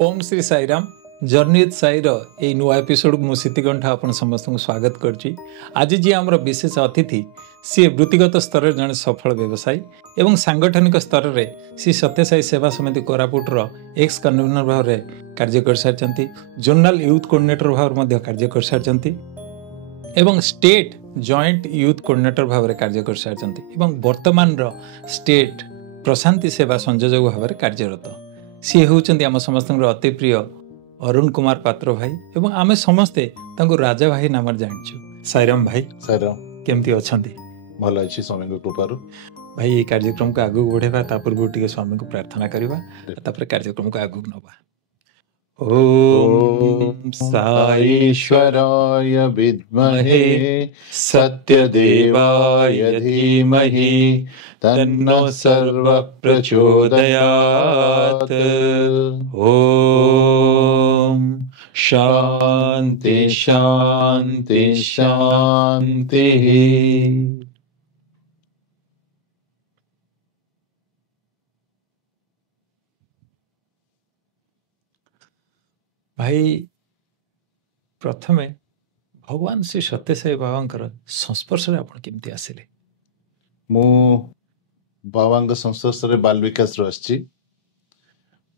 ओम Shri Sairam journey साईर ये नुआ episode को सीतिकंठ आप समस्त को स्वागत करुच्ची। आज जी आम विशेष अतिथि सी वृत्तिगत स्तर में जड़े सफल व्यवसायी एवं सांगठनिक स्तर में सी सत्यसाई सेवा समिति कोरापुटर एक्स कन्वीनर भाव में कार्य कर सारी, जोनाल यूथ कोऑर्डिनेटर भाव में कार्य कर सारी एवं स्टेट जॉइंट यूथ कोऑर्डिनेटर भाव में कार्य कर सारी वर्तमान स्टेट प्रशांति सेवा संयोजक भाव में कार्यरत। सी होउचंदी आम समस्त अति प्रिय अरुण कुमार पात्र भाई एवं आमे समस्ते तांको राजा भाई नाम जानिछु। साईराम भाई। साईराम केमती अछंती? भल अछि स्वामी को कृपारु। भाई ये कार्यक्रम को आगु बढ़ेबा तापर गोटिके स्वामी को प्रार्थना करबा तापर कार्यक्रम को आगु नबा। ओम साईश्वराय विद्महे सत्यदेवाय धीमहि तन्नो सर्व प्रचोदयात्। ओम शांति शांति शांति। भाई प्रथमे भगवान श्री सत्यसाई बाबा संस्पर्श आपण केमती आसिले? मु बाबा संस्पर्श बाल विकास रही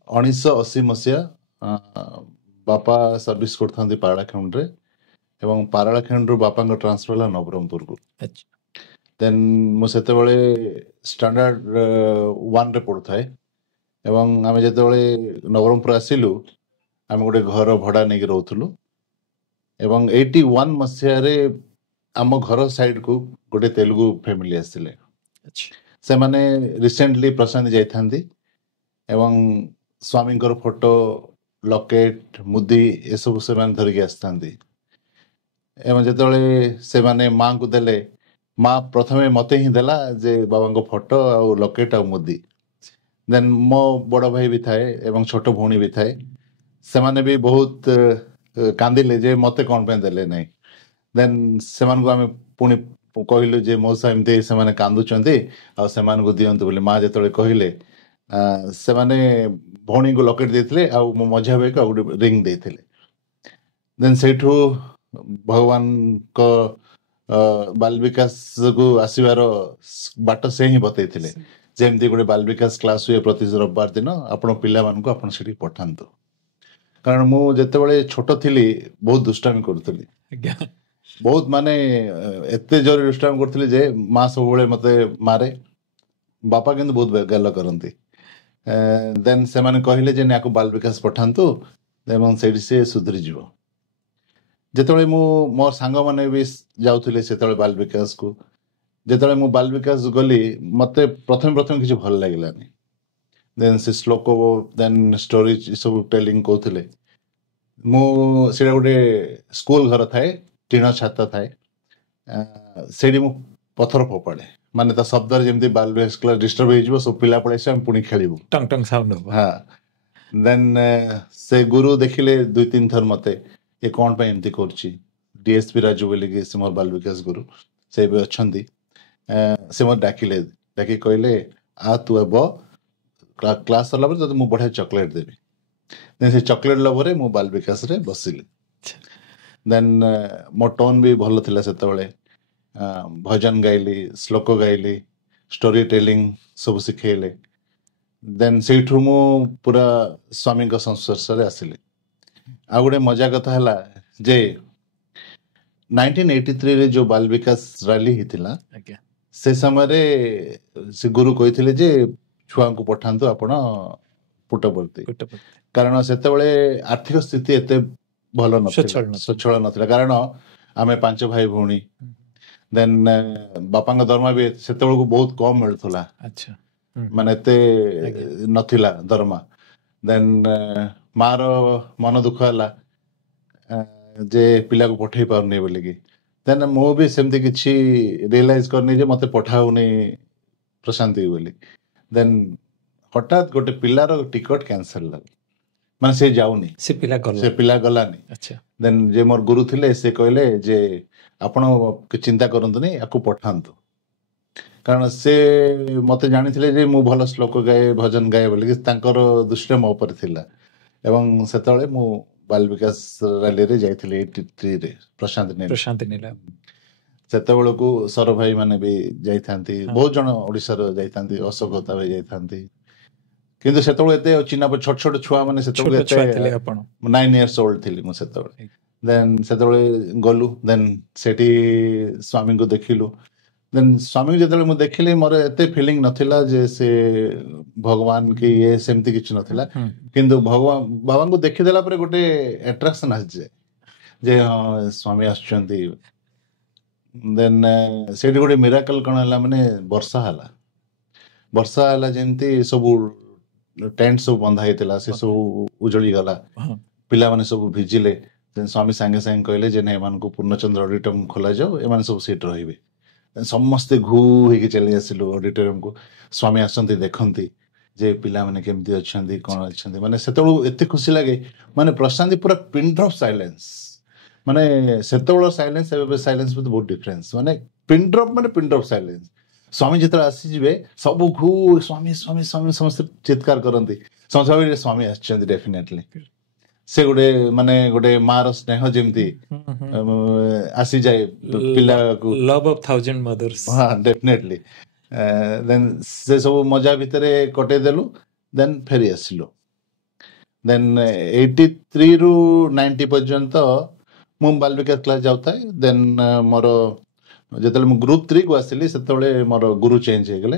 1980 मसीहा बापा सर्विस करथांती पारालाखेमुंड रे एवं पारालाखेमुंड बापा ट्रांसफर है नवरंगपुर को। देन मु सेते बेले स्टैंडर्ड 1 रे पढुथाय एवं आमे जेते बेले नवरंगपुर आसिलु आम गोटे घर भड़ा नहीं रोलु एवं 81 मसीह आम घर साइड को गोटे तेलुगु फैमिली आसते से माने रिसेंटली प्रशांत जाइथांती एवं स्वामी फोटो लकेट मुदी ये सब से माने धरिकी आसतांती एवं जेतले से माने माँ को देले माँ प्रथमे मते ही देला जे बाबा फोटो आ लकेट आ मुदी। देन मो बड़ भाई भी थाए एवं छोट भौणी भी थाए से माने भी बहुत कांदिले जे मते कौन पे देले नहीं। देन से मान को आमे पुनी कहलु जे मौसा एमते से माने कांदुचंती आ से मान को दियंतु बोले माँ जेतले कहले से माने भौणी को लकेट देथिले आ मझा भाई को रिंग देथिले। देन सेठू भगवान को बाल विकास को आसीबार बाट से ही बतैथिले जेमती गोटे बाल विकास क्लास हुए प्रति रविवार दिन आपण पिला मान को आपण सेठी पठांतु। कारण मु जेते बळे छोट थिली बहुत दुष्टामी करथली बहुत माने एते जोर दुष्टामी करथली जे मां सब बळे मते मारे बापा किंतु बहुत गाल करंती। देन से माने कहिले जे नाको बाल विकास पठांतु एवं सेठी से सुधरी जीवो। जेतबळे मु मोर सांग माने भी जाउथले सेतबळे बाल विकास को जेतबळे मु बाल विकास गली मते प्रथम किछ भल लागिलानी। देन से श्लोक देन स्टोरी सब टेलिंग कोथले मु सेडा गोटे स्कूल घर थाए टीना छाता थाए सेडी मु पत्थर फोपाड़े माने ता शब्द जेमती बाल विकास क्लास डिस्टर्ब हो जिवो सब पिला पड़े से हम पुनी खेलिबो टंग टंग साउंड हो। हां देन से गुरु देखिले 2-3 थर मते ये कोन पे एमती करची डीएसपी राजू बोले कि से मोर बाल विकास गुरु से भी अछंती से मोर डाकिले डाकी कहले आ तू अब क्लास सरला तो मु बढ़िया चॉकलेट देवी। देन से चॉकलेट लवरे मु बाल विकास रे बसिली। देन मो टोन भी भल थिला सेतबळे भजन गाइली श्लोक गाइली स्टोरी टेलिंग सब सिखेले। देन सेठू मु पूरा स्वामी का संस्पर्श रे आसिली। आ गोटे मजा कथा हला जे 1983 रे जो बाल विकास रैली हितिला से समय रे से गुरु कहिथिले जे छुआ को पठांतु आपण पुटपति कारण सेते बळे आर्थिक स्थिति एते भल नथिला सचल नथिला कारण आमे 5 भाई भौणी। देन बापांग दरमा भी सेते बळे को बहुत कम मिलथला। अच्छा माने एते नथिला दरमा। देन मार मन दुख हला जे पिला को पठै पारनी बोली कि देन मो भी सेमती किछि रियलाइज करनी जे मते पठाउनी प्रशांति बोली। देन हठात गोटे पिलार टिकट कैंसल लग माने से जाउनी से पिला गलानी। अच्छा देन जे मोर गुरु थिले से कहले जे आपण चिंता करंतु याकू पठांतु कारण से मते जानी जे मु भल श्लोक गाए भजन गाए बोली दृष्टि मो पर थिला ଏବଂ ସେତେବେଳେ ମୁଁ ବାଲ ବିକାଶ ରାଲିରେ ଯାଇଥିଲି 83 ପ୍ରଶାନ୍ତ ନୀଳ। ପ୍ରଶାନ୍ତି ନୀଳ ସେତେବେଳକୁ ସର ଭାଇ ମାନେ ବି ଯାଇଥାନ୍ତି, ବହୁତ ଜଣ ଓଡିଶାର ଯାଇଥାନ୍ତି, ଅଶୋକ ହତା ଭାଇ ଯାଇଥାନ୍ତି। କିନ୍ତୁ ସେତେବେଳେ ଏତେ ଚିହ୍ନା ଛୋଟ ଛୋଟ ଛୁଆ ମାନେ ସେତେବେଳେ ଛୋଟ ଛୁଆ ଥିଲେ ଆପଣ 9 years old ଥିଲି ମୁଁ ସେତେବେଳେ। ଦେନ୍ ସେତେବେଳେ ଗଲୁ, ଦେନ୍ ସେଠି ସ୍ୱାମୀଙ୍କୁ ଦେଖିଲୁ। ଦେନ୍ ସ୍ୱାମୀଙ୍କୁ ଯେତେବେଳେ ମୁଁ ଦେଖିଲି ମୋର ଏତେ ଫିଲିଙ୍ଗ ନଥିଲା ଯେ ସେ ଭଗବାନ କି ଇଏ ସେମିତି କିଛି ନଥିଲା, କିନ୍ତୁ ଭଗବାନ ବାବାଙ୍କୁ ଦେଖିଦେଲା ପରେ ଗୋଟେ ଆଟ୍ରାକ୍ସନ ଆସିଯାଏ ଯେ ହଁ ସ୍ୱାମୀ ଆସୁଛନ୍ତି। ଦେନ୍ ସେଇଠି ଗୋଟେ ମିରାକଲ କଣ ହେଲା, ମାନେ ବର୍ଷା ହେଲା ଯେମିତି ସବୁ ଟେଣ୍ଟ ସବୁ ବନ୍ଧା ହେଇଥିଲା ସେ ସବୁ ଉଜଳି ଗଲା, ପିଲାମାନେ ସବୁ ଭିଜିଲେ। ସ୍ୱାମୀ ସାଙ୍ଗେ ସାଙ୍ଗେ କହିଲେ ଯେ ଏମାନଙ୍କୁ ପୂର୍ଣ୍ଣଚନ୍ଦ୍ର ଅଡିଟୋରିୟମ ଖୋଲାଯାଉ, ଏମାନେ ସବୁ ସେଠି ରହିବେ। ସମସ୍ତେ ଘୁ ହେଇକି ଚାଲି ଆସିଲୁ ଅଡିଟୋରିୟମକୁ। ସ୍ୱାମୀ ଆସନ୍ତି, ଦେଖନ୍ତି ଯେ ପିଲାମାନେ କେମିତି ଅଛନ୍ତି, କଣ ଅଛନ୍ତି। ମାନେ ସେତେବେଳକୁ ଏତେ ଖୁସି ଲାଗେ, ମାନେ ପ୍ରଶାନ୍ତି ପୁରା ପିନ୍ ଡ୍ରପ୍ ସାଇଲେନ୍ସ। ମାନେ ସେତେବେଳ ସାଇଲେନ୍ସ ଏବେ ସାଇଲେନ୍ସ ବହୁତ ଡିଫରେନ୍ସ, ମାନେ ପିନ୍ ଡ୍ରପ୍ ସାଇଲେନ୍ସ। ସ୍ୱାମୀ ଯେତେବେଳେ ଆସିଯିବେ ସବୁ ଘୁ ସ୍ୱାମୀ ସ୍ୱାମୀ ସ୍ୱାମୀ ସମସ୍ତେ ଚିତ୍କାର କରନ୍ତି, ସମସ୍ତେ ଭାବିବେ ସ୍ୱାମୀ ଆସିଛନ୍ତି ଡେଫିନେଟଲି। ସେ ଗୋଟେ ମାର ସ୍ନେହ ଯେମିତି ଆସିଯାଏ ପିଲାକୁ, ଲଭ୍ ଅଫ୍ ଥାଉଜେଣ୍ଡ ମଦର୍ସ। ହଁ ଡେଫିନେଟଲି। ଦେନ୍ ସେ ସବୁ ମଜା ଭିତରେ କଟେଇ ଦେଲୁ, ଦେନ୍ ଫେରି ଆସିଲୁ। ଦେନ୍ 83 ରୁ 90 ପର୍ଯ୍ୟନ୍ତ ମୁଁ ବାଲ ବିକାଶ କ୍ଲାସ ଯାଉଥାଏ। ଦେନ୍ ମୋର ଯେତେବେଳେ ମୁଁ ଗ୍ରୁପ 3 କୁ ଆସିଲି ସେତେବେଳେ ମୋର ଗୁରୁ ଚେଞ୍ଜ ହେଇଗଲେ।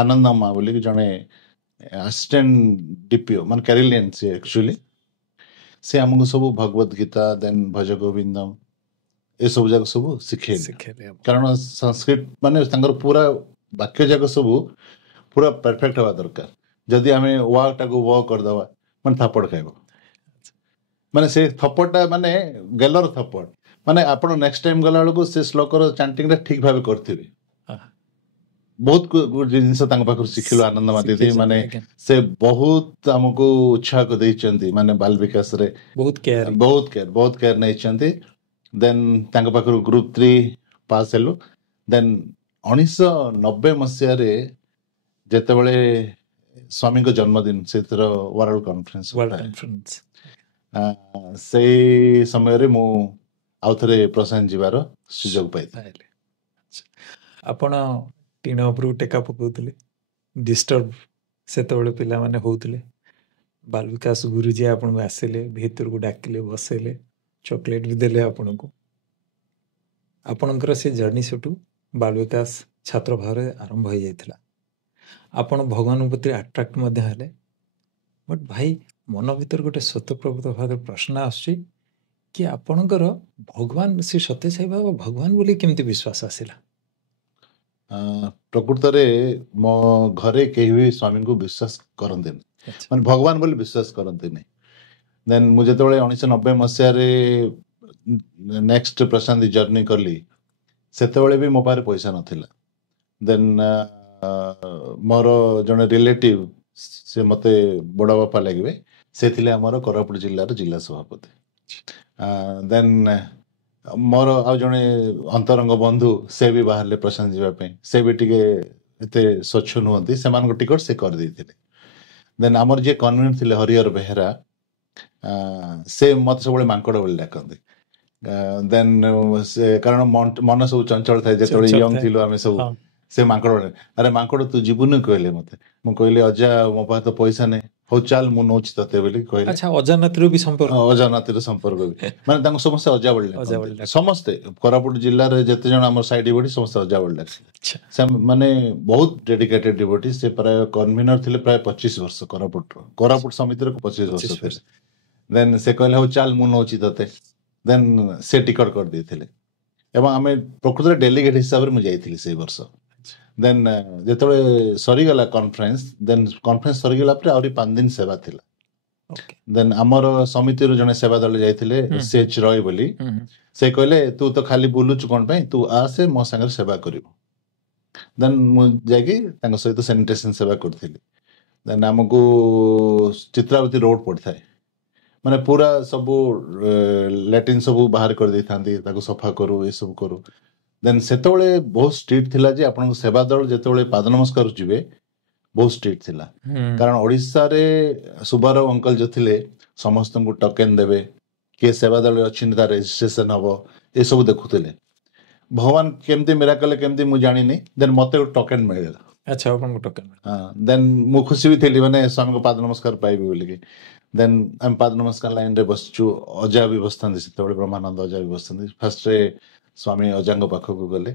ଆନନ୍ଦ ମା ବୋଲିକି ଜଣେ ଆସିଷ୍ଟାଣ୍ଟ ଡିପିଓ, ମାନେ କ୍ୟାରିଲିଆନ ସେ ଆକ୍ଚୁଆଲି। ସେ ଆମକୁ ସବୁ ଭଗବତ ଗୀତା, ଦେନ୍ ଭଜ ଗୋବିନ୍ଦମ ଏସବୁ ଯାକ ସବୁ ଶିଖେଇଲେ। କାରଣ ସଂସ୍କୃତ ମାନେ ତାଙ୍କର ପୁରା ବାକ୍ୟ ଯାକ ସବୁ ପୁରା ପରଫେକ୍ଟ ହେବା ଦରକାର। ଯଦି ଆମେ ୱାଟାକୁ ୱ କରିଦେବା ମାନେ ଥାପଡ଼ ଖାଇବ। ମାନେ ସେ ଥପଡ଼ଟା ମାନେ ଗେଲର ଥପଡ଼, ମାନେ ଆପଣ ନେକ୍ସଟ ଟାଇମ ଗଲା ବେଳକୁ ସେ ଶ୍ଲୋକର ଚାଣ୍ଟିଂଟା ଠିକ ଭାବେ କରିଥିବେ। ବହୁତ ଜିନିଷ ତାଙ୍କ ପାଖରୁ ଶିଖିଲୁ ଆନନ୍ଦ ମା ଦିଦି। ମାନେ ସେ ବହୁତ ଆମକୁ ଉତ୍ସାହ ଦେଇଛନ୍ତି, ମାନେ ବାଲ ବିକାଶରେ ବହୁତ କେୟାର ନେଇଛନ୍ତି। ଦେନ୍ ତାଙ୍କ ପାଖରୁ ଗ୍ରୁପ 3 ପାସ୍ ହେଲୁ। ଦେନ୍ 1990 ମସିହାରେ ଯେତେବେଳେ ସ୍ୱାମୀଙ୍କ ଜନ୍ମଦିନ, ସେଥିର ୱାର୍ଲଡ କନଫରେନ୍ସ, ସେଇ ସମୟରେ ମୁଁ ଆଉଥରେ ପ୍ରଶାନ୍ତ ଯିବାର ସୁଯୋଗ ପାଇଥିଲି। ଆପଣ ଟିଣ ଉପରକୁ ଟେକା ପକାଉଥିଲେ, ଡିଷ୍ଟର୍ବ ସେତେବେଳେ ପିଲାମାନେ ହଉଥିଲେ। ବାଲ ବିକାଶ ଗୁରୁଜୀ ଆପଣଙ୍କୁ ଆସିଲେ, ଭିତରକୁ ଡାକିଲେ, ବସେଇଲେ, ଚକୋଲେଟ ବି ଦେଲେ ଆପଣଙ୍କୁ। ଆପଣଙ୍କର ସେ ଜର୍ଣ୍ଣି ସେଠୁ ବାଲ ବିକାଶ ଛାତ୍ର ଭାବରେ ଆରମ୍ଭ ହେଇଯାଇଥିଲା। ଆପଣ ଭଗବାନଙ୍କ ପ୍ରତି ଆଟ୍ରାକ୍ଟ ମଧ୍ୟ ହେଲେ। ବଟ୍ ଭାଇ, ମନ ଭିତରେ ଗୋଟେ ସ୍ୱତଃପ୍ରବୃତ୍ତ ଭାବରେ ପ୍ରଶ୍ନ ଆସୁଛି କି ଆପଣଙ୍କର ଭଗବାନ ଶ୍ରୀ ସତ୍ୟ ସାଇ ବାବା ଭଗବାନ ବୋଲି କେମିତି ବିଶ୍ୱାସ ଆସିଲା? ପ୍ରକୃତରେ ମୋ ଘରେ କେହି ବି ସ୍ୱାମୀଙ୍କୁ ବିଶ୍ୱାସ କରନ୍ତିନି, ମାନେ ଭଗବାନ ବୋଲି ବିଶ୍ୱାସ କରନ୍ତିନି। ଦେନ୍ ମୁଁ ଯେତେବେଳେ 1990 ମସିହାରେ ନେକ୍ସଟ ପ୍ରଶାନ୍ତି ଜର୍ଣ୍ଣି କଲି, ସେତେବେଳେ ବି ମୋ ପାଖରେ ପଇସା ନଥିଲା। ଦେନ୍ ମୋର ଜଣେ ରିଲେଟିଭ, ସେ ମତେ ବଡ଼ ବାପା ଲାଗିବେ, ସେ ଥିଲେ ଆମର କୋରାପୁଟ ଜିଲ୍ଲାର ଜିଲ୍ଲା ସଭାପତି। ଦେନ୍ ମୋର ଆଉ ଜଣେ ଅନ୍ତରଙ୍ଗ ବନ୍ଧୁ, ସେ ବି ବାହାରିଲେ ପ୍ରଶାନ୍ତ ଯିବା ପାଇଁ। ସେ ବି ଟିକେ ଏତେ ସ୍ୱଚ୍ଛ ନୁହନ୍ତି, ସେମାନଙ୍କ ଟିକଟ ସେ କରିଦେଇଥିଲେ। ଦେନ୍ ଆମର ଯିଏ କନଭେନର ଥିଲେ ହରିହର ବେହେରା, ସେ ମତେ ସବୁବେଳେ ମାଙ୍କଡ଼ ବୋଲି ଡାକନ୍ତି। ଦେନ୍ ସେ କାରଣ ମନ ସବୁ ଚଞ୍ଚଳ ଥାଏ, ଯେତେବେଳେ ୟଙ୍ଗ ଥିଲୁ ଆମେ ସବୁ, ସେ ମାଙ୍କଡ଼, ଆରେ ମାଙ୍କଡ଼ ତୁ ଯିବୁନି କହିଲେ ମତେ। ମୁଁ କହିଲି ଅଜା ମୋ ପାଖରେ ତ ପଇସା ନାହିଁ, ହଉ ଚାଲ ମୁଁ ନଉଛି ତତେ ବୋଲି କହିଲେ। ଅଜାନାତିର ବି ସମ୍ପର୍କ, ଅଜାନାତିର ସମ୍ପର୍କ ବି, ମାନେ ତାଙ୍କୁ ସମସ୍ତେ ଅଜା ବୋଲି ଡାକନ୍ତି। ସମସ୍ତେ କୋରାପୁଟ ଜିଲ୍ଲାରେ ଯେତେ ଜଣ ଆମର ସାଇ ଡିଭୋଟି ସମସ୍ତେ ଅଜା ବୋଲି ଡାକନ୍ତି। ସେ ମାନେ ବହୁତ ଡେଡିକେଟେଡ ଡିଭୋଟି। ସେ ପ୍ରାୟ କନଭେନର ଥିଲେ ପ୍ରାୟ 25 ବର୍ଷ କୋରାପୁଟ ସମିତିର 25 ବର୍ଷ ଥିଲେ। ଦେନ୍ ସେ କହିଲେ ହଉ ଚାଲ ମୁଁ ନଉଛି ତତେ। ଦେନ୍ ସେ ଟିକଟ କରିଦେଇଥିଲେ ଏବଂ ଆମେ ପ୍ରକୃତରେ ଡେଲିଗେଟ ହିସାବରେ ମୁଁ ଯାଇଥିଲି ସେଇ ବର୍ଷ। ଦେନ୍ ଯେତେବେଳେ ସରିଗଲା କନଫରେନ୍ସ, ଦେନ୍ କନଫରେନ୍ସ ସରିଗଲା ପରେ ଆହୁରି 5 ଦିନ ସେବା ଥିଲା। ଦେନ୍ ଆମର ସମିତିରୁ ଜଣେ ସେବା ଦଳ ଯାଇଥିଲେ, CH ରୟ ବୋଲି। ସେ କହିଲେ ତୁ ତ ଖାଲି ବୁଲୁଛୁ କଣ ପାଇଁ, ତୁ ଆସେ ମୋ ସାଙ୍ଗରେ ସେବା କରିବୁ। ଦେନ୍ ମୁଁ ଯାଇକି ତାଙ୍କ ସହିତ ସାନିଟେସନ ସେବା କରିଥିଲି। ଦେନ୍ ଆମକୁ ଚିତ୍ରାବତୀ ରୋଡ ପଡ଼ିଥାଏ, ମାନେ ପୁରା ସବୁ ଲାଟ୍ରିନ୍ ସବୁ ବାହାର କରିଦେଇଥାନ୍ତି, ତାକୁ ସଫା କରୁ, ଏସବୁ କରୁ। ଦେନ୍ ସେତେବେଳେ ବହୁତ ଷ୍ଟ୍ରିକ୍ଟ ଥିଲା ଯେ ଆପଣଙ୍କ ସେବା ଦଳ ଯେତେବେଳେ ପାଦ ନମସ୍କାର ଯିବେ ବହୁତ ଷ୍ଟ୍ରିକ୍ଟ ଥିଲା। କାରଣ ଓଡ଼ିଶାରେ ସୁବାରାଓ ଅଙ୍କଲ ଯୋଉ ଥିଲେ, ସମସ୍ତଙ୍କୁ ଟୋକେନ୍ ଦେବେ, କିଏ ସେବା ଦଳରେ ଅଛନ୍ତି ତାର ରେଜିଷ୍ଟ୍ରେସନ ହବ, ଏସବୁ ଦେଖୁଥିଲେ। ଭଗବାନ କେମିତି ମିରାକଲ କେମିତି ମୁଁ ଜାଣିନି, ଦେନ୍ ମତେ ଗୋଟେ ଟୋକେନ୍ ମିଳିଗଲା। ଆଚ୍ଛା, ଆପଣଙ୍କୁ ଟୋକେନ୍ ଦେନ୍ ମୁଁ ଖୁସି ବି ଥିଲି, ମାନେ ସ୍ୱାମୀଙ୍କ ପାଦ ନମସ୍କାର ପାଇବି ବୋଲିକି। ଦେନ୍ ଆମେ ପାଦ ନମସ୍କାର ଲାଇନରେ ବସିଛୁ, ଅଜା ବି ବସିଥାନ୍ତି ସେତେବେଳେ, ବ୍ରହ୍ମାନନ୍ଦ ଅଜା ବି ବସିଥାନ୍ତି। ଫାର୍ଷ୍ଟରେ ସ୍ୱାମୀ ଅଜାଙ୍କ ପାଖକୁ ଗଲେ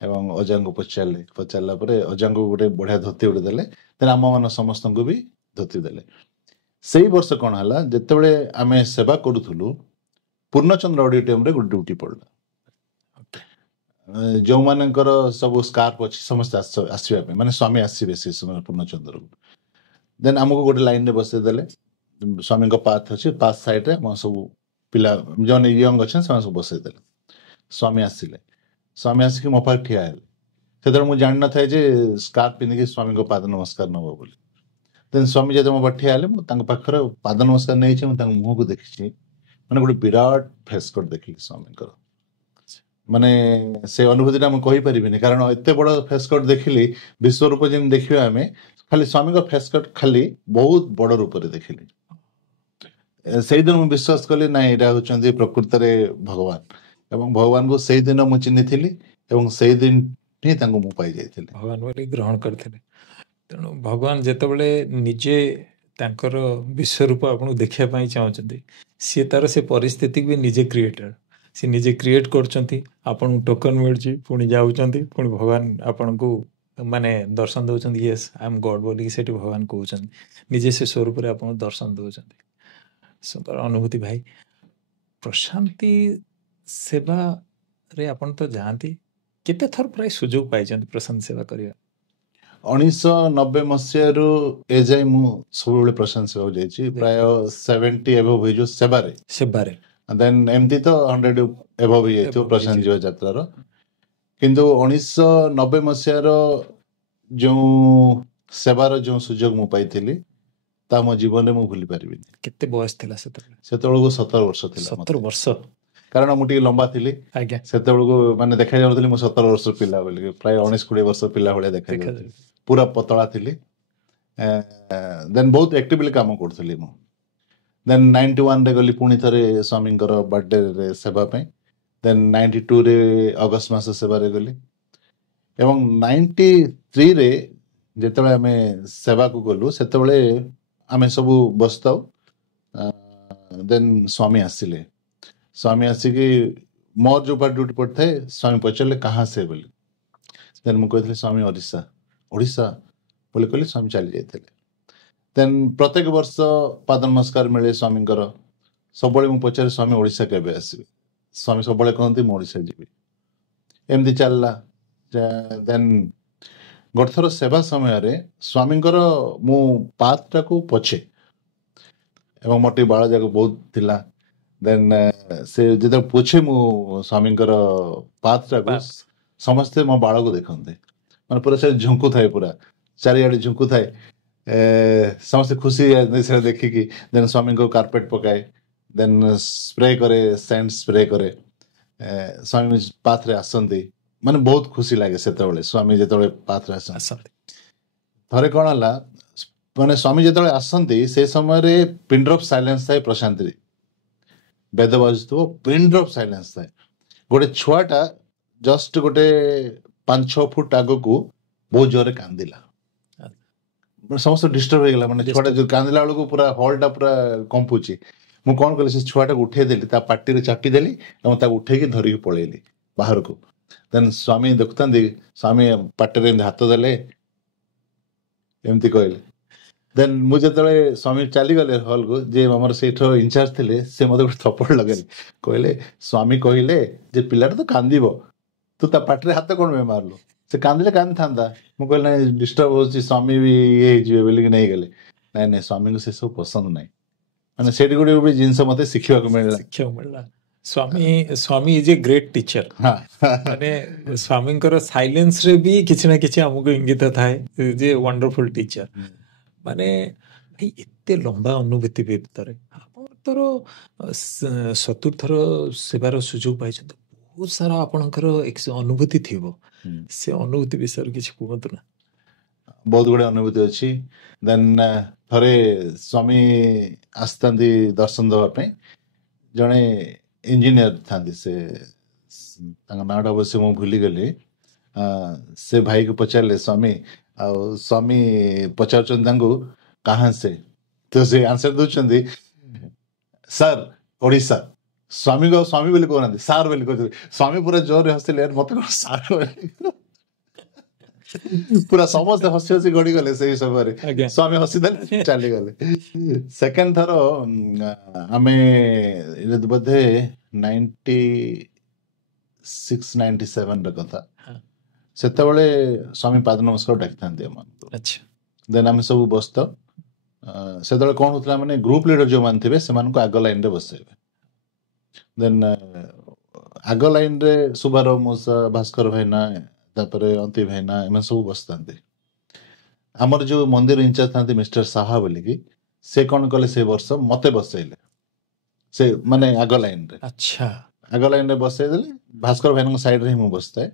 ଏବଂ ଅଜାଙ୍କୁ ପଚାରିଲା ପରେ ଅଜାଙ୍କୁ ଗୋଟେ ବଢିଆ ଧୋତି ଗୋଟେ ଦେଲେ, ଦେନ୍ ଆମମାନ ସମସ୍ତଙ୍କୁ ବି ଧୋତି ଦେଲେ। ସେଇ ବର୍ଷ କ'ଣ ହେଲା, ଯେତେବେଳେ ଆମେ ସେବା କରୁଥିଲୁ ପୂର୍ଣ୍ଣଚନ୍ଦ୍ର ଅଡିଟୋରିୟମରେ ଗୋଟେ ଡ୍ୟୁଟି ପଡ଼ିଲା। ଯେଉଁମାନଙ୍କର ସବୁ ସ୍କାର୍ପ ଅଛି ସମସ୍ତେ ଆସିବା ପାଇଁ, ମାନେ ସ୍ୱାମୀ ଆସିବେ ସେ ସମୟ ପୂର୍ଣ୍ଣଚନ୍ଦ୍ରକୁ। ଦେନ୍ ଆମକୁ ଗୋଟେ ଲାଇନରେ ବସେଇ ଦେଲେ, ସ୍ୱାମୀଙ୍କ ପାଥ ଅଛି, ପାଥ ସାଇଡରେ ଆମ ସବୁ ପିଲା ଯେଉଁମାନେ ୟଙ୍ଗ ଅଛନ୍ତି ସେମାନେ ସବୁ ବସେଇ ଦେଲେ। ସ୍ୱାମୀ ଆସିଲେ, ସ୍ୱାମୀ ଆସିକି ମୋ ପାଖରେ ଠିଆ ହେଲେ। ସେତେବେଳେ ମୁଁ ଜାଣିନଥାଏ ଯେ ସ୍କାର୍ପ ପିନ୍ଧିକି ସ୍ୱାମୀଙ୍କ ପାଦ ନମସ୍କାର ନେବ ବୋଲି। ଦେନ୍ ସ୍ୱାମୀ ଯେତେବେଳେ ମୋ ପାଖରେ ଠିଆ ହେଲେ, ମୁଁ ତାଙ୍କ ପାଖରେ ପାଦ ନମସ୍କାର ନେଇଛି, ମୁଁ ତାଙ୍କ ମୁହଁକୁ ଦେଖିଛି, ମାନେ ଗୋଟେ ବିରାଟ ଫେସ୍ କଟ୍ ଦେଖିଲି ସ୍ୱାମୀଙ୍କର। ମାନେ ସେ ଅନୁଭୂତିଟା ମୁଁ କହିପାରିବିନି, କାରଣ ଏତେ ବଡ଼ ଫେସ୍ କଟ୍ ଦେଖିଲି, ବିଶ୍ୱରୂପ ଯେମିତି ଦେଖିବା ଆମେ, ଖାଲି ସ୍ୱାମୀଙ୍କ ଫେସ୍ କଟ୍ ଖାଲି ବହୁତ ବଡ଼ ରୂପରେ ଦେଖିଲି। ସେଇଦିନ ମୁଁ ବିଶ୍ୱାସ କଲି, ନାଇଁ ଏଇଟା ହେଉଛନ୍ତି ପ୍ରକୃତରେ ଭଗବାନ। ଏବଂ ଭଗବାନଙ୍କୁ ସେଇଦିନ ମୁଁ ଚିହ୍ନିଥିଲି ଏବଂ ସେଇଦିନ ହିଁ ତାଙ୍କୁ ମୁଁ ପାଇଯାଇଥିଲି, ଭଗବାନ ବୋଲି ଗ୍ରହଣ କରିଥିଲେ। ତେଣୁ ଭଗବାନ ଯେତେବେଳେ ନିଜେ ତାଙ୍କର ବିଶ୍ୱରୂପ ଆପଣଙ୍କୁ ଦେଖିବା ପାଇଁ ଚାହୁଁଛନ୍ତି, ସିଏ ତାର ସେ ପରିସ୍ଥିତିକୁ ବି ନିଜେ କ୍ରିଏଟର, ସେ ନିଜେ କ୍ରିଏଟ୍ କରୁଛନ୍ତି। ଆପଣଙ୍କୁ ଟୋକନ୍ ମିଳୁଛି, ପୁଣି ଯାଉଛନ୍ତି, ପୁଣି ଭଗବାନ ଆପଣଙ୍କୁ ମାନେ ଦର୍ଶନ ଦେଉଛନ୍ତି, ୟେସ୍ ଆଇ ଏମ୍ ଗଡ୍ ବୋଲିକି ସେଠି ଭଗବାନ କହୁଛନ୍ତି, ନିଜେ ସେ ସ୍ୱରୂପରେ ଆପଣଙ୍କୁ ଦର୍ଶନ ଦେଉଛନ୍ତି। ସୁନ୍ଦର ଅନୁଭୂତି ଭାଇ। ପ୍ରଶାନ୍ତି ସେବାରେ ଆପଣ ତ ଯାଆନ୍ତି, କେତେ ଥର ପ୍ରାୟ ସୁଯୋଗ ପାଇଛନ୍ତି ପ୍ରଶାନ୍ତି ସେବା କରିବା? 1990 ମସିହାରୁ ଏଯାଏ ମୁଁ ସବୁବେଳେ ପ୍ରଶାନ୍ତି ସେବାକୁ ଯାଇଛି, ପ୍ରାୟ 70 ଏଭବ ହେଇଯିବ ସେବାରେ। ଦେନ୍ ଏମିତି ତ 100 ଏଭବ ହେଇଯାଇଥିବ ପ୍ରଶାନ୍ତି ଯିବା ଯାତ୍ରାର। କିନ୍ତୁ 1990 ମସିହାର ଯେଉଁ ସେବାର ଯେଉଁ ସୁଯୋଗ ମୁଁ ପାଇଥିଲି, ତା ମୋ ଜୀବନରେ ମୁଁ ଭୁଲି ପାରିବିନି। କେତେ ବୟସ ଥିଲା ସେତେବେଳେ? ସେତେବେଳକୁ 17 ବର୍ଷ ଥିଲା। 17 ବର୍ଷ? କାରଣ ମୁଁ ଟିକେ ଲମ୍ବା ଥିଲି, ଆଜ୍ଞା, ସେତେବେଳକୁ ମାନେ ଦେଖାଯାଉଥିଲି ମୁଁ 17 ବର୍ଷର ପିଲା ବୋଲିକି, ପ୍ରାୟ 19-20 ବର୍ଷ ପିଲା ଭଳିଆ ଦେଖାଯାଉଥିଲି, ପୁରା ପତଳା ଥିଲି। ଦେନ୍ ବହୁତ ଆକ୍ଟିଭଲି କାମ କରୁଥିଲି ମୁଁ। ଦେନ୍ 91ରେ ଗଲି ପୁଣି ଥରେ ସ୍ୱାମୀଙ୍କର ବାର୍ଥଡେରେ ସେବା ପାଇଁ। ଦେନ୍ 92ରେ ଅଗଷ୍ଟ ମାସ ସେବାରେ ଗଲି ଏବଂ 93ରେ ଯେତେବେଳେ ଆମେ ସେବାକୁ ଗଲୁ, ସେତେବେଳେ ଆମେ ସବୁ ବସିଥାଉ। ଦେନ୍ ସ୍ୱାମୀ ଆସିଲେ, ସ୍ୱାମୀ ଆସିକି ମୋର ଯେଉଁ ପାଖରେ ଡ୍ୟୁଟି ପଡ଼ିଥାଏ, ସ୍ୱାମୀ ପଚାରିଲେ କାହା ସେ ବୋଲି। ଦେନ୍ ମୁଁ କହିଥିଲି ସ୍ୱାମୀ ଓଡ଼ିଶା ବୋଲି କହିଲି, ସ୍ୱାମୀ ଚାଲି ଯାଇଥିଲେ। ଦେନ୍ ପ୍ରତ୍ୟେକ ବର୍ଷ ପାଦ ନମସ୍କାର ମିଳେ ସ୍ୱାମୀଙ୍କର। ସବୁବେଳେ ମୁଁ ପଚାରେ ସ୍ୱାମୀ ଓଡ଼ିଶା କେବେ ଆସିବେ, ସ୍ୱାମୀ ସବୁବେଳେ କହନ୍ତି ମୁଁ ଓଡ଼ିଶା ଯିବି। ଏମିତି ଚାଲିଲା। ଦେନ୍ ଗୋଟେ ଥର ସେବା ସମୟରେ ସ୍ୱାମୀଙ୍କର ମୁଁ ପାଥଟାକୁ ପଛେ ଏବଂ ମୋର ଟିକେ ବାଳ ଯାକ ବହୁତ ଥିଲା। ଦେନ୍ ସେ ଯେତେବେଳେ ପୋଛେ ମୁଁ ସ୍ୱାମୀଙ୍କର ପାଥଟାକୁ, ସମସ୍ତେ ମୋ ବାଳକୁ ଦେଖନ୍ତି, ମାନେ ପୁରା ସେ ଝୁଙ୍କୁଥାଏ, ପୁରା ଚାରିଆଡ଼େ ଝୁଙ୍କୁଥାଏ। ସମସ୍ତେ ଖୁସି ସେଟା ଦେଖିକି। ଦେନ୍ ସ୍ୱାମୀଙ୍କୁ କାର୍ପେଟ୍ ପକାଏ, ଦେନ୍ ସ୍ପ୍ରେ କରେ, ସେଣ୍ଟ ସ୍ପ୍ରେ କରେ। ସ୍ୱାମୀ ପାଥରେ ଆସନ୍ତି, ମାନେ ବହୁତ ଖୁସି ଲାଗେ ସେତେବେଳେ ସ୍ୱାମୀ ଯେତେବେଳେ ପାଥରେ ଆସନ୍ତି। ଥରେ କ'ଣ ହେଲା, ମାନେ ସ୍ୱାମୀ ଯେତେବେଳେ ଆସନ୍ତି ସେ ସମୟରେ ପିନ୍ ଡ୍ରପ୍ ସାଇଲେନ୍ସ ଥାଏ ପ୍ରଶାନ୍ତିରେ, ବେଦ ବାଜୁଥିବ, ପିନ୍ ଡ୍ରପ୍ ସାଇଲେନ୍ସ ଥାଏ। ଗୋଟେ ଛୁଆଟା ଜଷ୍ଟ ଗୋଟେ 5-6 ଫୁଟ ଆଗକୁ ବହୁତ ଜୋରରେ କାନ୍ଦିଲା, ସମସ୍ତେ ଡିଷ୍ଟର୍ବ ହେଇଗଲା। ମାନେ ଛୁଆଟା ଯୋଉ କାନ୍ଦିଲା ବେଳକୁ ପୁରା ହଲ୍ଟା ପୁରା କମ୍ପୁଛି। ମୁଁ କ'ଣ କଲି, ସେ ଛୁଆଟାକୁ ଉଠେଇ ଦେଲି, ତା ପାଟିରେ ଚାପିଦେଲି ଏବଂ ତାକୁ ଉଠେଇକି ଧରିକି ପଳେଇଲି ବାହାରକୁ। ଦେନ୍ ସ୍ୱାମୀ ଦେଖୁଥାନ୍ତି, ସ୍ୱାମୀ ପାଟିରେ ଏମିତି ହାତ ଦେଲେ, ଏମିତି କହିଲେ। ଦେନ୍ ମୁଁ ଯେତେବେଳେ ସ୍ୱାମୀ ଚାଲିଗଲେ ହଲ୍କୁ, ଯିଏ ଆମର ସେଇଠର ଇନଚାର୍ଜ ଥିଲେ, ସେ ମୋତେ ଗୋଟେ ଥପ୍ପଡ଼ ଲଗେଇଲେ, କହିଲେ ସ୍ୱାମୀ କହିଲେ ଯେ ପିଲାଟା ତ କାନ୍ଦିବ, ତୁ ତା ପାଟିରେ ହାତ କ'ଣ ପାଇଁ ମାରିଲୁ, ସେ କାନ୍ଦିଲେ କାନ୍ଦିଥାନ୍ତା। ମୁଁ କହିଲି ନାଇଁ ଡିଷ୍ଟର୍ବ ହେଉଛି, ସ୍ୱାମୀ ବି ଇଏ ହେଇଯିବେ ବୋଲିକି ନେଇଗଲେ। ନାଇଁ ସ୍ୱାମୀଙ୍କୁ ସେସବୁ ପସନ୍ଦ ନାହିଁ। ମାନେ ସେଇଠି ଗୋଟେ ଜିନିଷ ମୋତେ ଶିଖିବାକୁ ମିଳିଲା। ସ୍ୱାମୀ ଇଜ୍ ଏ ଗ୍ରେଟ୍ ଟିଚର। ମାନେ ସ୍ୱାମୀଙ୍କର ସାଇଲେନ୍ସରେ ବି କିଛି ନା କିଛି ଆମକୁ ଇଙ୍ଗିତ ଥାଏ ଯେ ୱାଣ୍ଡରଫୁଲ୍ ଟିଚର। ମାନେ ଭାଇ ଏତେ ଲମ୍ବା ଅନୁଭୂତି ଭିତରେ ଆପଣଙ୍କର 70 ଥର ସେବାର ସୁଯୋଗ ପାଇଛନ୍ତି, ବହୁତ ସାରା ଆପଣଙ୍କର ଅନୁଭୂତି ଥିବ, ସେ ଅନୁଭୂତି ବିଷୟରେ କିଛି କୁହନ୍ତୁ ନା। ବହୁତ ଗୁଡେ ଅନୁଭୂତି ଅଛି। ଦେନ୍ ଥରେ ସ୍ୱାମୀ ଆସିଥାନ୍ତି ଦର୍ଶନ ଦେବା ପାଇଁ, ଜଣେ ଇଞ୍ଜିନିୟର ଥାନ୍ତି, ତାଙ୍କ ନାଁଟା ଅବଶ୍ୟ ମୁଁ ଭୁଲିଗଲି। ସେ ଭାଇକୁ ପଚାରିଲେ ସ୍ୱାମୀ, ଆଉ ସ୍ୱାମୀ ପଚାରୁଛନ୍ତି ତାଙ୍କୁ କାହା ସେ, ତ ସେ ଆନ୍ସର ଦଉଛନ୍ତି ସାର୍ ଓଡ଼ିଶା। ସ୍ୱାମୀକୁ ଆଉ ସ୍ୱାମୀ ବୋଲି କହୁନାହାନ୍ତି, ସାର୍ ବୋଲି କହୁଛନ୍ତି। ସ୍ୱାମୀ ପୁରା ଜୋରରେ ହସିଲେ, ମତେ କଣ ସାର୍ ପୁରା ସମସ୍ତେ ହସି ହସି ଗଡିଗଲେ ସେଇ ସମୟରେ। ସ୍ୱାମୀ ହସିଦେଲେ, ଚାଲିଗଲେ। ସେକେଣ୍ଡ ଥର ଆମେ ବୋଧେ 96-97 କଥା, ସେତେବେଳେ ସ୍ୱାମୀ ପାଦ ନମସ୍କାର ଡାକିଥାନ୍ତି ଆମକୁ। ଦେନ୍ ଆମେ ସବୁ ବସିଥାଉ। ସେତେବେଳେ କଣ ହଉଥିଲା, ମାନେ ଗ୍ରୁପ ଲିଡର ଯୋଉମାନେ ଥିବେ ସେମାନଙ୍କୁ ଆଗ ଲାଇନରେ ବସେଇବେ। ଦେନ୍ ଆଗ ଲାଇନରେ ସୁବାର ମଉସା, ଭାସ୍କର ଭାଇନା, ତାପରେ ଅନ୍ତି ଭାଇନା, ଏମାନେ ସବୁ ବସିଥାନ୍ତି। ଆମର ଯୋଉ ମନ୍ଦିର ଇନଚାର୍ଜ ଥାନ୍ତି ମିଷ୍ଟର ସାହା ବୋଲିକି, ସେ କଣ କଲେ, ସେ ବର୍ଷ ମତେ ବସେଇଲେ ସେ ମାନେ ଆଗ ଲାଇନରେ। ଆଗ ଲାଇନରେ ବସେଇଦେଲେ, ଭାସ୍କର ଭାଇନାଙ୍କ ସାଇଡରେ ହିଁ ମୁଁ ବସିଥାଏ।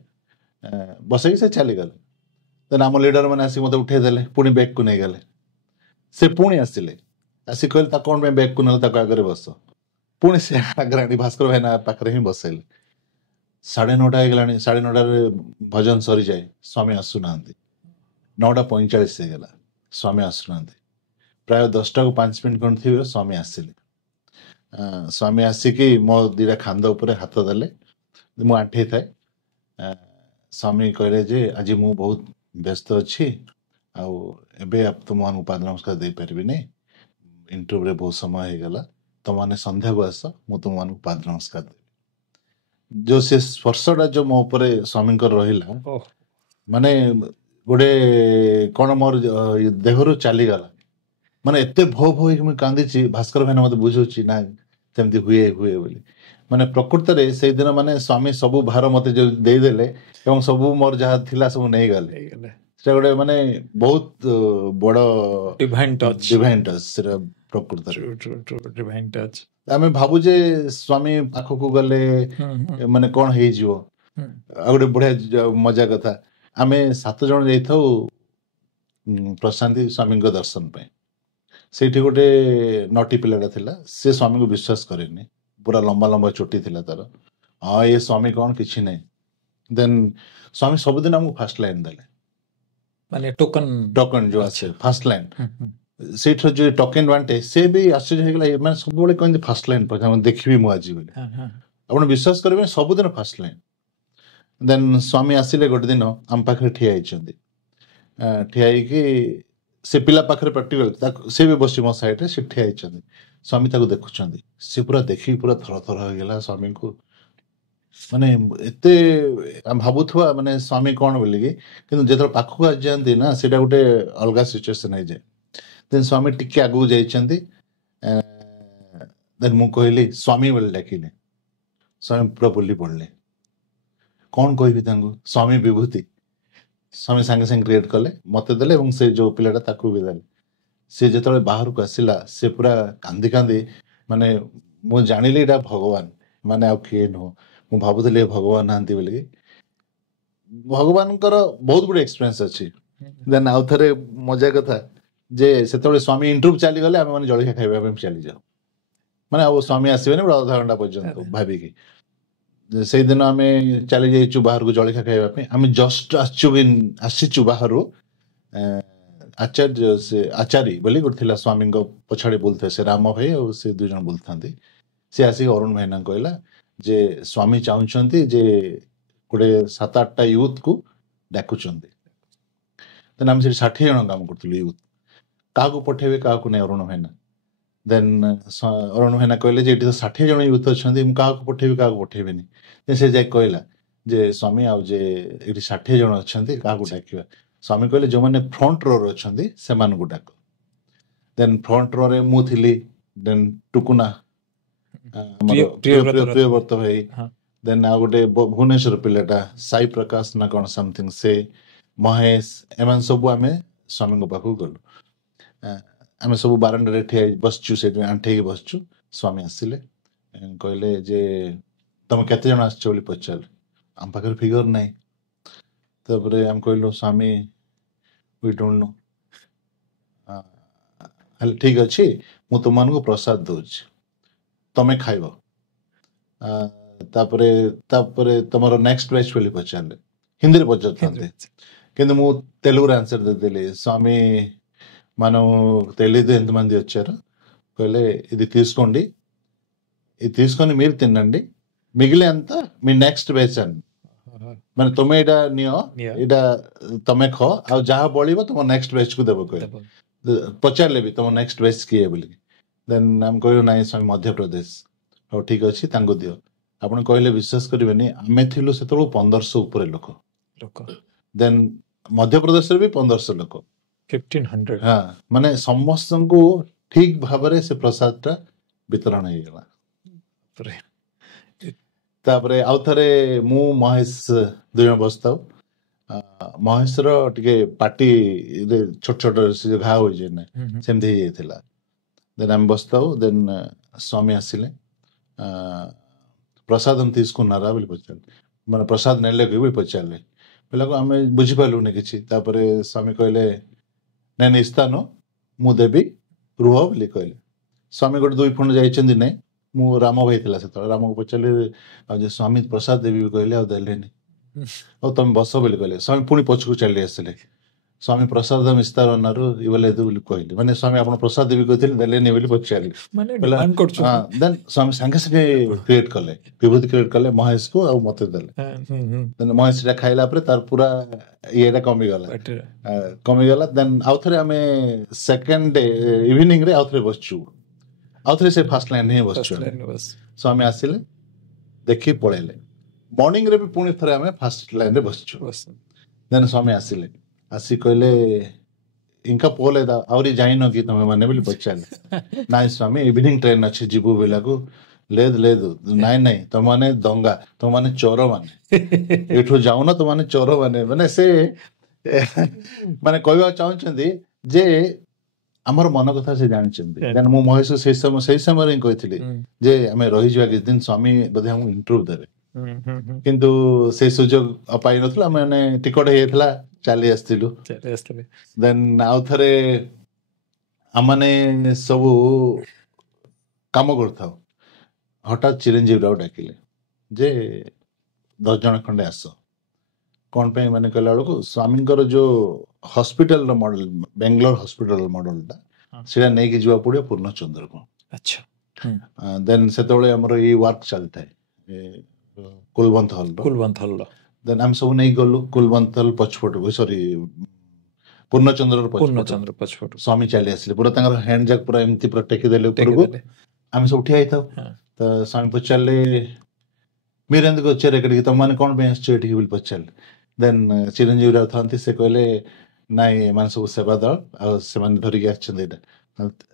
ବସେଇକି ସେ ଚାଲିଗଲେ। ଦେନ୍ ଆମ ଲିଡର ମାନେ ଆସିକି ମତେ ଉଠେଇ ଦେଲେ, ପୁଣି ବ୍ୟାଗକୁ ନେଇଗଲେ। ସେ ପୁଣି ଆସିଲେ, ଆସି କହିଲେ ତାକୁ କଣ ପାଇଁ ବ୍ୟାଗକୁ ନେଲେ, ତାକୁ ଆଗରେ ବସ। ପୁଣି ସେ ଆଗରେ ଆଣି ଭାସ୍କର ଭାଇନା ପାଖରେ ହିଁ ବସେଇଲେ। 9:30 ହେଇଗଲାଣି, 9:30ରେ ଭଜନ ସରିଯାଏ, ସ୍ୱାମୀ ଆସୁନାହାନ୍ତି। 9:45 ହେଇଗଲା, ସ୍ୱାମୀ ଆସୁନାହାନ୍ତି। ପ୍ରାୟ 10:05 ଖଣ୍ଡେ ଥିବେ, ସ୍ୱାମୀ ଆସିଲେ। ସ୍ୱାମୀ ଆସିକି ମୋ ଦିଟା ଖାନ୍ଦ ଉପରେ ହାତ ଦେଲେ, ମୁଁ ଆଣ୍ଠେଇ ଥାଏ। ସ୍ୱାମୀ କହିଲେ ଯେ ଆଜି ମୁଁ ବହୁତ ବ୍ୟସ୍ତ ଅଛି, ଆଉ ଏବେ ତୁମମାନଙ୍କୁ ପାଦ ନମସ୍କାର ଦେଇପାରିବିନି, ଇଣ୍ଟରଭ୍ୟୁରେ ବହୁତ ସମୟ ହେଇଗଲା, ତମମାନେ ସନ୍ଧ୍ୟାକୁ ଆସ, ମୁଁ ତୁମମାନଙ୍କୁ ପାଦ ନମସ୍କାର ଦେବି। ଯୋଉ ସେ ସ୍ପର୍ଶଟା ଯୋଉ ମୋ ଉପରେ ସ୍ୱାମୀଙ୍କର ରହିଲା, ମାନେ ଗୋଟେ କଣ ମୋର ଦେହରୁ ଚାଲିଗଲା। ମାନେ ଏତେ ଭୋ ଭୋ ହେଇକି ମୁଁ କାନ୍ଦିଛି। ଭାସ୍କର ଭାଇନା ମତେ ବୁଝଉଛି ନା ସେମିତି ହୁଏ ବୋଲି। ମାନେ ପ୍ରକୃତରେ ସେଇଦିନ ମାନେ ସ୍ୱାମୀ ସବୁ ଭାର ମତେ ଯୋଉ ଦେଇଦେଲେ ଏବଂ ସବୁ ମୋର ଯାହା ଥିଲା ସବୁ ନେଇଗଲେ। ସେଟା ଗୋଟେ ମାନେ ବହୁତ ବଡ ଡିଭାଇନ୍ ଟଚ୍ ସେଟା ପ୍ରକୃତରେ। ଆମେ ଭାବୁ ଯେ ସ୍ୱାମୀ ପାଖକୁ ଗଲେ ମାନେ କଣ ହେଇଯିବ। ଆଉ ଗୋଟେ ବଢିଆ ମଜା କଥା, ଆମେ 7 ଜଣ ଯାଇଥାଉ ପ୍ରଶାନ୍ତି ସ୍ୱାମୀଙ୍କ ଦର୍ଶନ ପାଇଁ। ସେଇଠି ଗୋଟେ ନଟି ପିଲାଟା ଥିଲା, ସେ ସ୍ୱାମୀଙ୍କୁ ବିଶ୍ୱାସ କରେନି। ପୁରା ଲମ୍ବା ଲମ୍ବା ଚୁଟି ଥିଲା ତାର। ଏ ସ୍ୱାମୀ କଣ, କିଛି ନାହିଁ। ଦେନ୍ ସ୍ୱାମୀ ସବୁଦିନ ଆମକୁ ଫାଷ୍ଟ ଲାଇନ ଦେଲେ, ମାନେ ଟୋକନ ଯୋଉ ଆସେ ଫାଷ୍ଟ ଲାଇନ। ସେଇଠୁ ଯୋଉ ଟୋକେନ ବାଣ୍ଟେ, ସେ ବି ଆଶ୍ଚର୍ଯ୍ୟ ହେଇଗଲା, ମାନେ ସବୁବେଳେ କହନ୍ତି ଫାଷ୍ଟ ଲାଇନ ଦେଖିବି ମୁଁ ଆଜି ବୋଲି। ଆପଣ ବିଶ୍ୱାସ କରିବେ, ସବୁଦିନ ଫାଷ୍ଟ ଲାଇନ। ଦେନ୍ ସ୍ୱାମୀ ଆସିଲେ, ଗୋଟେ ଦିନ ଆମ ପାଖରେ ଠିଆ ହେଇଛନ୍ତି। ଠିଆ ହେଇକି ସେ ପିଲା ପାଖରେ ପ୍ରାକ୍ଟିକାଲ, ସେ ବି ବସି ମୋ ସାଇଡରେ, ସେ ଠିଆ ହେଇଛନ୍ତି। ସ୍ୱାମୀ ତାକୁ ଦେଖୁଛନ୍ତି, ସେ ପୁରା ଦେଖିକି ପୁରା ଥର ଥର ହେଇଗଲା ସ୍ୱାମୀଙ୍କୁ। ମାନେ ଏତେ ଆମେ ଭାବୁଥିବା ମାନେ ସ୍ୱାମୀ କଣ ବୋଲିକି, କିନ୍ତୁ ଯେତେବେଳେ ପାଖକୁ ଆସିଯାଆନ୍ତି ନା, ସେଇଟା ଗୋଟେ ଅଲଗା ସିଚୁଏସନ ହେଇଯାଏ। ଦେନ୍ ସ୍ୱାମୀ ଟିକେ ଆଗକୁ ଯାଇଛନ୍ତି। ଦେନ୍ ମୁଁ କହିଲି ସ୍ୱାମୀ ବୋଲି ଡାକିଲି। ସ୍ୱାମୀ ପୁରା ବୁଲି ପଡିଲେ। କଣ କହିବି ତାଙ୍କୁ, ସ୍ୱାମୀ ବିଭୂତି। ସ୍ୱାମୀ ସାଙ୍ଗେ ସାଙ୍ଗେ କ୍ରିଏଟ୍ କଲେ, ମତେ ଦେଲେ ଏବଂ ସେ ଯୋଉ ପିଲାଟା ତାକୁ ବି ଦେଲେ। ସେ ଯେତେବେଳେ ବାହାରକୁ ଆସିଲା, ସେ ପୁରା କାନ୍ଦି କାନ୍ଦି, ମାନେ ମୁଁ ଜାଣିଲି ଏଇଟା ଭଗବାନ, ମାନେ ଆଉ କିଏ ନୁହଁ। ମୁଁ ଭାବୁଥିଲି ଭଗବାନ ନାହାନ୍ତି ବୋଲିକି। ଭଗବାନଙ୍କର ବହୁତ ଗୁଡେ ଏକ୍ସପିରିଏନ୍ସ ଅଛି। ଦେନ୍ ଆଉ ଥରେ ମଜା କଥା ଯେ ସେତେବେଳେ ସ୍ୱାମୀ ଇଣ୍ଟରଭ୍ୟୁ ଚାଲିଗଲେ, ଆମେ ମାନେ ଜଳଖିଆ ଖାଇବା ପାଇଁ ଚାଲିଯାଉ। ମାନେ ଆଉ ସ୍ୱାମୀ ଆସିବେନି ଅଧା ଘଣ୍ଟା ପର୍ଯ୍ୟନ୍ତ ଭାବିକି। ସେଇଦିନ ଆମେ ଚାଲି ଯାଇଛୁ ବାହାରକୁ ଜଳଖିଆ ଖାଇବା ପାଇଁ। ଆମେ ଜଷ୍ଟ ଆସିଛୁ ବାହାରୁ, ଆଚାରୀ ବୋଲି ଗୋଟେ ଥିଲା, ସ୍ୱାମୀଙ୍କ ପଛାଡେ ବୁଲୁଥାଏ, ସେ ରାମ ଭାଇ ଆଉ ସେ 2 ଜଣ ବୁଲୁଥାନ୍ତି। ସେ ଆସିକି ଅରୁଣ ଭାଇନା କହିଲା ଯେ ସ୍ୱାମୀ ଚାହୁଁଛନ୍ତି ଯେ ଗୋଟେ 7-8ଟା ୟୁଥକୁ ଡାକୁଛନ୍ତି। ଦେନ୍ ଆମେ ସେଠି 60 ଜଣ କାମ କରୁଥିଲୁ ୟୁଥ। କାହାକୁ ପଠେଇବେ କାହାକୁ ନାହିଁ ଅରୁଣ ଭାଇନା। ଦେନ୍ ଅରୁଣ ଭାଇନା କହିଲେ ଯେ ଏଠି ତ 60 ଜଣ ୟୁଥ ଅଛନ୍ତି, ମୁଁ କାହାକୁ ପଠେଇବିନି। ସେ ଯାଇ କହିଲା ଯେ ସ୍ୱାମୀ ଆଉ ଯେ ଏଠି 60 ଜଣ ଅଛନ୍ତି, କାହାକୁ ଡାକିବା। ସ୍ୱାମୀ କହିଲେ ଯୋଉମାନେ ଫ୍ରଣ୍ଟ ରୋରେ ଅଛନ୍ତି ସେମାନଙ୍କୁ ଡାକ। ଦେନ୍ ଫ୍ରଣ୍ଟ ରୋରେ ମୁଁ ଥିଲି। ଦେନ୍ ଟୁକୁନା, ଆମର ପ୍ରିୟବ୍ରତ ଭାଇ। ଦେନ୍ ଆଉ ଗୋଟେ ଭୁବନେଶ୍ୱର ପିଲାଟା ସାଇ ପ୍ରକାଶ ନା କଣ ସମଥିଙ୍ଗ, ସେ ମହେଶ, ଏମାନେ ସବୁ ଆମେ ସ୍ୱାମୀଙ୍କ ପାଖକୁ ଗଲୁ। ଆମେ ସବୁ ବାରଣ୍ଡାରେ ଠିଆ ବସିଛୁ, ସେଠି ଆଣ୍ଠେଇକି ବସିଛୁ। ସ୍ୱାମୀ ଆସିଲେ, କହିଲେ ଯେ ତମେ କେତେ ଜଣ ଆସିଛ ବୋଲି ପଚାରିଲେ। ଆମ ପାଖରେ ଫିଗର ନାହିଁ। ତାପରେ ଆମେ କହିଲୁ ସ୍ୱାମୀ वी डोंट नो हेल्ले ठीक अच्छी मु तुमको प्रसाद दूची तमें खाइब तापरे तापरे तुमरो नेक्स्ट बैच बोली पचारे हिंदी रे पचारथांते किंतु मु तेलुगु आंसर दे देली स्वामी మనం తెలీదు ఎంతమంది వచ్చారు କହିଲେ ఇది తీసుకోండి ఇది తీసుకొని మీరు తినండి మిగిలే అంతా మీ నెక్స్ట్ బ్యాచ్ అని ମାନେ ତମେ ଏଇଟା ନିଅ ଏଇଟା ତମେ ଖ ଆଉ ଯାହା ବଳିବ ତମ ନେକ୍ସଟ ବ୍ୟାଚ୍ କୁ ଦେବ କହିଲେ ପଚାରିଲେ ବି ତମ ନେକ୍ସଟ ବ୍ୟାଚ୍ କିଏ ବୋଲିକି ଦେନ୍ ଆମେ କହିଲୁ ନାଇଁ ସ୍ୱାମୀ ମଧ୍ୟପ୍ରଦେଶ ହଉ ଠିକ ଅଛି ତାଙ୍କୁ ଦିଅ ଆପଣ କହିଲେ ବିଶ୍ୱାସ କରିବେନି ଆମେ ଥିଲୁ ସେତେବେଳକୁ 1500 ଉପରେ ଲୋକ ଦେନ୍ ମଧ୍ୟପ୍ରଦେଶରେ ବି 1500 ଲୋକ 1500 ହଁ ମାନେ ସମସ୍ତଙ୍କୁ ଠିକ ଭାବରେ ସେ ପ୍ରସାଦଟା ବିତରଣ ହେଇଗଲା ତାପରେ ଆଉ ଥରେ ମୁଁ ମହେଶ ଦୁଇ ଜଣ ବସିଥାଉ ମହେଶର ଟିକେ ପାଟିରେ ଛୋଟ ଛୋଟ ଘା ହୋଇଯାଏ ନା ସେମିତି ହେଇଯାଇଥିଲା ଦେନ୍ ଆମେ ବସିଥାଉ ଦେନ୍ ସ୍ୱାମୀ ଆସିଲେ ପ୍ରସାଦ తీసుకున్నారా ବୋଲି ପଚାରିଲେ ମାନେ ପ୍ରସାଦ ନେଲେ କି ବୋଲି ପଚାରିଲେ ପିଲାକୁ ଆମେ ବୁଝିପାରିଲୁନି କିଛି ତାପରେ ସ୍ୱାମୀ କହିଲେ ନାଇଁ ଇସ୍ତାନ ମୁଁ ଦେବି ରୁହ ବୋଲି କହିଲେ ସ୍ୱାମୀ ଗୋଟେ 2 ଫୁଣ୍ଡ ଯାଇଛନ୍ତି ନାଇଁ ମୁଁ ରାମ ଭାଇ ଥିଲା ସେତେବେଳେ ରାମକୁ ପଚାରିଲି ଆଉ ଯେ ସ୍ୱାମୀ ପ୍ରସାଦ ଦେବି କହିଲେ ଆଉ ଦେଲେନି ଆଉ ତମେ ବସ ବୋଲି କହିଲେ ସ୍ୱାମୀ ପୁଣି ପଛକୁ ଚାଲି ଆସିଲେ ସ୍ୱାମୀ ପ୍ରସାଦ ମିସ୍ତାର ଅନାରୁ ଇବଲେ ବୋଲି କହିଲେ ମାନେ ସ୍ୱାମୀ ଆପଣ ପ୍ରସାଦ ଦେବି କହିଥିଲେ ଦେଲେନି ବୋଲି ପଚାରିଲେ ଦେନ୍ ସ୍ୱାମୀ ସାଙ୍ଗେ ସାଙ୍ଗେ କ୍ରିଏଟ୍ କଲେ ବିଭୂତି କ୍ରିଏଟ୍ କଲେ ମହେଶକୁ ଆଉ ମତେ ଦେଲେ ମହେଶ ସେଟା ଖାଇଲା ପରେ ତାର ପୁରା ଇଏଟା କମିଗଲା ଦେନ୍ ଆଉ ଥରେ ଆମେ ସେକେଣ୍ଡ ଡେ ଇଭିନିଂ ରେ ଆଉ ଥରେ ବସିଛୁ ଆଉ ଥରେ ସେ ଫାର୍ଷ୍ଟ ଲାଇନ୍ ହିଁ ବସିଛୁ ସ୍ୱାମୀ ଆସିଲେ ଦେଖି ପଳେଇଲେ ମର୍ଣ୍ଣିଂ ରେ ବି ପୁଣି ଥରେ ଆମେ ଫାର୍ଷ୍ଟ ଲାଇନ୍ ରେ ବସିଛୁ ଦେନ୍ ସ୍ୱାମୀ ଆସିଲେ ଆସି କହିଲେ ఇంకా పోలేదా ଆହୁରି ଯାଇନ କି ତମେ ମାନେ ବୋଲି ପଚାରିଲେ ନାଇଁ ସ୍ୱାମୀ ଇଭିନିଂ ଟ୍ରେନ୍ ଅଛି ଯିବୁ ବେଲାକୁ లేదు ନାଇଁ ତମମାନେ ଦଙ୍ଗା ତମମାନେ ଚୋର ମାନେ ଏଠୁ ଯାଉନ ତମମାନେ ଚୋର ମାନେ ସେ ମାନେ କହିବାକୁ ଚାହୁଁଛନ୍ତି ଯେ ଆମର ମନ କଥା ସେ ଜାଣିଛନ୍ତି କାରଣ ମୁଁ ମହେଶ ସେଇ ସମୟରେ ହିଁ କହିଥିଲି ଯେ ଆମେ ରହିଯିବା କିଛି ଦିନ ସ୍ୱାମୀ ବୋଧେ ଆମକୁ ଇଣ୍ଟରଭ୍ୟୁ ଦେବେ କିନ୍ତୁ ସେଇ ସୁଯୋଗ ପାଇନଥିଲୁ ଆମେ ମାନେ ଟିକଟ ହେଇଯାଇଥିଲା ଚାଲି ଆସିଥିଲୁ ଦେନ୍ ଆଉ ଥରେ ଆମମାନେ ସବୁ କାମ କରୁଥାଉ ହଠାତ୍ ଚିରଞ୍ଜୀବ ରାଓ ଡାକିଲେ ଯେ 10 ଜଣ ଖଣ୍ଡେ ଆସ କଣ ପାଇଁ ମାନେ କହିଲା ବେଳକୁ ସ୍ୱାମୀଙ୍କର ଯୋଉ ହସ୍ପିଟାଲର ମଡେଲ ବେଙ୍ଗଲୋର ହସ୍ପିଟାଲ ମଡେଲଟା ସେଇଟା ନେଇକି ଯିବାକୁ ପଡିବ ପୂର୍ଣ୍ଣଚନ୍ଦ୍ରକୁ ଦେନ୍ ସେତେବେଳେ ଆମର ଏଇ ୱାର୍କ ଚାଲିଥାଏ କୁଲବନ୍ତ ହଲ ଦେନ୍ ଆମେ ସବୁ ନେଇକି ଗଲୁ କୁଲବନ୍ତ ହଲ ପଛପଟକୁ ସରି ପୂର୍ଣ୍ଣଚନ୍ଦ୍ରର ପଛପଟ ସ୍ୱାମୀ ଚାଲି ଆସିଲେ ପୁରା ତାଙ୍କର ହ୍ୟାଣ୍ଡ ଜାକ୍ ପୁରା ଏମିତି ପୁରା ଟେକିଦେଲେ ଉପରକୁ ଆମେ ସବୁ ଠିଆ ହେଇଥାଉ ତ ସ୍ୱାମୀ ପଚାରିଲେ మీరు ఎందుకు వచ్చారు ఇక్కడికి ତମମାନେ କଣ ପାଇଁ ଆସିଛ ଏଠିକି ବୋଲି ପଚାରିଲେ ଦେନ୍ ଚିରଞ୍ଜୀବ ରାଓ ଥାନ୍ତି ସେ କହିଲେ ନାଇଁ ଏମାନେ ସବୁ ସେବା ଦଳ ଆଉ ସେମାନେ ଧରିକି ଆସିଛନ୍ତି ଏଇଟା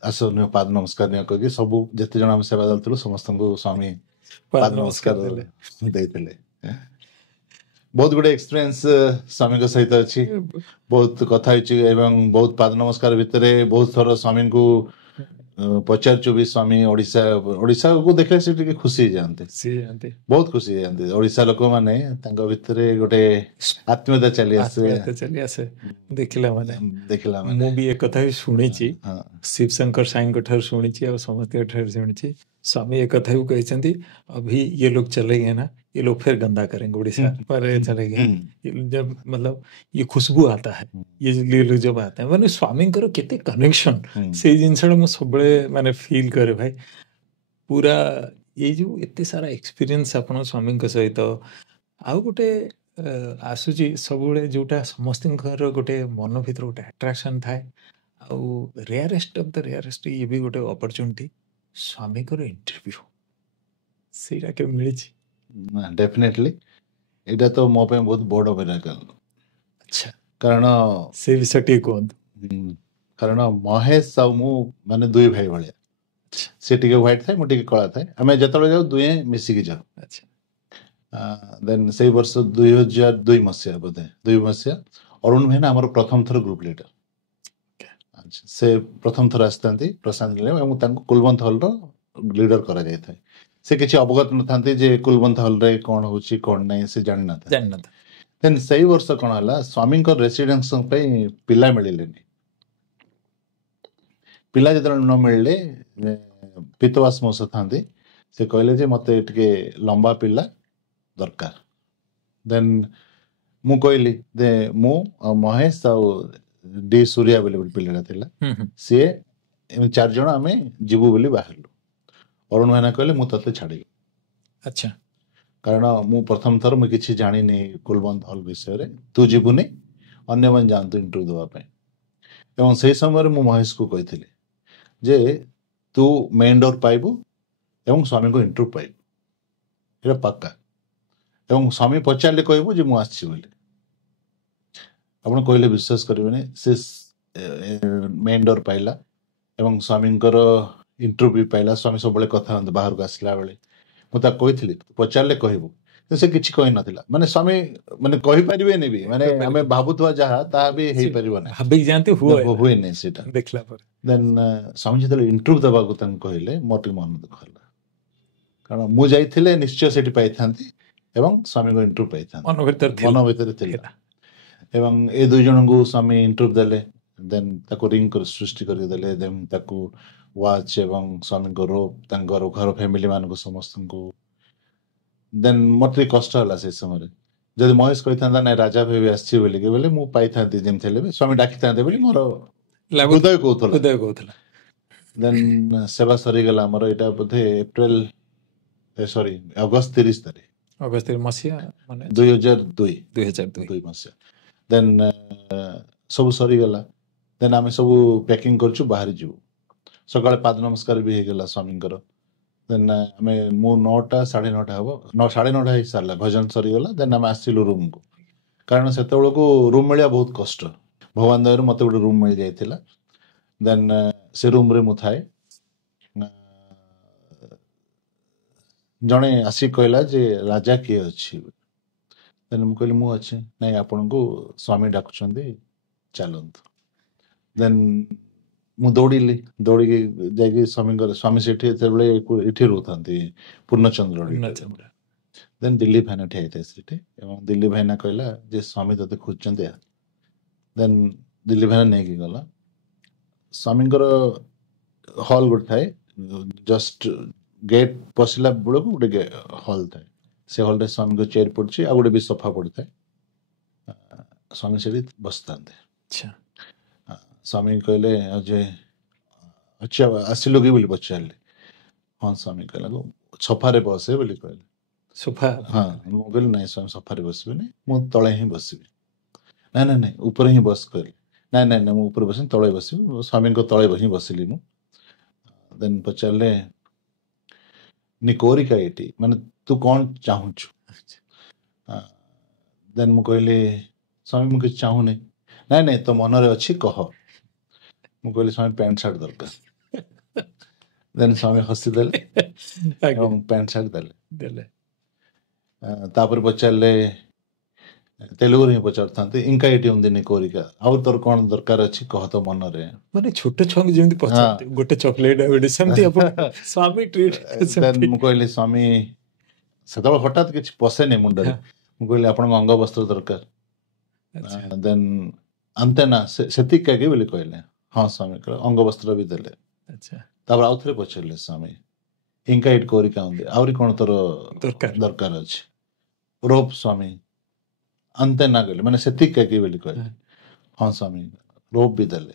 ଆସ ନିଅ ପାଦ ନମସ୍କାର ନିଅ କହିକି ସବୁ ଯେତେ ଜଣ ଆମେ ସେବା ଦଳ ଥିଲୁ ସମସ୍ତଙ୍କୁ ସ୍ୱାମୀ ପାଦ ନମସ୍କାର ଦେଇଥିଲେ ବହୁତ ଗୁଡେ ଏକ୍ସପିରିଏନ୍ସ ସ୍ୱାମୀଙ୍କ ସହିତ ଅଛି ବହୁତ କଥା ହେଇଛି ଏବଂ ବହୁତ ପାଦ ନମସ୍କାର ଭିତରେ ବହୁତ ଥର ସ୍ୱାମୀଙ୍କୁ ପଚାରୁଛୁ ବି ସ୍ୱାମୀ ଓଡ଼ିଶାକୁ ଦେଖିଲେ ସେ ଟିକେ ଖୁସି ହେଇଯାଆନ୍ତି ବହୁତ ଖୁସି ହେଇଯାଆନ୍ତି ଓଡ଼ିଶା ଲୋକମାନେ ତାଙ୍କ ଭିତରେ ଗୋଟେ ଆତ୍ମୀୟତା ଚାଲି ଆସେ ଦେଖିଲା ମାନେ ମୁଁ ବି ଏ କଥା ବି ଶୁଣିଛି ଶିବ ଶଙ୍କର ସାଇଙ୍କ ଠାରୁ ଶୁଣିଛି ଆଉ ସମସ୍ତଙ୍କ ଠାରୁ ଶୁଣିଛି स्वामी एक कथा भी कहते अभी ये लोग चले गए ना ये लोग फिर गंदा करेंगे उड़ीसा पर चले गए जब मतलब ये खुशबू आता है ये लोग जब आते हैं मैंने स्वामी केते कनेक्शन से जिनसा मु सब माने फील करे भाई पूरा ये जो एते सारा एक्सपीरियंस आपण स्वामी सहित आउ गोटे आसुची सब जोटा समस्त गोटे मन भीतर गोटे अट्राक्शन थाए आउ रेयरेस्ट ऑफ द रेयरेस्ट ये भी गोटे अपॉर्चुनिटी स्वामी को इंटरव्यू सेटा के मिली डेफिनेटली एटा तो मो पे बहुत बड़ मिराकल अच्छा कारण से विषय टी कोन कारण महेश साउ मु माने दुई भाई भलिया से टिके व्हाइट थाए मु टिके कला थाए हमें जतले जाऊ दुए मिसी के जाऊ अच्छा देन से वर्ष 2002 मसिया बोधे 2 मसिया अरुण भाई हमर प्रथम थर ग्रुप लीडर से प्रथम थर आस्तांती प्रशांत ले एवं तांको कुलवंत हॉल रो लीडर करा जाय थाए से किछि अवगत न थांती जे कुलवंत हॉल रे कोन होची कोन नै से जानना था ଦେନ୍ ସେଇ ବର୍ଷ କ'ଣ ହେଲା ସ୍ୱାମୀଙ୍କ ରେସିଡେନ୍ସ ପାଇଁ ପିଲା ମିଳିଲେନି। ପିଲା ଯେତେବେଳେ ନ ମିଳିଲେ ପିତବାସ ମୋ ସହ ଥାନ୍ତି, ସେ କହିଲେ ଯେ ମୋତେ ଟିକେ ଲମ୍ବା ପିଲା ଦରକାର। ଦେନ୍ ମୁଁ କହିଲି ଯେ ମୁଁ ଆଉ ମହେଶ ଆଉ ଡି ସୂର୍ୟା ବୋଲି ଗୋଟେ ପିଲାଟା ଥିଲା, ସିଏ 4 ଜଣ ଆମେ ଯିବୁ ବୋଲି ବାହାରିଲୁ। ଅରୁଣ ଭାଇନା କହିଲେ ମୁଁ ତତେ ଛାଡ଼ିବି। ଆଚ୍ଛା, କାରଣ ମୁଁ ପ୍ରଥମ ଥର ମୁଁ କିଛି ଜାଣିନି କୁଲବନ୍ତ ହଲ୍ ବିଷୟରେ, ତୁ ଯିବୁନି, ଅନ୍ୟମାନେ ଯାଆନ୍ତୁ ଇଣ୍ଟରଭ୍ୟୁ ଦେବା ପାଇଁ। ଏବଂ ସେଇ ସମୟରେ ମୁଁ ମହେଶକୁ କହିଥିଲି ଯେ ତୁ ମେନ୍ ଡୋର୍ ପାଇବୁ ଏବଂ ସ୍ୱାମୀଙ୍କୁ ଇଣ୍ଟରଭ୍ୟୁ ପାଇବୁ, ଏଇଟା ପକ୍କା। ଏବଂ ସ୍ୱାମୀ ପଚାରିଲେ କହିବୁ ଯେ ମୁଁ ଆସିଛି ବୋଲି। ଆପଣ କହିଲେ ବିଶ୍ୱାସ କରିବେନି, ସେ ମେନ୍ ଡୋର୍ ପାଇଲା ଏବଂ ସ୍ୱାମୀଙ୍କର ଇଣ୍ଟରଭ୍ୟୁ ପାଇଲା। ସ୍ୱାମୀ ସବୁବେଳେ କଥା ହୁଅନ୍ତି ବାହାରକୁ ଆସିଲା ବେଳେ। ମୁଁ ତାକୁ କହିଥିଲି ପଚାରିଲେ କହିବୁ, ସେ କିଛି କହିନଥିଲା। ମାନେ ସ୍ୱାମୀ ମାନେ କହିପାରିବେନି ବି, ମାନେ ଆମେ ଭାବୁଥିବା ଯାହା ତାହା ବି ହେଇପାରିବ ନାହିଁ, ଭାବିକି ଯାଆନ୍ତି ହୁଏନି ସେଇଟା। ଦେଖିଲା ପରେ ଦେନ୍ ସ୍ୱାମୀ ଯେତେବେଳେ ଇଣ୍ଟରଭ୍ୟୁ ଦେବାକୁ ତାଙ୍କୁ କହିଲେ ମୋର ଟିକେ ମନ ଦୁଃଖ ହେଲା, କାରଣ ମୁଁ ଯାଇଥିଲେ ନିଶ୍ଚୟ ସେଠି ପାଇଥାନ୍ତି ଏବଂ ସ୍ୱାମୀଙ୍କ ଇଣ୍ଟରଭ୍ୟୁ ପାଇଥାନ୍ତି, ମନ ଭିତରେ ଥିଲା। ଏବଂ ଏ 2 ଜଣଙ୍କୁ ସ୍ୱାମୀ ଇଣ୍ଟରଭ୍ୟୁ ଦେଲେ, ଦେନ୍ ତାକୁ ରିଙ୍ଗ ସୃଷ୍ଟି କରିକି ଦେଲେ, ଦେନ୍ ତାକୁ ୱାଚ୍ ଏବଂ ସ୍ୱାମୀଙ୍କ ରୋପ୍, ତାଙ୍କର ଘର ଫ୍ୟାମିଲି ମାନଙ୍କୁ ସମସ୍ତଙ୍କୁ। ଦେନ୍ ମୋତେ ଟିକେ କଷ୍ଟ ହେଲା ସେ ସମୟରେ। ଯଦି ମହେଶ କହିଥାନ୍ତା ନାଇଁ ରାଜା ଭାଇ ବି ଆସିଛି ବୋଲିକି ବୋଲେ ମୁଁ ପାଇଥାନ୍ତି, ଯେମିତି ହେଲେ ବି ସ୍ୱାମୀ ଡାକିଥାନ୍ତେ ବୋଲି ମୋର ହୃଦୟ କହୁଥିଲା। ଦେନ୍ ସେବା ସରିଗଲା ଆମର, ଏଇଟା ବୋଧେ ଅଗଷ୍ଟ 30 ତାରିଖ, ଅଗଷ୍ଟ ମସିହା, 2002 ମସିହା। ଦେନ୍ ସବୁ ସରିଗଲା। ଦେନ୍ ଆମେ ସବୁ ପ୍ୟାକିଂ କରୁଛୁ, ବାହାରି ଯିବୁ। ସକାଳେ ପାଦ ନମସ୍କାର ବି ହେଇଗଲା ସ୍ୱାମୀଙ୍କର। ଦେନ୍ ଆମେ ମୁଁ 9ଟା 9:30 ହବ, 9:30 ହେଇସାରିଲା, ଭଜନ ସରିଗଲା। ଦେନ୍ ଆମେ ଆସିଲୁ ରୁମ୍କୁ, କାରଣ ସେତେବେଳକୁ ରୁମ୍ ମିଳିବା ବହୁତ କଷ୍ଟ। ଭଗବାନ ଦୟାରୁ ମୋତେ ଗୋଟେ ରୁମ୍ ମିଳିଯାଇଥିଲା। ଦେନ୍ ସେ ରୁମ୍ରେ ମୁଁ ଥାଏ, ଜଣେ ଆସିକି କହିଲା ଯେ ରାଜା କିଏ ଅଛି? ଦେନ୍ ମୁଁ କହିଲି ମୁଁ ଅଛି। ନାଇଁ ଆପଣଙ୍କୁ ସ୍ୱାମୀ ଡାକୁଛନ୍ତି, ଚାଲନ୍ତୁ। ଦେନ୍ ମୁଁ ଦୌଡ଼ିକି ଯାଇକି ସ୍ୱାମୀ ସେଠି ଯେତେବେଳେ ଏଠି ରହୁଥାନ୍ତି ପୂର୍ଣ୍ଣଚନ୍ଦ୍ର। ଦେନ୍ ଦିଲ୍ଲୀ ଭାଇନା ଠିଆ ହେଇଥାଏ ସେଠି, ଏବଂ ଦିଲ୍ଲୀ ଭାଇନା କହିଲା ଯେ ସ୍ୱାମୀ ତତେ ଖୋଜୁଛନ୍ତି। ଦେନ୍ ଦିଲ୍ଲୀ ଭାଇନା ନେଇକି ଗଲା। ସ୍ୱାମୀଙ୍କର ହଲ୍ ଗୋଟେ ଥାଏ, ଜଷ୍ଟ ଗେଟ୍ ପଶିଲା ବେଳକୁ ଗୋଟେ ହଲ୍ ଥାଏ। ସେ ହଲ୍ରେ ସ୍ୱାମୀଙ୍କ ଚେୟାର ପଡ଼ିଛି, ଆଉ ଗୋଟେ ବି ସଫା ପଡ଼ିଥାଏ। ସ୍ୱାମୀ ସେଠି ବସିଥାନ୍ତି। ସ୍ୱାମୀ କହିଲେ ଯେ ଆଚ୍ଛା ଆସିଲୁ କି ବୋଲି ପଚାରିଲେ। ହଁ, ସ୍ୱାମୀ କହିଲା ସୋଫାରେ ବସେ ବୋଲି କହିଲେ। ହଁ, ମୁଁ କହିଲି ନାଇଁ ସ୍ୱାମୀ ସୋଫାରେ ବସିବିନି, ମୁଁ ତଳେ ହିଁ ବସିବି। ନାଇଁ ଉପରେ ହିଁ ବସ କହିଲେ। ନାଇଁ ମୁଁ ଉପରେ ବସିନି, ତଳେ ବସିବି। ସ୍ୱାମୀଙ୍କ ତଳେ ହିଁ ବସିଲି ମୁଁ। ଦେନ୍ ପଚାରିଲେ ନି କୋରିକା ଏଇଠି, ମାନେ ତୁ କ'ଣ ଚାହୁଁଛୁ? ଦେନ୍ ମୁଁ କହିଲି ସ୍ୱାମୀ ମୁଁ କିଛି ଚାହୁଁନି। ନାଇଁ ତୋ ମନରେ ଅଛି କହ। ମୁଁ କହିଲି ସ୍ୱାମୀ ପ୍ୟାଣ୍ଟ ସାର୍ଟ ଦରକାର। ଦେନ୍ ସ୍ୱାମୀ ହସିଦେଲେ ଏବଂ ପ୍ୟାଣ୍ଟ ସାର୍ଟ ଦେଲେ। ତାପରେ ପଚାରିଲେ, ତେଲୁଗୁରେ ହିଁ ପଚାରୁଥାନ୍ତି, ଇଙ୍କା ଏଠି ହୁଅନ୍ତିନି କୋରିକା, ଆଉ ତୋର କ'ଣ ଦରକାର ଅଛି କହ ତୋ ମନରେ। ମାନେ ଛୋଟ ଛୁଆଙ୍କୁ ଯେମିତି ପଚାରନ୍ତି ଗୋଟେ ଚକୋଲେଟ୍ ସେମିତି ସ୍ୱାମୀ ଟ୍ରିଟ୍। ମୁଁ କହିଲି ସ୍ୱାମୀ, ସେତେବେଳେ ହଠାତ୍ କିଛି ପଶେନି ମୁଣ୍ଡରେ। ମୁଁ କହିଲି ଆପଣଙ୍କ ଅଙ୍ଗବସ୍ତ୍ର ଦରକାର। ଦେନ୍ ଆନ୍ତେନା ସେତିକି କାହିଁକି ବୋଲି କହିଲେ। ହଁ ସ୍ୱାମୀ କହିଲେ ଅଙ୍ଗବସ୍ତ୍ର ବି ଦେଲେ। ତାପରେ ଆଉ ଥରେ ପଚାରିଲେ ସ୍ୱାମୀ, ଇଙ୍କା ଏଠି କୋରିକା ହୁଅନ୍ତି, ଆହୁରି କ'ଣ ତୋର ଦରକାର ଅଛି? ରୋପ୍ ସ୍ୱାମୀ। ଆନ୍ତେନା କହିଲେ ମାନେ ସେତିକି କାହିଁକି ବୋଲି କହିଲେ। ହଁ ସ୍ୱାମୀ, ରୋପ୍ ବି ଦେଲେ।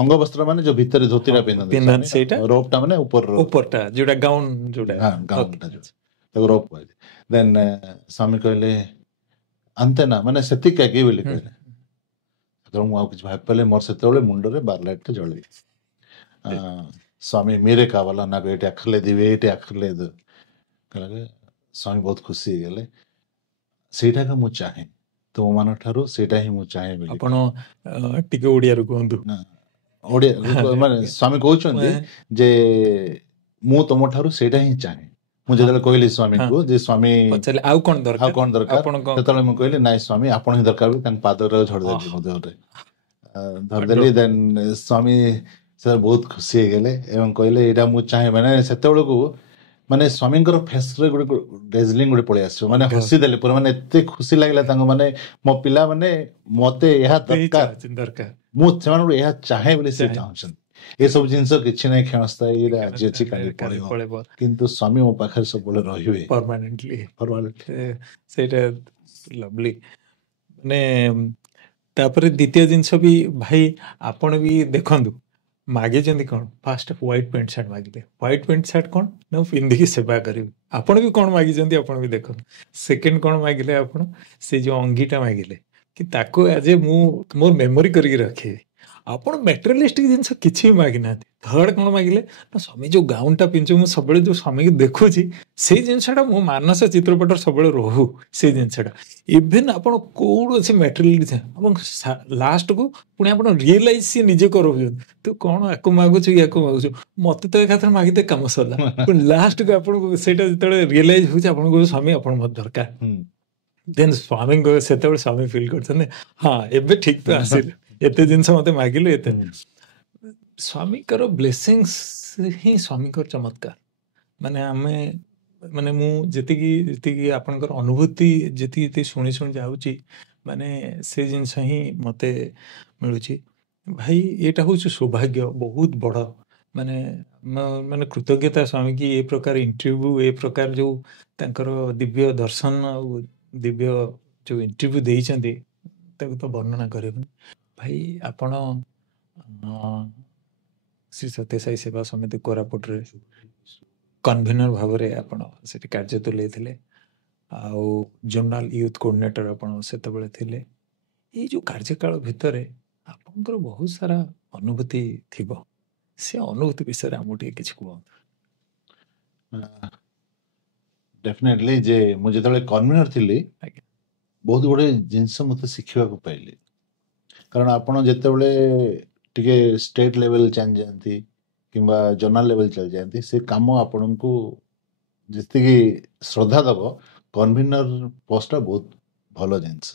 ଅଙ୍ଗବସ୍ତ୍ର ମାନେ ଯୋଉ ଭିତରେ ଧୋତିଟା ପିନ୍ଧନ୍ତି, ରୋପ୍ ଟା ମାନେ ଉପରଟା ଯୋଉଟା ଗାଉନଟା, ତାକୁ ରୋପ୍ କହିଲେ। ଦେନ୍ ସ୍ୱାମୀ କହିଲେ ଆନ୍ତେନା ମାନେ ସେତିକି କାହିଁକି ବୋଲି କହିଲେ। ସେତେବେଳେ ମୁଁ ଆଉ କିଛି ଭାବିପାରିଲି, ମୋର ସେତେବେଳେ ମୁଣ୍ଡରେ 12 ଲାଇଟ୍ଟା ଜଳେ। ସ୍ୱାମୀ ମେରେ କାବାଲା ନା ଏଇଠି ଆଖଲେ ଦିବେ, ଏଇଠି ଆଖଲେ ଦେ କହିଲେ। ସ୍ୱାମୀ ବହୁତ ଖୁସି ହେଇଗଲେ। ସେଇଟାକୁ ମୁଁ ଚାହେଁ ତୁମମାନଙ୍କ ଠାରୁ, ସେଇଟା ହିଁ ମୁଁ ଚାହେଁ ବୋଲି। ଆପଣ ଟିକେ ଓଡ଼ିଆରୁ କୁହନ୍ତୁ। ଓଡ଼ିଆ ମାନେ ସ୍ୱାମୀ କହୁଛନ୍ତି ଯେ ମୁଁ ତମ ଠାରୁ ସେଇଟା ହିଁ ଚାହେଁ। ମୁଁ ଯେତେବେଳେ କହିଲି ସ୍ୱାମୀଙ୍କୁ ଯେ ସ୍ୱାମୀ ଆଉ କ'ଣ ଦରକାର, ସେତେବେଳେ ମୁଁ କହିଲି ନାଇଁ ସ୍ୱାମୀ ଆପଣ ହିଁ ଦରକାର ବୋଲି ତାଙ୍କ ପାଦରେ ଝଡ଼ିଦେଲି, ମୋ ଦେହରେ ଧରିଦେଲି। ଦେନ୍ ସ୍ୱାମୀ ସେ ବହୁତ ଖୁସି ହେଇଗଲେ ଏବଂ କହିଲେ ଏଇଟା ମୁଁ ଚାହେଁ। ମାନେ ସେତେବେଳକୁ ମାନେ ସ୍ୱାମୀଙ୍କର ଫେସ୍ରେ ଗୋଟେ ଡେଜଲିଂ ଗୋଟେ ପଳେଇ ଆସିବ ମାନେ ହସି ଦେଲେ ପୁରା ମାନେ ଏତେ ଖୁସି ଲାଗିଲା ତାଙ୍କ ମାନେ ମୋ ପିଲାମାନେ ମତେ ଏହା ଦରକାର ମୁଁ ସେମାନଙ୍କୁ ଏହା ଚାହେଁ ବୋଲି ସେ ଚାହୁଁଛନ୍ତି ଏସବୁ ଜିନିଷ କିଛି ନାହିଁ କ୍ଷଣସ୍ଥାୟୀ ଆଜି ଅଛି କାଲି ପଳେଇବ କିନ୍ତୁ ସ୍ୱାମୀ ମୋ ପାଖରେ ସବୁବେଳେ ରହିବେ ପରମାନେଣ୍ଟଲି ସେଇଟା ଲଭଲି ମାନେ ତାପରେ ଦ୍ୱିତୀୟ ଜିନିଷ ବି ଭାଇ ଆପଣ ବି ଦେଖନ୍ତୁ ମାଗିଛନ୍ତି କ'ଣ ଫାଷ୍ଟ ହ୍ୱାଇଟ୍ ପ୍ୟାଣ୍ଟ ସାର୍ଟ ମାଗିଲେ ହ୍ୱାଇଟ୍ ପ୍ୟାଣ୍ଟ ସାର୍ଟ କ'ଣ ନା ପିନ୍ଧିକି ସେବା କରିବି ଆପଣ ବି କ'ଣ ମାଗିଛନ୍ତି ଆପଣ ବି ଦେଖନ୍ତୁ ସେକେଣ୍ଡ କ'ଣ ମାଗିଲେ ଆପଣ ସେ ଯେଉଁ ଅଙ୍ଗିଟା ମାଗିଲେ କି ତାକୁ ଆଜି ମୁଁ ମୋର ମେମୋରି କରିକି ରଖିବି ଆପଣ ମ୍ୟାଟେରିଆଲିଷ୍ଟିକ ଜିନିଷ କିଛି ବି ମାଗିନାହାନ୍ତି ଥର୍ଡ କ'ଣ ମାଗିଲେ ନା ସ୍ୱାମୀ ଯେଉଁ ଗାଉନଟା ପିନ୍ଧୁ ମୁଁ ସବୁବେଳେ ଯେଉଁ ସ୍ୱାମୀକି ଦେଖୁଛି ସେଇ ଜିନିଷଟା ମୋ ମାନସ ଚିତ୍ରପଟରେ ସବୁବେଳେ ରହୁ ସେଇ ଜିନିଷଟା ଇଭେନ୍ ଆପଣ କୌଣସି ମ୍ୟାଟେରିଆଲ ଏବଂ ଲାଷ୍ଟକୁ ପୁଣି ଆପଣ ରିଏଲାଇଜ ସିଏ ନିଜେ କରାଉଛନ୍ତି ତୁ କ'ଣ ଆକୁ ମାଗୁଛୁ ୟାକୁ ମାଗୁଛୁ ମତେ ତ ଏକାଥରେ ମାଗିତେ କାମ ସରିଲା ପୁଣି ଲାଷ୍ଟକୁ ଆପଣଙ୍କୁ ସେଇଟା ଯେତେବେଳେ ରିଏଲାଇଜ ହେଉଛି ଆପଣଙ୍କୁ ସ୍ୱାମୀ ଆପଣ ମତେ ଦରକାର ଦେନ୍ ସ୍ୱାମୀଙ୍କ ସେତେବେଳେ ସ୍ୱାମୀ ଫିଲ୍ କରୁଛନ୍ତି ହଁ ଏବେ ଠିକ ତ ଆସିଲେ ଏତେ ଜିନିଷ ମତେ ମାଗିଲେ ଏତେ ସ୍ୱାମୀଙ୍କର ବ୍ଲେସିଙ୍ଗସ୍ ହିଁ ସ୍ୱାମୀଙ୍କର ଚମତ୍କାର ମାନେ ଆମେ ମାନେ ମୁଁ ଯେତିକି ଆପଣଙ୍କର ଅନୁଭୂତି ଯେତିକି ଶୁଣି ଯାଉଛି ମାନେ ସେ ଜିନିଷ ହିଁ ମୋତେ ମିଳୁଛି ଭାଇ ଏଇଟା ହେଉଛି ସୌଭାଗ୍ୟ ବହୁତ ବଡ଼ ମାନେ ମାନେ କୃତଜ୍ଞତା ସ୍ୱାମୀ କି ଏ ପ୍ରକାର ଇଣ୍ଟରଭ୍ୟୁ ଏ ପ୍ରକାର ଯେଉଁ ତାଙ୍କର ଦିବ୍ୟ ଦର୍ଶନ ଆଉ ଦିବ୍ୟ ଯେଉଁ ଇଣ୍ଟରଭ୍ୟୁ ଦେଇଛନ୍ତି ତାକୁ ତ ବର୍ଣ୍ଣନା କରିବନି ଭାଇ ଆପଣ ଶ୍ରୀ ସତ୍ୟସାଇ ସେବା ସମିତି କୋରାପୁଟରେ କନଭେନର ଭାବରେ ଆପଣ ସେଠି କାର୍ଯ୍ୟ ତୁଲେଇଥିଲେ ଆଉ ଜୋନାଲ ୟୁଥ୍ କୋଅର୍ଡିନେଟର ଆପଣ ସେତେବେଳେ ଥିଲେ ଏଇ ଯେଉଁ କାର୍ଯ୍ୟକାଳ ଭିତରେ ଆପଣଙ୍କର ବହୁତ ସାରା ଅନୁଭୂତି ଥିବ ସେ ଅନୁଭୂତି ବିଷୟରେ ଆମକୁ ଟିକେ କିଛି କୁହନ୍ତୁ ଡେଫିନେଟଲି ଯେ ମୁଁ ଯେତେବେଳେ କନଭେନର ଥିଲି ବହୁତ ଗୁଡ଼େ ଜିନିଷ ମୋତେ ଶିଖିବାକୁ ପାଇଲି କାରଣ ଆପଣ ଯେତେବେଳେ ଟିକେ ଷ୍ଟେଟ୍ ଲେଭେଲ ଚାଲିଯାଆନ୍ତି କିମ୍ବା ଜୋନାଲ ଲେଭେଲ ଚାଲିଯାଆନ୍ତି ସେ କାମ ଆପଣଙ୍କୁ ଯେତିକି ଶ୍ରଦ୍ଧା ଦେବ କନଭେନର ପୋଷ୍ଟଟା ବହୁତ ଭଲ ଜିନିଷ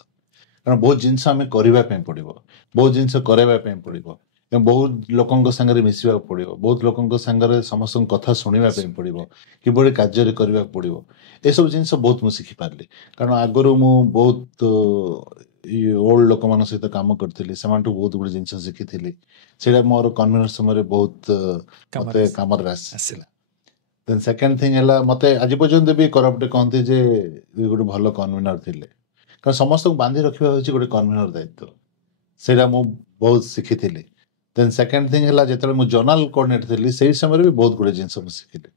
କାରଣ ବହୁତ ଜିନିଷ ଆମେ କରିବା ପାଇଁ ପଡ଼ିବ ବହୁତ ଜିନିଷ କରାଇବା ପାଇଁ ପଡ଼ିବ ଏବଂ ବହୁତ ଲୋକଙ୍କ ସାଙ୍ଗରେ ମିଶିବାକୁ ପଡ଼ିବ ବହୁତ ଲୋକଙ୍କ ସାଙ୍ଗରେ ସମସ୍ତଙ୍କ କଥା ଶୁଣିବା ପାଇଁ ପଡ଼ିବ କିଭଳି କାର୍ଯ୍ୟରେ କରିବାକୁ ପଡ଼ିବ ଏସବୁ ଜିନିଷ ବହୁତ ମୁଁ ଶିଖିପାରିଲି କାରଣ ଆଗରୁ ମୁଁ ବହୁତ ଓଲ୍ଡ ଲୋକମାନଙ୍କ ସହିତ କାମ କରିଥିଲି ସେମାନଠୁ ବହୁତ ଗୁଡ଼େ ଜିନିଷ ଶିଖିଥିଲି ସେଇଟା ମୋର କନଭେନର ସମୟରେ ବହୁତ ମୋତେ କାମରେ ଆସିଥିଲା ଦେନ୍ ସେକେଣ୍ଡ ଥିଙ୍ଗ ହେଲା ମୋତେ ଆଜି ପର୍ଯ୍ୟନ୍ତ ବି କୋରାପୁଟରେ କହନ୍ତି ଯେ ଗୋଟେ ଭଲ କନଭେନର ଥିଲେ କାରଣ ସମସ୍ତଙ୍କୁ ବାନ୍ଧି ରଖିବା ହେଉଛି ଗୋଟେ କନଭେନର ଦାୟିତ୍ୱ ସେଇଟା ମୁଁ ବହୁତ ଶିଖିଥିଲି ଦେନ୍ ସେକେଣ୍ଡ ଥିଙ୍ଗ ହେଲା ଯେତେବେଳେ ମୁଁ ଜୋନାଲ କୋଅର୍ଡିନେଟର ଥିଲି ସେଇ ସମୟରେ ବି ବହୁତ ଗୁଡ଼େ ଜିନିଷ ମୁଁ ଶିଖିଲି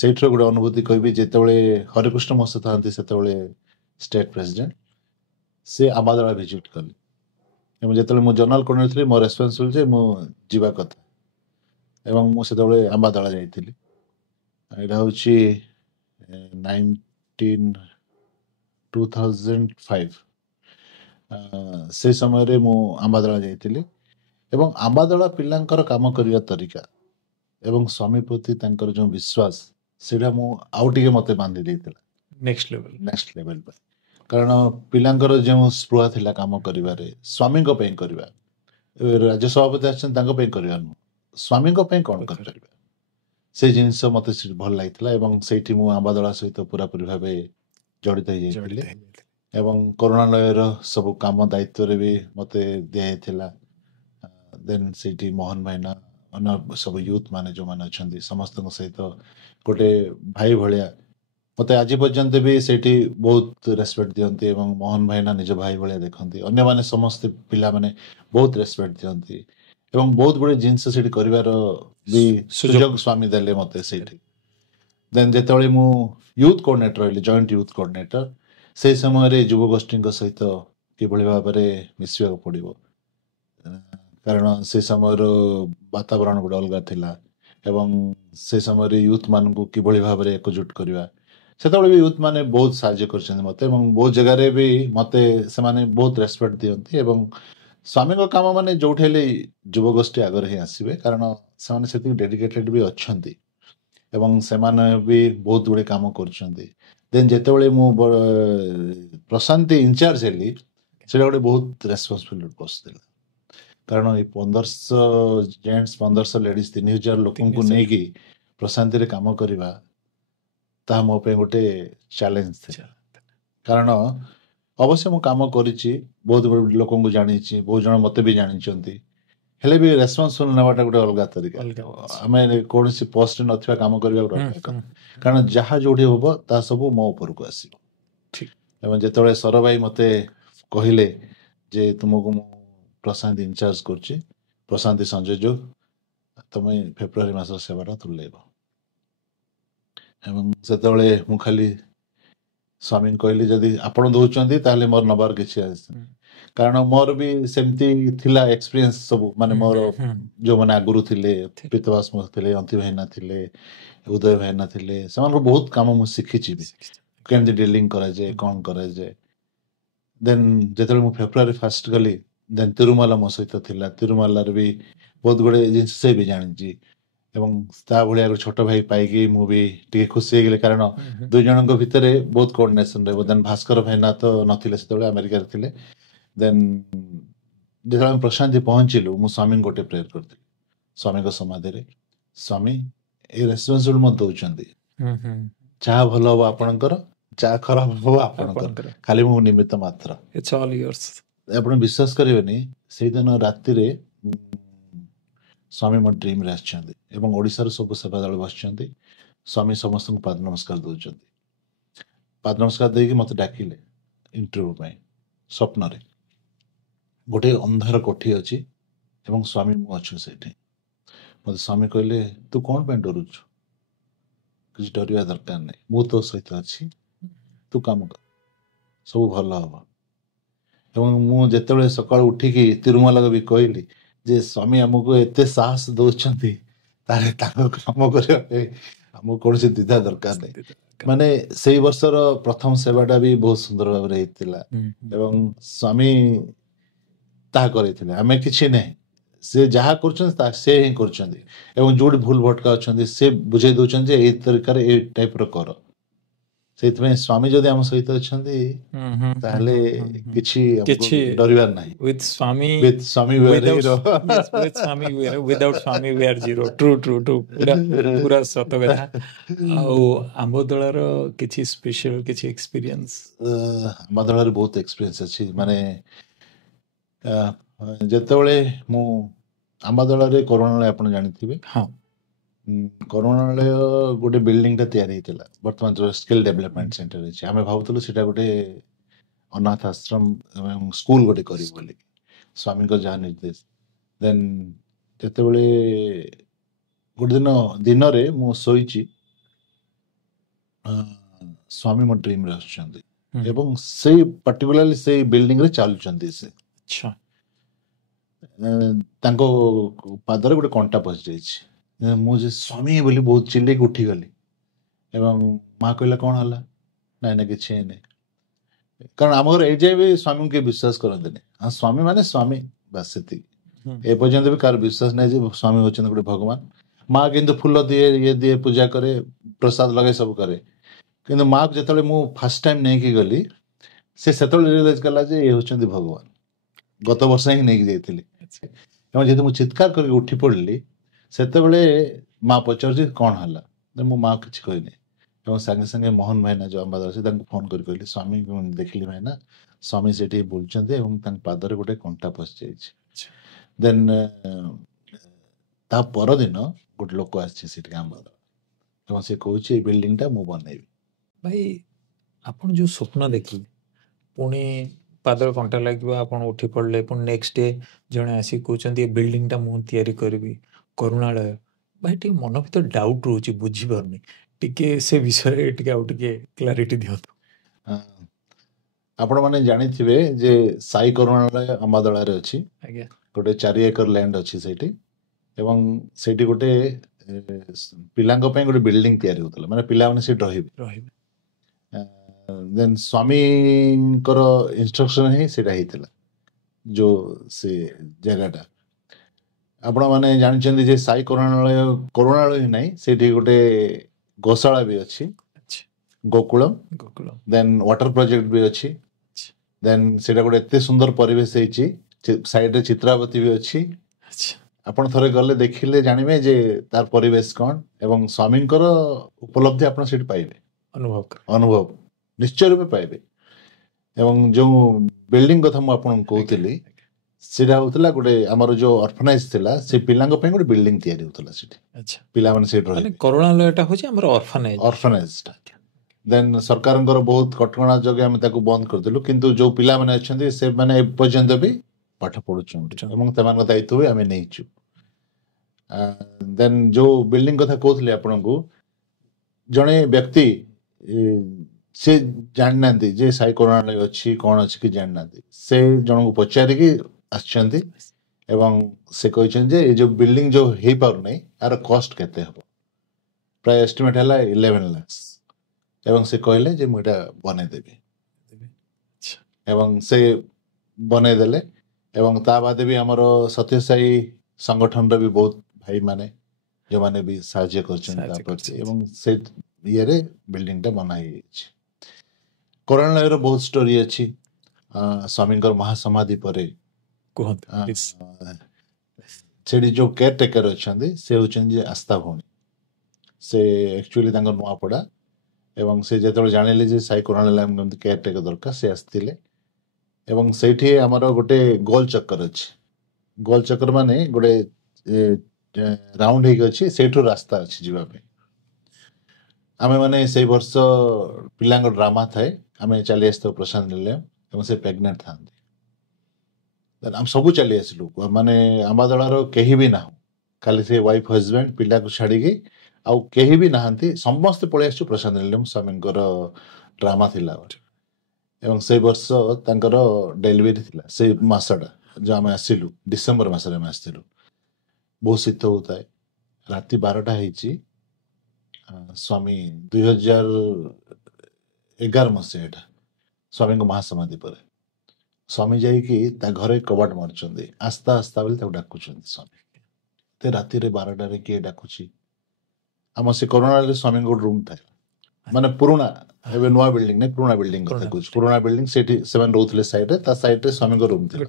ସେଇଠିର ଗୋଟେ ଅନୁଭୂତି କହିବି ଯେତେବେଳେ ହରେକୃଷ୍ଣ ମୋ ସହିତ ଥାନ୍ତି ସେତେବେଳେ ଷ୍ଟେଟ୍ ପ୍ରେସିଡେଣ୍ଟ ସେ ଆମ୍ବାଦଳା ଭିଜିଟ୍ କଲି ଏବଂ ଯେତେବେଳେ ମୁଁ ଜୋନାଲ କୋଅର୍ଡିନେଟର ଥିଲି ମୋ ରେସ୍ପନ୍ସିବିଲିଟି ଯେ ମୁଁ ଯିବା କଥା ଏବଂ ମୁଁ ସେତେବେଳେ ଆମ୍ବାଦଳା ଯାଇଥିଲି ଏଇଟା ହେଉଛି 2005 ସେ ସମୟରେ ମୁଁ ଆମ୍ବାଦଳା ଯାଇଥିଲି ଏବଂ ଆମ୍ବାଦଳା ପିଲାଙ୍କର କାମ କରିବା ତରିକା ଏବଂ ସ୍ୱାମୀ ପ୍ରତି ତାଙ୍କର ଯେଉଁ ବିଶ୍ୱାସ ସେଇଟା ମୁଁ ଆଉ ଟିକେ ମୋତେ ବାନ୍ଧି ଦେଇଥିଲା ନେକ୍ସଟ ଲେଭେଲ ପାଇଁ କାରଣ ପିଲାଙ୍କର ଯେଉଁ ସ୍ପୃହା ଥିଲା କାମ କରିବାରେ ସ୍ୱାମୀଙ୍କ ପାଇଁ କରିବା ରାଜ୍ୟ ସଭାପତି ଆସିଛନ୍ତି ତାଙ୍କ ପାଇଁ କରିବା ନୁହଁ ସ୍ୱାମୀଙ୍କ ପାଇଁ କ'ଣ କରିପାରିବା ସେ ଜିନିଷ ମୋତେ ଭଲ ଲାଗିଥିଲା ଏବଂ ସେଇଠି ମୁଁ ଆମ୍ବାଦଳା ସହିତ ପୁରାପୁରି ଭାବେ ଜଡ଼ିତ ହେଇଯାଇଥିଲି ଏବଂ କରୁଣାଳୟର ସବୁ କାମ ଦାୟିତ୍ୱରେ ବି ମୋତେ ଦିଆଯାଇଥିଲା ଦେନ୍ ସେଇଠି ମୋହନ ଭାଇନା ଅନ୍ୟ ସବୁ ୟୁଥ୍ ମାନେ ଯେଉଁମାନେ ଅଛନ୍ତି ସମସ୍ତଙ୍କ ସହିତ ଗୋଟେ ଭାଇ ଭଳିଆ ମୋତେ ଆଜି ପର୍ଯ୍ୟନ୍ତ ବି ସେଇଠି ବହୁତ ରେସ୍ପେକ୍ଟ ଦିଅନ୍ତି ଏବଂ ମୋହନ ଭାଇନା ନିଜ ଭାଇ ଭଳିଆ ଦେଖନ୍ତି ଅନ୍ୟମାନେ ସମସ୍ତେ ପିଲାମାନେ ବହୁତ ରେସ୍ପେକ୍ଟ ଦିଅନ୍ତି ଏବଂ ବହୁତ ଗୁଡ଼ିଏ ଜିନିଷ ସେଇଠି କରିବାର ବି ସୁଯୋଗ ସ୍ୱାମୀ ଦେଲେ ମୋତେ ସେଇଠି ଦେନ୍ ଯେତେବେଳେ ମୁଁ ୟୁଥ୍ କୋଅର୍ଡିନେଟର ରହିଲି ଜଏଣ୍ଟ ୟୁଥ୍ କୋଅର୍ଡିନେଟର ସେହି ସମୟରେ ଯୁବଗୋଷ୍ଠୀଙ୍କ ସହିତ କିଭଳି ଭାବରେ ମିଶିବାକୁ ପଡ଼ିବ କାରଣ ସେ ସମୟର ବାତାବରଣ ଗୋଟେ ଅଲଗା ଥିଲା ଏବଂ ସେ ସମୟରେ ୟୁଥ୍ ମାନଙ୍କୁ କିଭଳି ଭାବରେ ଏକଜୁଟ କରିବା ସେତେବେଳେ ବି ୟୁଥ୍ ମାନେ ବହୁତ ସାହାଯ୍ୟ କରିଛନ୍ତି ମୋତେ ଏବଂ ବହୁତ ଜାଗାରେ ବି ମୋତେ ସେମାନେ ବହୁତ ରେସ୍ପେକ୍ଟ ଦିଅନ୍ତି ଏବଂ ସ୍ୱାମୀଙ୍କ କାମ ମାନେ ଯେଉଁଠି ହେଲେ ଯୁବଗୋଷ୍ଠୀ ଆଗରେ ହିଁ ଆସିବେ କାରଣ ସେମାନେ ସେତିକି ଡେଡିକେଟେଡ୍ ବି ଅଛନ୍ତି ଏବଂ ସେମାନେ ବି ବହୁତ ଗୁଡ଼ିଏ କାମ କରୁଛନ୍ତି ଦେନ୍ ଯେତେବେଳେ ମୁଁ ପ୍ରଶାନ୍ତି ଇନଚାର୍ଜ ହେଲି ସେଇଟା ଗୋଟେ ବହୁତ ରେସ୍ପନ୍ସିବିଲିଟି ପୋଷ୍ଟ ଥିଲା କାରଣ ଏଇ 1500 ଜେଣ୍ଟସ୍ 1500 ଲେଡ଼ିଜ୍ 3000 ଲୋକଙ୍କୁ ନେଇକି ପ୍ରଶାନ୍ତିରେ କାମ କରିବା ତାହା ମୋ ପାଇଁ ଗୋଟେ ଚ୍ୟାଲେଞ୍ଜ ଥିଲା। କାରଣ ଅବଶ୍ୟ ମୁଁ କାମ କରିଛି, ବହୁତ ଲୋକଙ୍କୁ ଜାଣିଛି, ବହୁତ ଜଣ ମୋତେ ବି ଜାଣିଛନ୍ତି, ହେଲେ ବି ରେସ୍ପନ୍ସିବଲ ନେବାଟା ଗୋଟେ ଅଲଗା ତରିକା। ଆମେ କୌଣସି ପୋଷ୍ଟରେ ନଥିବା କାମ କରିବା ଗୋଟେ ଅଲଗା କଥା। କାରଣ ଯାହା ଯୋଉଠି ହବ ତାହା ସବୁ ମୋ ଉପରକୁ ଆସିବ। ଏବଂ ଯେତେବେଳେ ସର ଭାଇ ମୋତେ କହିଲେ ଯେ ତୁମକୁ ମୁଁ ପ୍ରଶାନ୍ତି ଇନଚାର୍ଜ କରୁଛି, ପ୍ରଶାନ୍ତି ସଂଯୋଜକ, ତମେ ଫେବୃଆରୀ ମାସର ସେବାଟା ତୁଲେଇବ। ଏବଂ ସେତେବେଳେ ମୁଁ ଖାଲି ସ୍ୱାମୀଙ୍କୁ କହିଲି ଯଦି ଆପଣ ଦଉଛନ୍ତି ତାହେଲେ ମୋର ନେବାର କିଛି ଅଛି। କାରଣ ମୋର ବି ସେମିତି ଥିଲା ଏକ୍ସପିରିଏନ୍ସ ସବୁ, ମାନେ ମୋର ଯୋଉମାନେ ଆଗରୁ ଥିଲେ, ପ୍ରୀତବାସ ଥିଲେ, ଅନ୍ତି ଭାଇନା ଥିଲେ, ଉଦୟ ଭାଇନା ଥିଲେ, ସେମାନଙ୍କର ବହୁତ କାମ ମୁଁ ଶିଖିଛି ବି, କେମିତି ଡିଲିଂ କରାଯାଏ, କ'ଣ କରାଯାଏ। ଦେନ୍ ଯେତେବେଳେ ମୁଁ ଫେବୃଆରୀ 1 ଗଲି, ଦେନ୍ ତିରୁମାଲା ମୋ ସହିତ ଥିଲା। ତିରୁମାଲାରେ ବି ବହୁତ ଗୁଡ଼େ ଜିନିଷ ସେ ବି ଜାଣିଛି। ଏବଂ ତା ଭଳିଆ ଗୋଟେ ଛୋଟ ଭାଇ ପାଇକି ମୁଁ ବି ଟିକେ ଖୁସି ହେଇଗଲି, କାରଣ ଦୁଇ ଜଣଙ୍କ ଭିତରେ ବହୁତ କୋଅର୍ଡିନେସନ୍ ରହିବ। ଦେନ୍ ଭାସ୍କର ଭାଇନା ତ ନଥିଲେ, ସେତେବେଳେ ଆମେରିକାରେ ଥିଲେ। ଦେନ୍ ଯେତେବେଳେ ଆମେ ପ୍ରଶାନ୍ତି ପହଞ୍ଚିଲୁ, ମୁଁ ସ୍ୱାମୀଙ୍କୁ ଗୋଟେ ପ୍ରେୟର କରିଥିଲି ସ୍ୱାମୀଙ୍କ ସମାଧିରେ, ସ୍ୱାମୀ ଏଇ ରେସ୍ପନ୍ସିବିଲିଟି ମୋତେ ଦଉଛନ୍ତି, ଯାହା ଭଲ ହବ ଆପଣଙ୍କର, ଯାହା ଖରାପ ହବ ଆପଣଙ୍କର, ଖାଲି ମୁଁ ନିମିତ୍ତ ମାତ୍ର। ଆପଣ ବିଶ୍ୱାସ କରିବେନି, ସେଇଦିନ ରାତିରେ ସ୍ୱାମୀ ମୋ ଡ୍ରିମ୍ରେ ଆସିଛନ୍ତି ଏବଂ ଓଡ଼ିଶାର ସବୁ ସେବା ଦଳ ବସିଛନ୍ତି। ସ୍ୱାମୀ ସମସ୍ତଙ୍କୁ ପାଦ ନମସ୍କାର ଦେଉଛନ୍ତି। ପାଦ ନମସ୍କାର ଦେଇକି ମୋତେ ଡାକିଲେ ଇଣ୍ଟରଭ୍ୟୁ ପାଇଁ। ସ୍ୱପ୍ନରେ ଗୋଟେ ଅନ୍ଧାର କୋଠି ଅଛି ଏବଂ ସ୍ୱାମୀ ମୁଁ ଅଛୁ ସେଇଠି। ମୋତେ ସ୍ୱାମୀ କହିଲେ ତୁ କ'ଣ ପାଇଁ ଡରୁଛୁ? କିଛି ଡରିବା ଦରକାର ନାହିଁ, ମୁଁ ତୋ ସହିତ ଅଛି, ତୁ କାମ କର, ସବୁ ଭଲ ହବ। ଏବଂ ମୁଁ ଯେତେବେଳେ ସକାଳୁ ଉଠିକି ତିରୁମଲାକୁ ବି କହିଲି ଯେ ସ୍ୱାମୀ ଆମକୁ ଏତେ ସାହସ ଦଉଛନ୍ତି, ତାହେଲେ ତାଙ୍କ କାମ କରିବା ପାଇଁ ଆମକୁ କୌଣସି ଦ୍ୱିଧା ଦରକାର ନାହିଁ। ମାନେ ସେଇ ବର୍ଷର ପ୍ରଥମ ସେବାଟା ବି ବହୁତ ସୁନ୍ଦର ଭାବରେ ହେଇଥିଲା ଏବଂ ସ୍ୱାମୀ ତାହା କରିଥିଲେ। ଆମେ କିଛି ନାହିଁ, ସେ ଯାହା କରୁଛନ୍ତି ସେ ହିଁ କରୁଛନ୍ତି ଏବଂ ଯୋଉଠି ଭୁଲ ଭଟକା ଅଛନ୍ତି ସେ ବୁଝେଇ ଦଉଛନ୍ତି ଯେ ଏଇ ତରିକାରେ ଏଇ ଟାଇପର କର। ସେଇଥିପାଇଁ ସ୍ୱାମୀ ଯଦି ଆମ ସହିତ ଅଛନ୍ତି ତାହେଲେ କିଛି ଡରିବାର ନାହିଁ। With Swami, With Swami we are hero. yes, with Swami we are, without Swami we are zero. True. ପୁରା ସତ କଥା। ଆଉ ଆମ୍ବ ଦଳାର କିଛି ସ୍ପେଶାଲ କିଛି ଏକ୍ସପିରିଏନ୍ସ? ଆମ୍ବ ଦଳାରେ ବହୁତ ଏକ୍ସପିରିଏନ୍ସ ଅଛି। ମାନେ ଯେତେବେଳେ ମୁଁ ଆମ୍ବ ଦଳାରେ କରୁଣାଳୟ ଆପଣ ଜାଣିଥିବେ, ହଁ, କରୁଣାଳୟ ଗୋଟେ ବିଲ୍ଡିଂଟା ତିଆରି ହେଇଥିଲା, ବର୍ତ୍ତମାନ ଯୋଉ ସ୍କିଲ୍ ଡେଭଲପମେଣ୍ଟ ସେଣ୍ଟର ଅଛି। ଆମେ ଭାବୁଥିଲୁ ସେଟା ଗୋଟେ ଅନାଥ ଆଶ୍ରମ ଏବଂ ସ୍କୁଲ ଗୋଟେ କରିବୁ ବୋଲି, ସ୍ୱାମୀଙ୍କ ଯାହା ନିର୍ଦ୍ଦେଶ। ଦେନ୍ ଯେତେବେଳେ ଗୋଟେ ଦିନରେ ମୁଁ ଶୋଇଛି, ସ୍ୱାମୀ ମୋ ଡ୍ରିମ୍ରେ ଆସୁଛନ୍ତି ଏବଂ ସେଇ ପର୍ଟିକୁଲାରଲି ସେଇ ବିଲ୍ଡିଂରେ ଚାଲୁଛନ୍ତି। ସେ ତାଙ୍କ ପାଦରେ ଗୋଟେ କଣ୍ଟା ପଶିଯାଇଛି। ମୁଁ ଯେ ସ୍ୱାମୀ ବୋଲି ବହୁତ ଚିଲେଇକି ଉଠିଗଲି ଏବଂ ମା କହିଲା କ'ଣ ହେଲା? ନାଇଁ କିଛି ହେଇନି। କାରଣ ଆମ ଘର ଏଯାଏ ବି ସ୍ୱାମୀଙ୍କୁ କେହି ବିଶ୍ୱାସ କରନ୍ତିନି। ସ୍ୱାମୀ ମାନେ ସ୍ୱାମୀ, ବାସ୍ ସେତିକି। ଏପର୍ଯ୍ୟନ୍ତ ବି କାହାର ବିଶ୍ୱାସ ନାହିଁ ଯେ ସ୍ୱାମୀ ହଉଛନ୍ତି ଗୋଟେ ଭଗବାନ। ମା କିନ୍ତୁ ଫୁଲ ଦିଏ, ଇଏ ଦିଏ, ପୂଜା କରେ, ପ୍ରସାଦ ଲଗାଇ ସବୁ କରେ। କିନ୍ତୁ ମା ଯେତେବେଳେ ମୁଁ ଫାର୍ଷ୍ଟ ଟାଇମ୍ ନେଇକି ଗଲି, ସେ ସେତେବେଳେ ରିୟଲାଇଜ୍ କଲା ଯେ ଇଏ ହେଉଛନ୍ତି ଭଗବାନ। ଗତ ବର୍ଷ ହିଁ ନେଇକି ଯାଇଥିଲି ଏବଂ ଯେହେତୁ ମୁଁ ଚିତ୍କାର କରିକି ଉଠି ପଡ଼ିଲି, ସେତେବେଳେ ମା ପଚାରୁଛି କ'ଣ ହେଲା? ମୁଁ ମା କିଛି କହିନି ଏବଂ ସାଙ୍ଗେ ସାଙ୍ଗେ ମୋହନ ଭାଇନା ଯେଉଁ ଆମ୍ବାଦଳ ଅଛି ତାଙ୍କୁ ଫୋନ୍ କରି କହିଲି ସ୍ୱାମୀଙ୍କୁ ଦେଖିଲି ଭାଇନା, ସ୍ୱାମୀ ସେଠି ବୁଲୁଛନ୍ତି ଏବଂ ତାଙ୍କ ପାଦରେ ଗୋଟେ କଣ୍ଟା ପଶିଯାଇଛି। ଦେନ୍ ତା ପରଦିନ ଗୋଟେ ଲୋକ ଆସିଛି ସେଠି ଆମ୍ବାଦଳ ଏବଂ ସେ କହୁଛି ଏଇ ବିଲ୍ଡିଂଟା ମୁଁ ବନେଇବି। ଭାଇ ଆପଣ ଯେଉଁ ସ୍ୱପ୍ନ ଦେଖିଲେ, ପୁଣି ପାଦରେ କଣ୍ଟା ଲାଗିବ, ଆପଣ ଉଠି ପଡ଼ିଲେ, ପୁଣି ନେକ୍ସଟ ଡେ ଜଣେ ଆସିକି କହୁଛନ୍ତି ଏ ବିଲ୍ଡିଂଟା ମୁଁ ତିଆରି କରିବି, କରୁଣାଳୟ। ଭାଇ ଟିକେ ମନ ଭିତରେ ଡାଉଟ୍ ରହୁଛି, ବୁଝିପାରୁନି, ଟିକେ ସେ ବିଷୟରେ ଟିକେ ଆଉ ଟିକେ କ୍ଲାରିଟି ଦିଅନ୍ତୁ। ଆପଣମାନେ ଜାଣିଥିବେ ଯେ ସାଇ କରୁଣାଳୟ ଆମ୍ବାଦଳାରେ ଅଛି। ଆଜ୍ଞା, ଗୋଟେ 4 ଏକର ଲ୍ୟାଣ୍ଡ ଅଛି ସେଇଠି ଏବଂ ସେଇଠି ଗୋଟେ ପିଲାଙ୍କ ପାଇଁ ଗୋଟେ ବିଲ୍ଡିଂ ତିଆରି ହେଉଥିଲା, ମାନେ ପିଲାମାନେ ସେଠି ରହିବେ। ଦେନ୍ ସ୍ୱାମୀଙ୍କର ଇନଷ୍ଟ୍ରକ୍ସନ ହିଁ ସେଇଟା ହେଇଥିଲା, ଯେଉଁ ସେ ଜାଗାଟା। ଆପଣମାନେ ଜାଣିଛନ୍ତି ଯେ ସାଇ କରୁଣାଳୟ ହିଁ ନାହିଁ, ସେଇଠି ଗୋଟେ ଗୋଶାଳା ବି ଅଛି, ଗୋକୁଳମ୍। ଦେନ୍ ୱାଟର ପ୍ରୋଜେକ୍ଟ ବି ଅଛି। ଦେନ୍ ସେଇଟା ଗୋଟେ ଏତେ ସୁନ୍ଦର ପରିବେଶ ହେଇଛି, ସାଇଡରେ ଚିତ୍ରାବତୀ ବି ଅଛି ଆପଣ ଥରେ ଗଲେ ଦେଖିଲେ ଜାଣିବେ ଯେ ତାର ପରିବେଶ କ'ଣ ଏବଂ ସ୍ୱାମୀଙ୍କର ଉପଲବ୍ଧି ଆପଣ ସେଠି ପାଇବେ, ଅନୁଭବ ନିଶ୍ଚୟ ରୂପେ ପାଇବେ। ଏବଂ ଯେଉଁ ବିଲ୍ଡିଂ କଥା ମୁଁ ଆପଣଙ୍କୁ କହୁଥିଲି ସେଇଟା ହଉଥିଲା ଗୋଟେ ଆମର ଯୋଉ ଅର୍ଫନାଇଜ ଥିଲା ସେ ପିଲାଙ୍କ ପାଇଁ ଗୋଟେ ବିଲ୍ଡିଂ ତିଆରି ହଉଥିଲା ସେଠି, ପିଲାମାନେ ସେଠି ରହିବେ। କରୁଣାଳୟଟା ହଉଛି ଆମର ଅର୍ଫନାଇଜଟା। ଦେନ୍ ସରକାରଙ୍କର ବହୁତ କଟକଣା ଯୋଗେ ଆମେ ତାକୁ ବନ୍ଦ କରିଦେଲୁ, କିନ୍ତୁ ଯୋଉ ପିଲାମାନେ ଅଛନ୍ତି ସେମାନେ ଏପର୍ଯ୍ୟନ୍ତ ବି ପାଠ ପଢୁଛନ୍ତି ଏବଂ ସେମାନଙ୍କ ଦାୟିତ୍ୱ ବି ଆମେ ନେଇଛୁ। ଦେନ୍ ଯୋଉ ବିଲ୍ଡିଂ କଥା କହୁଥିଲି ଆପଣଙ୍କୁ, ଜଣେ ବ୍ୟକ୍ତି ସେ ଜାଣିନାହାନ୍ତି ଯେ ସାଇ କରୁଣାଳୟ ଅଛି କ'ଣ ଅଛି କି ଜାଣିନାହାନ୍ତି, ସେ ଜଣଙ୍କୁ ପଚାରିକି ଆସିଛନ୍ତି ଏବଂ ସେ କହିଛନ୍ତି ଯେ ଏ ଯୋଉ ବିଲ୍ଡିଂ ଯୋଉ ହେଇପାରୁନାହିଁ ଆର କଷ୍ଟ କେତେ ହବ, ପ୍ରାୟ ଏଷ୍ଟିମେଟ୍ ହେଲା 11 lakhs ଏବଂ ସେ କହିଲେ ଯେ ମୁଁ ଏଇଟା ବନେଇଦେବି ଏବଂ ସେ ବନେଇଦେଲେ। ଏବଂ ତା ବାଦେ ବି ଆମର ସତ୍ୟସାଇ ସଂଗଠନର ବି ବହୁତ ଭାଇମାନେ ଯେଉଁମାନେ ବି ସାହାଯ୍ୟ କରିଛନ୍ତି ତା ପ୍ରତି ଏବଂ ସେ ଇଏରେ ବିଲ୍ଡିଂଟା ବନା ହେଇଯାଇଛି। କରୁଣାଳୟର ବହୁତ ଷ୍ଟୋରି ଅଛି। ସ୍ୱାମୀଙ୍କର ମହାସମାଧି ପରେ ସେଠି ଯୋଉ କେୟାର ଟେକର ଅଛନ୍ତି ସେ ହେଉଛନ୍ତି ଆସ୍ଥା ଭଉଣୀ। ସେ ଆକ୍ଚୁଆଲି ତାଙ୍କ ନୂଆପଡ଼ା ଏବଂ ସେ ଯେତେବେଳେ ଜାଣିଲେ ଯେ ସାଇ କରୁଣାଳୟ କେମିତି କେୟାର ଟେକର ଦରକାର ସେ ଆସିଥିଲେ ଏବଂ ସେଇଠି ଆମର ଗୋଟେ ଗୋଲ ଚକ୍କର ଅଛି। ଗୋଲ ଚକ୍କର ମାନେ ଗୋଟେ ରାଉଣ୍ଡ ହେଇକି ଅଛି, ସେଇଠୁ ରାସ୍ତା ଅଛି ଯିବା ପାଇଁ। ଆମେ ମାନେ ସେଇ ବର୍ଷ ପିଲାଙ୍କ ଡ୍ରାମା ଥାଏ, ଆମେ ଚାଲି ଆସିଥାଉ ପ୍ରଶାନ୍ତ ନିଲୟ ଏବଂ ସେ ପ୍ରେଗନେଣ୍ଟ ଥାନ୍ତି। ଆମେ ସବୁ ଚାଲି ଆସିଲୁ, ମାନେ ଆମ୍ବାଦଳାର କେହି ବି ନାହୁଁ, ଖାଲି ସେ ୱାଇଫ୍ ହଜବେଣ୍ଡ ପିଲାକୁ ଛାଡ଼ିକି ଆଉ କେହି ବି ନାହାନ୍ତି, ସମସ୍ତେ ପଳେଇ ଆସିଛୁ ପ୍ରଶାନ୍ତ ନିଲୟମ ସ୍ୱାମୀଙ୍କର ଡ୍ରାମା ଥିଲା। ଏବଂ ସେଇ ବର୍ଷ ତାଙ୍କର ଡେଲିଭରି ଥିଲା, ସେଇ ମାସଟା ଯୋଉ ଆମେ ଆସିଲୁ ଡିସେମ୍ବର ମାସରେ ଆମେ ଆସିଥିଲୁ। ବହୁତ ଶୀତ ହଉଥାଏ, ରାତି 12ଟା ହେଇଛି। ସ୍ୱାମୀ 2011 ମସିହା ଏଇଟା ସ୍ୱାମୀଙ୍କ ମହାସମାଧି ପରେ ସ୍ୱାମୀ ଯାଇକି ତା ଘରେ କବାଟ ମାରୁଛନ୍ତି, ଆସ୍ତା ଆସ୍ତା ବୋଲି ତାକୁ ଡାକୁଛନ୍ତି ସ୍ୱାମୀ। ଏତେ ରାତିରେ 12ଟାରେ କିଏ ଡାକୁଛି? ଆମ ସେ କରୁଣାଳୟରେ ସ୍ୱାମୀଙ୍କ ଗୋଟେ ରୁମ୍ ଥାଏ, ମାନେ ପୁରୁଣା, ଏବେ ନୂଆ ବିଲ୍ଡିଂ ନାଇଁ ପୁରୁଣା ବିଲ୍ଡିଂ କଥା କହୁଛି, ପୁରୁଣା ବିଲ୍ଡିଂ ସେଠି ସେମାନେ ରହୁଥିଲେ ସାଇଡରେ, ତା ସାଇଡରେ ସ୍ୱାମୀଙ୍କ ରୁମ୍ ଥିଲା।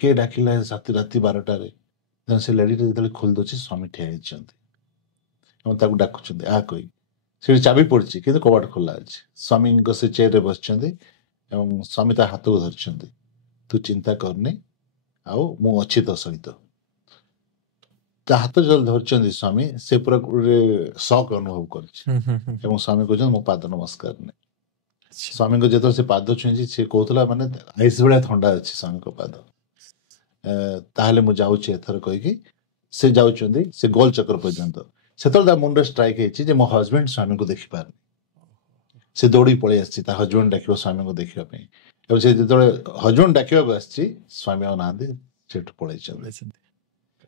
କିଏ ଡାକିଲା ରାତି 12ଟାରେ, ସେ ଲେଡିଟା ଯେତେବେଳେ ଖୋଲି ଦଉଛି ସ୍ୱାମୀ ଠିଆ ହେଇଛନ୍ତି ଏବଂ ତାକୁ ଡାକୁଛନ୍ତି ଆ କହି, ସେଠି ଚାବି ପଡିଛି କିନ୍ତୁ କବାଟ ଖୋଲା ଅଛି। ସ୍ୱାମୀଙ୍କ ସେ ଚେୟାରରେ ବସିଛନ୍ତି ଏବଂ ସ୍ୱାମୀ ତା ହାତକୁ ଧରିଛନ୍ତି, ତୁ ଚିନ୍ତା କରନି ଆଉ ମୁଁ ଅଛି ତୋ ସହିତ। ତା ହାତ ଯେତେବେଳେ ଧରିଛନ୍ତି ସ୍ୱାମୀ, ସେ ପୁରା ଗୋଟେ ଶକ୍ ଅନୁଭବ କରୁଛି ଏବଂ ସ୍ୱାମୀ କହୁଛନ୍ତି ମୋ ପାଦ ନମସ୍କାର ନାହିଁ। ସ୍ୱାମୀଙ୍କ ଯେତେବେଳେ ସେ ପାଦ ଛୁଇଁଛି ସେ କହୁଥିଲା ମାନେ ଆଇସ୍ ଭଳିଆ ଥଣ୍ଡା ଅଛି ସ୍ୱାମୀଙ୍କ ପାଦ। ତାହେଲେ ମୁଁ ଯାଉଛି ଏଥର କହିକି ସେ ଯାଉଛନ୍ତି ସେ ଗୋଲ ଚକ୍ର ପର୍ଯ୍ୟନ୍ତ। ସେତେବେଳେ ତା ମୁଣ୍ଡରେ ଷ୍ଟ୍ରାଇକ୍ ହେଇଛି ଯେ ମୋ ହଜବେଣ୍ଡ ସ୍ୱାମୀଙ୍କୁ ଦେଖିପାରୁନି। ସେ ଦୌଡ଼ିକି ପଳେଇ ଆସିଛି ତା ହଜବେଣ୍ଡ ଡାକିବ ସ୍ୱାମୀଙ୍କୁ ଦେଖିବା ପାଇଁ ଏବଂ ସେ ଯେତେବେଳେ ହଜବେଣ୍ଡ ଡାକିବାକୁ ଆସିଛି ସ୍ୱାମୀ ଆଉ ନାହାନ୍ତି, ସେଠୁ ପଳେଇଛନ୍ତି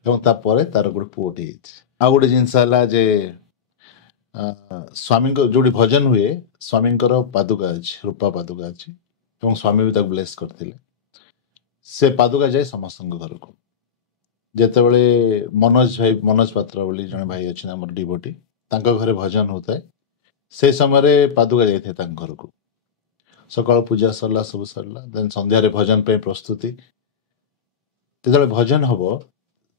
ଏବଂ ତାପରେ ତାର ଗୋଟେ ପୁଅଟି ହେଇଛି। ଆଉ ଗୋଟେ ଜିନିଷ ହେଲା ଯେ ସ୍ୱାମୀଙ୍କ ଯୋଉଠି ଭଜନ ହୁଏ ସ୍ୱାମୀଙ୍କର ପାଦୁକା ଅଛି, ରୂପା ପାଦୁକା ଅଛି ଏବଂ ସ୍ୱାମୀ ବି ତାକୁ ବ୍ଲେସ୍ କରିଥିଲେ। ସେ ପାଦୁକା ଯାଏ ସମସ୍ତଙ୍କ ଘରକୁ। ଯେତେବେଳେ ମନୋଜ ପାତ୍ର ବୋଲି ଜଣେ ଭାଇ ଅଛନ୍ତି ଆମର ଡିଭୋଟି, ତାଙ୍କ ଘରେ ଭଜନ ହଉଥାଏ, ସେ ସମୟରେ ପାଦୁକା ଯାଇଥାଏ ତାଙ୍କ ଘରକୁ। ସକାଳ ପୂଜା ସରିଲା, ସବୁ ସରିଲା, ଦେନ୍ ସନ୍ଧ୍ୟାରେ ଭଜନ ପାଇଁ ପ୍ରସ୍ତୁତି। ଯେତେବେଳେ ଭଜନ ହବ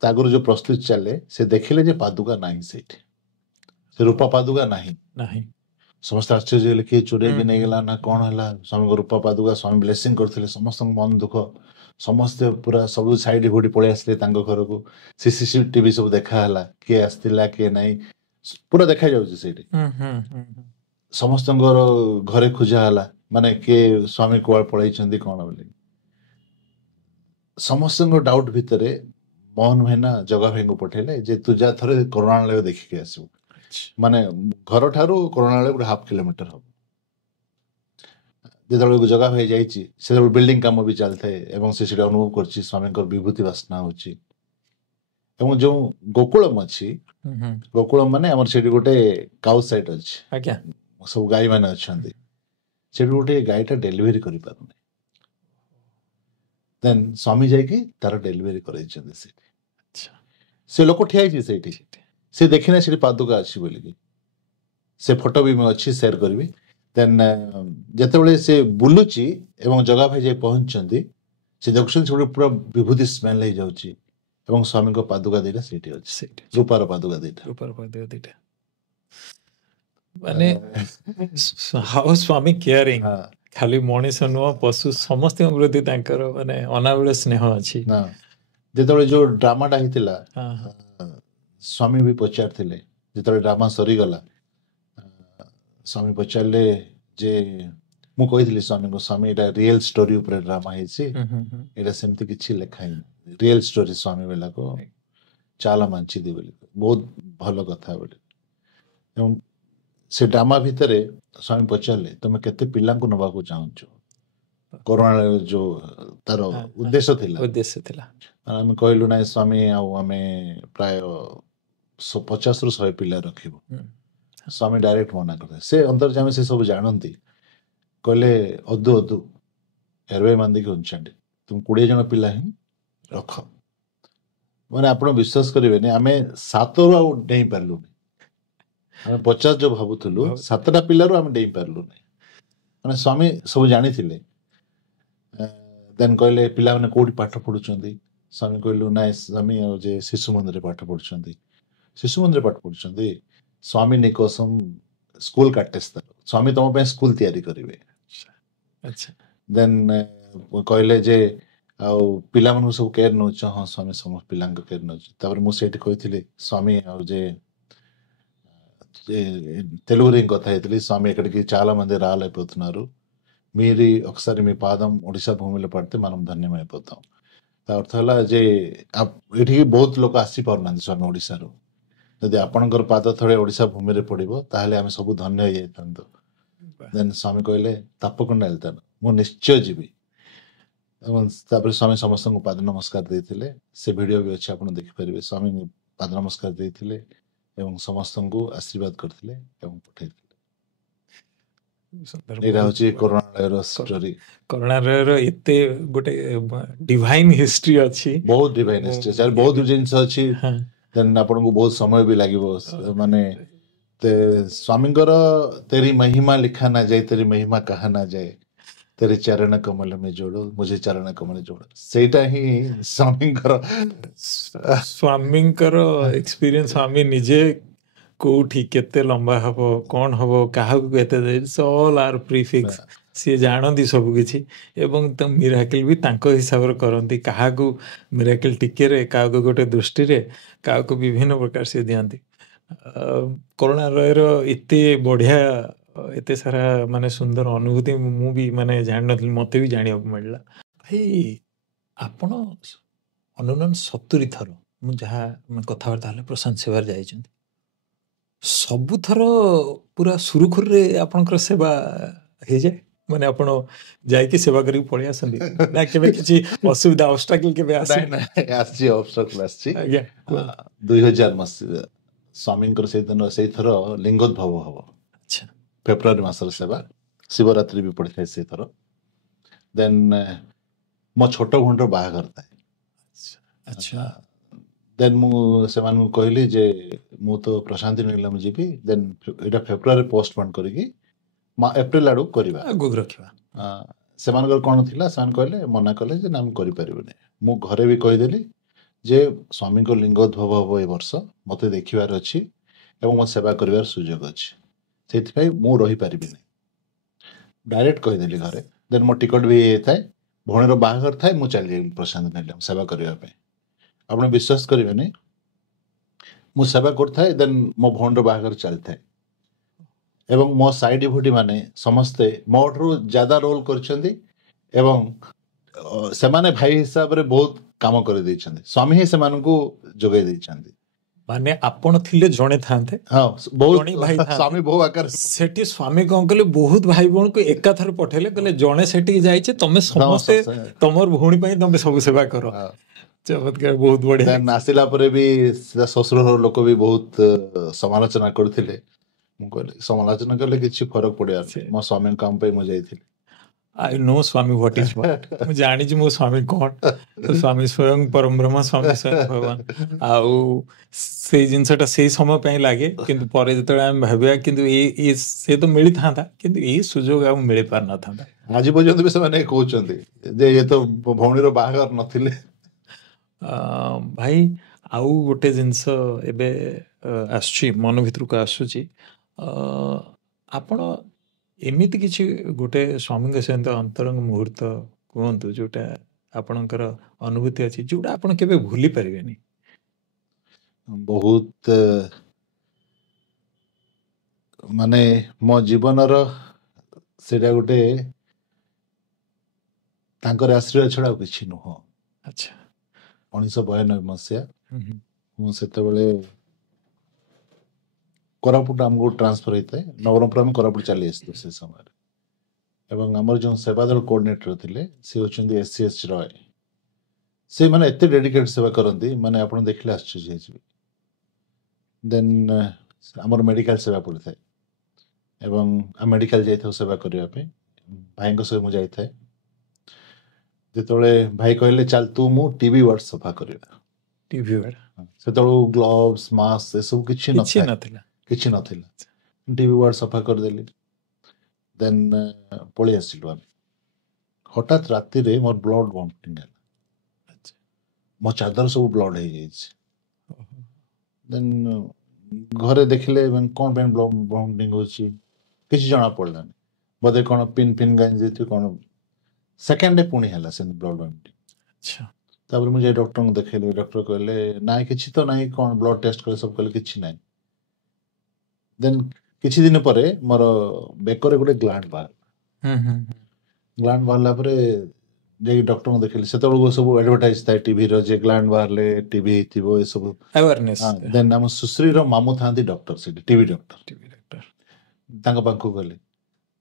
ତା ଆଗରୁ ଯୋଉ ପ୍ରସ୍ତୁତି ଚାଲେ, ସେ ଦେଖିଲେ ଯେ ପାଦୁକା ନାହିଁ ସେଇଠି, ସେ ରୂପା ପାଦୁକା ନାହିଁ। ସମସ୍ତେ ଆଶ୍ଚର୍ଯ୍ୟ ହେଲେ କିଏ ଚୋରେଇକି ନେଇଗଲା ନା କ'ଣ ହେଲା। ସ୍ୱାମୀଙ୍କ ରୂପା ପାଦୁକା ସ୍ୱାମୀ ବ୍ଲେସିଂ କରିଥିଲେ, ସମସ୍ତଙ୍କ ମନ ଦୁଃଖ, ସମସ୍ତେ ପୁରା ସବୁ ସାଇଡ୍ ଘୋଟି ପଳେଇ ଆସିଲେ ତାଙ୍କ ଘରକୁ। CCTV ସବୁ ଦେଖା ହେଲା, କିଏ ଆସିଥିଲା କିଏ ନାହିଁ ପୁରା ଦେଖାଯାଉଛି ସେଇଠି। ସମସ୍ତଙ୍କର ଘରେ ଖୋଜା ହେଲା, ମାନେ କିଏ ସ୍ୱାମୀ କୁଆଡେ ପଳେଇଛନ୍ତି କ'ଣ ବୋଲି। ସମସ୍ତଙ୍କ ଡାଉଟ୍ ଭିତରେ ମୋହନ ଭାଇନା ଜଗା ଭାଇଙ୍କୁ ପଠେଇଲେ ଯେ ତୁ ଯା ଥରେ କରୁଣାଳୟ ଦେଖିକି ଆସିବୁ। ମାନେ ଘରଠାରୁ କରୁଣାଳୟ ଗୋଟେ 1/2 କିଲୋମିଟର ହବ। ଯେତେବେଳେ ଜଗା ଭାଇ ଯାଇଛି ସେତେବେଳେ ବିଲ୍ଡିଂ କାମ ବି ଚାଲିଥାଏ ଏବଂ ସେ ସେଟା ଅନୁଭବ କରୁଛି ସ୍ୱାମୀଙ୍କର ବିଭୂତି ବାସ୍ନା ହଉଛି। ଏବଂ ଯୋଉ ଗୋକୁଳମ ଅଛି, ଗୋକୁଳମ ମାନେ ଆମର ସେଠି ଗୋଟେ କାଉ ସାଇଟ୍ ଅଛି, ସବୁ ଗାଈ ମାନେ ଅଛନ୍ତି। ସେଠି ଗୋଟେ ଗାଈଟା ଡେଲିଭରି କରିପାରୁନି, ଦେନ୍ ସ୍ୱାମୀ ଯାଇକି ତାର ଡେଲିଭରି କରେଇଛନ୍ତି ସେଠି। ସେ ଲୋକ ଠିଆ ହେଇଛି ସେଇଠି, ସେ ଦେଖିନା ସେଠି ପାଦୁକା ଅଛି ବୋଲିକି। ସେ ଫଟୋ ବି ମୁଁ ଅଛି ସେୟାର କରିବି। ଦେନ୍ ଯେତେବେଳେ ସେ ବୁଲୁଛି ଏବଂ ଜଗା ଭାଇ ଯାଇ ପହଞ୍ଚିଛନ୍ତି, ସେ ଦେଖୁଛନ୍ତି ଗୋଟେ ପୁରା ବିଭୂତି ସ୍ମେଲ୍ ହେଇଯାଉଛି ଏବଂ ସ୍ୱାମୀଙ୍କ ପାଦୁକା ଦିଟା ସେଇଠି ଅଛି, ସେଇଠି ରୂପାର ପାଦୁକା ଦିଟା। ରୂପାର ପାଦୁକା ଦିଟା ମାନେ ହାଉ ସ୍ୱାମୀ କେୟାରିଂ, ହଁ ଖାଲି ମଣିଷ ନୁହଁ ପଶୁ ସମସ୍ତଙ୍କ ପ୍ରତି ତାଙ୍କର ମାନେ ଅନାବଳ ସ୍ନେହ ଅଛି। ନା ଯେତେବେଳେ ଯୋଉ ଡ୍ରାମାଟା ହେଇଥିଲା ହଁ, ହଁ। ସ୍ୱାମୀ ବି ପଚାରିଥିଲେ, ଯେତେବେଳେ ଡ୍ରାମା ସରିଗଲା ସ୍ୱାମୀ ପଚାରିଲେ ଯେ ମୁଁ କହିଥିଲି ସ୍ୱାମୀଙ୍କୁ, ସ୍ୱାମୀ ଏଇଟା ରିଏଲ ଷ୍ଟୋରି ଉପରେ ଡ୍ରାମା ହେଇଛି, ହୁଁ, ହୁଁ, ହୁଁ। ଏଇଟା ସେମିତି କିଛି ଲେଖା ହେଇନି, ରିଏଲ ଷ୍ଟୋରି ସ୍ୱାମୀ ବେଲାକୁ ଚାଲ ମାଞ୍ଚିଦି ବୋଲି, ବହୁତ ଭଲ କଥା ବୋଲି। ଏବଂ ସେ ଡ୍ରାମା ଭିତରେ ସ୍ୱାମୀ ପଚାରିଲେ ତମେ କେତେ ପିଲାଙ୍କୁ ନେବାକୁ ଚାହୁଁଛ, କରୋନା ଯୋଉ ତାର ହଁ, ଉଦ୍ଦେଶ୍ୟ ଥିଲା। ଉଦ୍ଦେଶ୍ୟ ଥିଲା। ଆମେ କହିଲୁ ନାଇଁ ସ୍ୱାମୀ, ଆଉ ଆମେ ପ୍ରାୟ 50ରୁ 100 ପିଲା ରଖିବୁ। ହୁଁ। ସ୍ୱାମୀ ଡାଇରେକ୍ଟ ମନା କରିଥିଲେ, ସେ ଅନ୍ତର୍ଯାମୀ ସେ ସବୁ ଜାଣନ୍ତି। କହିଲେ ଅଦୁ ଅଦୁ 20 మందికి ఉంచండి, ତୁମ 20 ଜଣ ପିଲା ହିଁ ରଖ। ମାନେ ଆପଣ ବିଶ୍ୱାସ କରିବେନି, ଆମେ 7ରୁ ଆଉ ଡେଇଁ ପାରିଲୁନି। ଆମେ 50 ଯୋଉ ଭାବୁଥିଲୁ, 7ଟା ପିଲାରୁ ଆମେ ଡେଇଁ ପାରିଲୁନି। ମାନେ ସ୍ୱାମୀ ସବୁ ଜାଣିଥିଲେ। ଦେନ୍ କହିଲେ ପିଲାମାନେ କୋଉଠି ପାଠ ପଢୁଛନ୍ତି? ସ୍ୱାମୀ କହିଲୁ ନାଇଁ ସ୍ୱାମୀ, ଆଉ ଯେ ଶିଶୁ ମନ୍ଦିରରେ ପାଠ ପଢୁଛନ୍ତି। ଶିଶୁ ମନ୍ଦିରରେ ପାଠ ପଢୁଛନ୍ତି? ସ୍ୱାମୀ ନିକୋସମ ସ୍କୁଲ କାଟେସ୍ତାର, ସ୍ୱାମୀ ତମ ପାଇଁ ସ୍କୁଲ ତିଆରି କରିବେ। ଆଚ୍ଛା। ଦେନ୍ କହିଲେ ଯେ ଆଉ ପିଲାମାନଙ୍କୁ ସବୁ କେୟାର ନେଉଛ? ହଁ ସ୍ୱାମୀ ସମସ୍ତ ପିଲାଙ୍କ କେୟାର ନେଉଛି। ତାପରେ ମୁଁ ସେଇଠି କହିଥିଲି స్వామి ଆଉ ଯେ తెలుగులో କଥା ହେଇଥିଲି, స్వామి ఇక్కడికి చాలా మంది రాలేకపోతున్నారు, మీరి ఒకసారి మీ పాదం ఒడిశా భూమిలో పడితే మనం ధన్యమైపోతాం। ତା ଅର୍ଥ ହେଲା ଯେ ଏଠିକି ବହୁତ ଲୋକ ଆସିପାରୁନାହାନ୍ତି ସ୍ୱାମୀ ଓଡ଼ିଶାରୁ, ଯଦି ଆପଣଙ୍କର ପାଦ ଥରେ ଓଡ଼ିଶା ଭୂମିରେ ପଡ଼ିବ ତାହେଲେ ଆମେ ସବୁ ଧନ୍ୟ ହେଇଯାଇଥାନ୍ତୁ। ଦେନ୍ ସ୍ୱାମୀ କହିଲେ ତାପକଣ୍ଡା వెళ్తాను, ମୁଁ ନିଶ୍ଚୟ ଯିବି। ଏବଂ ତାପରେ ସ୍ୱାମୀ ସମସ୍ତଙ୍କୁ ପାଦ ନମସ୍କାର ଦେଇଥିଲେ, ସେ ଭିଡ଼ିଓ ବି ଅଛି, ଆପଣ ଦେଖିପାରିବେ। ସ୍ୱାମୀ ପାଦ ନମସ୍କାର ଦେଇଥିଲେ ଏବଂ ସମସ୍ତଙ୍କୁ ଆଶୀର୍ବାଦ କରିଥିଲେ ଏବଂ ପଠେଇଥିଲେ। ଏଇଟା ହଉଛି କରୁଣାଳୟର ଷ୍ଟୋରି। କରୁଣାଳୟର ଏତେ ଗୋଟେ ଡିଭାଇନ ହିଷ୍ଟ୍ରି ଅଛି, ବହୁତ ଡିଭାଇନ ହିଷ୍ଟ୍ରି ଅଛି, ବହୁତ ଜିନିଷ ଅଛି। ଦେନ୍ ଆପଣଙ୍କୁ ବହୁତ ସମୟ ବି ଲାଗିବ। ମାନେ ସ୍ୱାମୀଙ୍କର ତେରି ମହିମା ଲିଖା ନା ଯାଏ, ତେରି ମହିମା କାହା ନା ଯାଏ, ତେରି ଚରଣ କମଲ ମେ ଯୋଡ, ମୁଝେ ଚରଣ କମଲ ଯୋଡ, ସେଇଟା ହିଁ ସ୍ୱାମୀଙ୍କର ଏକ୍ସପିରିଏନ୍ସ। ସ୍ୱାମୀ ନିଜେ କୋଉଠି କେତେ ଲମ୍ବା ହବ, କଣ ହବ, କାହାକୁ କେତେ, ଅଲ୍ ଆର୍ ପ୍ରିଫିକ୍ସ, ସିଏ ଜାଣନ୍ତି ସବୁ କିଛି। ଏବଂ ମିରାକିଲ୍ ବି ତାଙ୍କ ହିସାବରେ କରନ୍ତି, କାହାକୁ ମିରାକିଲ୍ ଟିକେରେ, କାହାକୁ ଗୋଟେ ଦୃଷ୍ଟିରେ, କାହାକୁ ବିଭିନ୍ନ ପ୍ରକାର ସିଏ ଦିଅନ୍ତି। କରୁଣାଳୟର ଏତେ ବଢ଼ିଆ, ଏତେ ସାରା ମାନେ ସୁନ୍ଦର ଅନୁଭୂତି ମୁଁ ବି ମାନେ ଜାଣିନଥିଲି, ମୋତେ ବି ଜାଣିବାକୁ ମିଳିଲା। ଭାଇ ଆପଣ ଅନୁମାନ 70 ଥର ମୁଁ ଯାହା କଥାବାର୍ତ୍ତା ହେଲେ ପ୍ରଶାନ୍ତ ସେବାରେ ଯାଇଛନ୍ତି, ସବୁଥର ପୁରା ସୁରୁଖୁରୁରେ ଆପଣଙ୍କର ସେବା ହେଇଯାଏ? ମାନେ ଆପଣ ଯାଇକି ସେବା କରିକି ପଳେଇ ଆସନ୍ତି ନା କେବେ କିଛି ଅସୁବିଧା ଅବଷ୍ଟାକଲ କେବେ ଆସେ? ଆସିଛି, ଅବଷ୍ଟାକଲ ଆସିଛି। ଆଜ୍ଞା। 2000 ମସିହା ସ୍ୱାମୀଙ୍କର ସେଇଥର ଲିଙ୍ଗୋଦ୍ଭବ ହବ। ଆଚ୍ଛା। ଫେବୃଆରୀ ମାସର ସେବା, ଶିବରାତ୍ରି ବି ପଡ଼ିଥାଏ ସେଇଥର। ଦେନ୍ ମୋ ଛୋଟ ଭଉଣୀର ବାହାଘର ଥାଏ। ଆଚ୍ଛା। ଦେନ୍ ମୁଁ ସେମାନଙ୍କୁ କହିଲି ଯେ ମୁଁ ତ ପ୍ରଶାନ୍ତି ନେଲେ ମୁଁ ଯିବି, ଦେନ୍ ଏଇଟା ଫେବୃଆରୀ ପୋଷ୍ଟପୋନ୍ କରିକି ଏପ୍ରିଲ ଆଡ଼କୁ କରିବା, ଆଗକୁ ରଖିବା। ସେମାନଙ୍କର କ'ଣ ଥିଲା, ସେମାନେ କହିଲେ, ମନା କଲେ ଯେ ନା ମୁଁ କରିପାରିବିନି। ମୁଁ ଘରେ ବି କହିଦେଲି ଯେ ସ୍ୱାମୀଙ୍କ ଲିଙ୍ଗୋଦ୍ଭବ ହବ ଏ ବର୍ଷ, ମୋତେ ଦେଖିବାର ଅଛି ଏବଂ ମୋ ସେବା କରିବାର ସୁଯୋଗ ଅଛି, ସେଥିପାଇଁ ମୁଁ ରହିପାରିବିନି, ଡାଇରେକ୍ଟ କହିଦେଲି ଘରେ। ଦେନ୍ ମୋ ଟିକଟ ବି ହେଇଥାଏ, ଭଉଣୀର ବାହାଘର ଥାଏ, ମୁଁ ଚାଲିଯାଇଥିଲି ପ୍ରଶାନ୍ତି ନେଲେ ସେବା କରିବା ପାଇଁ। ଆପଣ ବିଶ୍ୱାସ କରିବେନି, ମୁଁ ସେବା କରୁଥାଏ, ଦେନ୍ ମୋ ଭଉଣୀର ବାହାଘର ଚାଲିଥାଏ ଏବଂ ମୋ ସାଇଡ୍ ଭୁଟି ମାନେ ସମସ୍ତେ ମୋଠୁ ଜ୍ୟାଦା ରୋଲ୍ କରିଛନ୍ତି ଏବଂ ସେମାନେ ଭାଇ ହିସାବରେ ବହୁତ କାମ କରିଦେଇଛନ୍ତି। ସ୍ୱାମୀ ହିଁ ସେମାନଙ୍କୁ ଯୋଗାଇ ଦେଇଛନ୍ତି। ମାନେ ଆପଣ ଥିଲେ ଜଣେ ଥାନ୍ତେ, ଜଣେ ଭାଇ ସ୍ୱାମୀ ବହୁ ଆକାର, ସେଠି ସ୍ୱାମୀ କ'ଣ କଲେ, ବହୁତ ଭାଇ ଭଉଣୀକୁ ଏକାଥରେ ପଠେଇଲେ, କହିଲେ ଜଣେ ସେଠିକି ଯାଇଛି, ତମେ ସମସ୍ତେ ତମର ଭଉଣୀ ପାଇଁ ତମେ ସବୁ ସେବା କର। ଚମତ୍କାର, ବହୁତ ବଢିଆ। ଆସିଲା ପରେ ବି ଶ୍ୱଶୁର ଘର ଲୋକ ବି ବହୁତ ସମାଲୋଚନା କରିଥିଲେ। ମୁଁ କହିଲି ସମାଲୋଚନା କଲେ କିଛି ଫରକ ପଡିବାର ନାହିଁ, ମୋ ସ୍ୱାମୀଙ୍କ କାମ ପାଇଁ ମୁଁ ଯାଇଥିଲି। I no Swami what is what, ମୁଁ ଜାଣିଛି ମୋ ସ୍ୱାମୀ କ'ଣ। ସ୍ୱାମୀ ସ୍ୱୟଂ ପରମ ବ୍ରହ୍ମ, ସ୍ୱାମୀ ସ୍ୱୟଂ ଭଗବାନ। ଆଉ ସେଇ ଜିନିଷଟା ସେଇ ସମୟ ପାଇଁ ଲାଗେ, କିନ୍ତୁ ପରେ ଯେତେବେଳେ ଆମେ ଭାବିବା କିନ୍ତୁ ସେ ତ ମିଳିଥାନ୍ତା, କିନ୍ତୁ ଏଇ ସୁଯୋଗ ଆଉ ମିଳି ପାରିନଥାନ୍ତା। ଆଜି ପର୍ଯ୍ୟନ୍ତ ବି ସେମାନେ କହୁଛନ୍ତି ଯେ ଇଏ ତ ଭଉଣୀର ବାହାଘର ନଥିଲେ। ଭାଇ ଆଉ ଗୋଟେ ଜିନିଷ ଏବେ ଆସୁଛି ମନ ଭିତରକୁ ଆସୁଛି, ଆପଣ ଏମିତି କିଛି ଗୋଟେ ସ୍ୱାମୀଙ୍କ ସହିତ ଅନ୍ତରଙ୍ଗ ମୁହୂର୍ତ୍ତ କୁହନ୍ତୁ ଯୋଉଟା ଆପଣଙ୍କର ଅନୁଭୂତି ଅଛି ଯୋଉଟା ଆପଣ କେବେ ଭୁଲି ପାରିବେନି। ବହୁତ ମାନେ ମୋ ଜୀବନର ସେଇଟା ଗୋଟେ ତାଙ୍କର ଆଶୀର୍ବାଦ ଛଡା ଆଉ କିଛି ନୁହଁ। ଆଚ୍ଛା। 1992 ମସିହା ମୁଁ ସେତେବେଳେ କୋରାପୁଟ ଆମକୁ ଟ୍ରାନ୍ସଫର ହେଇଥାଏ, ନବରଙ୍ଗପୁର ଆମେ କୋରାପୁଟ ଚାଲି ଆସିଥିଲୁ ସେ ସମୟରେ। ଏବଂ ଆମର ଯେଉଁ ସେବାଦଳ କୋଅର୍ଡିନେଟର ଥିଲେ ସେ ହେଉଛନ୍ତି SCS ରୟ। ସେ ମାନେ ଏତେ ଡେଡିକେଟ୍ ସେବା କରନ୍ତି, ମାନେ ଆପଣ ଦେଖିଲେ ଆଶ୍ଚର୍ଯ୍ୟ ହେଇଯିବେ। ଦେନ୍ ଆମର ମେଡିକାଲ ସେବା ପଡ଼ିଥାଏ ଏବଂ ଆମେ ମେଡିକାଲ ଯାଇଥାଉ ସେବା କରିବା ପାଇଁ। ଭାଇଙ୍କ ସହିତ ମୁଁ ଯାଇଥାଏ। ଯେତେବେଳେ ଭାଇ କହିଲେ ଚାଲ ତୁ ମୁଁ ଟିଭି ୱାର୍ଡ ସଫା କରିବା, ଟିଭି ସେତେବେଳକୁ ଗ୍ଲୋଭ୍ସ ମାସ୍କ ଏସବୁ କିଛି କିଛି ନଥାଏ, ନଥିଲା। କିଛି ନଥିଲା। ଟିଭି ୱାର୍ଡ ସଫା କରିଦେଲି। ଦେନ୍ ପଳେଇ ଆସିଲୁ ଆମେ। ହଠାତ୍ ରାତିରେ ମୋର ବ୍ଲଡ ଭମିଟିଂ ହେଲା, ଆଚ୍ଛା। ମୋ ଚାଦର ସବୁ ବ୍ଲଡ ହେଇଯାଇଛି। ଦେନ୍ ଘରେ ଦେଖିଲେ କ'ଣ ପାଇଁ ବ୍ଲଡ ଭମିଟିଂ ହେଉଛି କିଛି ଜଣା ପଡ଼ିଲାନି, ବୋଧେ କ'ଣ ପିନ୍ ଫିନ୍ ଗାଞ୍ଜି ଦେଇଥିବ କ'ଣ। ସେକେଣ୍ଡ ପୁଣି ହେଲା ସେମିତି ବ୍ଲଡ ଭମିଟିଂ। ଆଚ୍ଛା। ତାପରେ ମୁଁ ଯାଇ ଡକ୍ଟରଙ୍କୁ ଦେଖେଇଲି, ଡକ୍ଟର କହିଲେ ନାଇଁ କିଛି ତ ନାହିଁ, କ'ଣ ବ୍ଲଡ ଟେଷ୍ଟ କଲେ ସବୁ କହିଲେ କିଛି ନାହିଁ। ଦେନ୍ କିଛି ଦିନ ପରେ ମୋର ବେକରେ ଗୋଟେ ଗ୍ଲାଣ୍ଡ ବାହାରିଲା। ଗ୍ଲାଣ୍ଡ ବାହାରିଲା ପରେ ଯାଇକି ଡକ୍ଟରଙ୍କୁ ଦେଖେଇଲି। ସେତେବେଳକୁ ସବୁ ଆଡଭର୍ଟାଇଜ ଥାଏ ଟିଭିର, ଯେ ଗ୍ଲାଣ୍ଡ ବାହାରିଲେ ଟିଭି ହେଇଥିବ ଏସବୁ ଆୱାରନେସ୍। ଦେନ୍ ଆମ ସୁଶ୍ରୀର ମାମୁଁ ଥାନ୍ତି ଡକ୍ଟର, ସେଠି ଟିଭି ଡକ୍ଟର। ତାଙ୍କ ପାଖକୁ ଗଲି,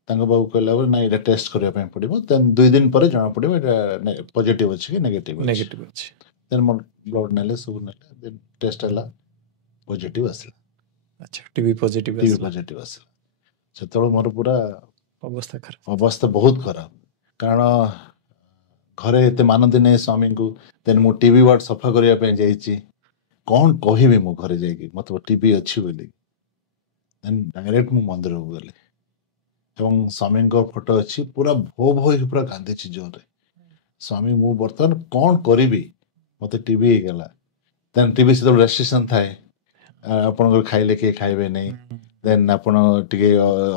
ତାଙ୍କ ପାଖକୁ କହିଲା ପରେ ନାଇଁ ଏଇଟା ଟେଷ୍ଟ କରିବା ପାଇଁ ପଡ଼ିବ। ଦେନ୍ 2 ଦିନ ପରେ ଜଣାପଡ଼ିବ ଏଇଟା ପଜିଟିଭ୍ ଅଛି କି ନେଗେଟିଭ୍ ଅଛି। ଦେନ୍ ମୋର ବ୍ଲଡ୍ ନେଲେ, ସବୁ ନେଲେ, ଦେନ୍ ଟେଷ୍ଟ ହେଲା, ପଜିଟିଭ୍ ଆସିଲା। ଆଚ୍ଛା, ଟିଭି ପଜିଟିଭ୍ ଆସିଲା। ସେତେବେଳେ ମୋର ପୁରା ଅବସ୍ଥା ଖରାପ, ଅବସ୍ଥା ବହୁତ ଖରାପ, କାରଣ ଘରେ ଏତେ ମାନନ୍ତି ନାହିଁ ସ୍ୱାମୀଙ୍କୁ। ଦେନ୍ ମୁଁ ଟିଭି ୱାର୍ଡ ସଫା କରିବା ପାଇଁ ଯାଇଛି, କ'ଣ କହିବି ମୁଁ ଘରେ ଯାଇକି ମତେ ଟିଭି ଅଛି ବୋଲି। ଦେନ୍ ଡାଇରେକ୍ଟ ମୁଁ ମନ୍ଦିରକୁ ଗଲି ଏବଂ ସ୍ୱାମୀଙ୍କ ଫଟୋ ଅଛି, ପୁରା ଭୋ ଭୋ ହେଇକି ପୁରା କାନ୍ଦିଛି ଜୋରରେ। ସ୍ୱାମୀ ମୁଁ ବର୍ତ୍ତମାନ କ'ଣ କରିବି, ମତେ ଟିଭି ହେଇଗଲା। ଦେନ୍ ଟିଭି ସେତେବେଳେ ରେଷ୍ଟ୍ରିକ୍ସନ୍ ଥାଏ, ଆପଣଙ୍କର ଖାଇଲେ କିଏ ଖାଇବେ ନାହିଁ, ଦେନ୍ ଆପଣ ଟିକେ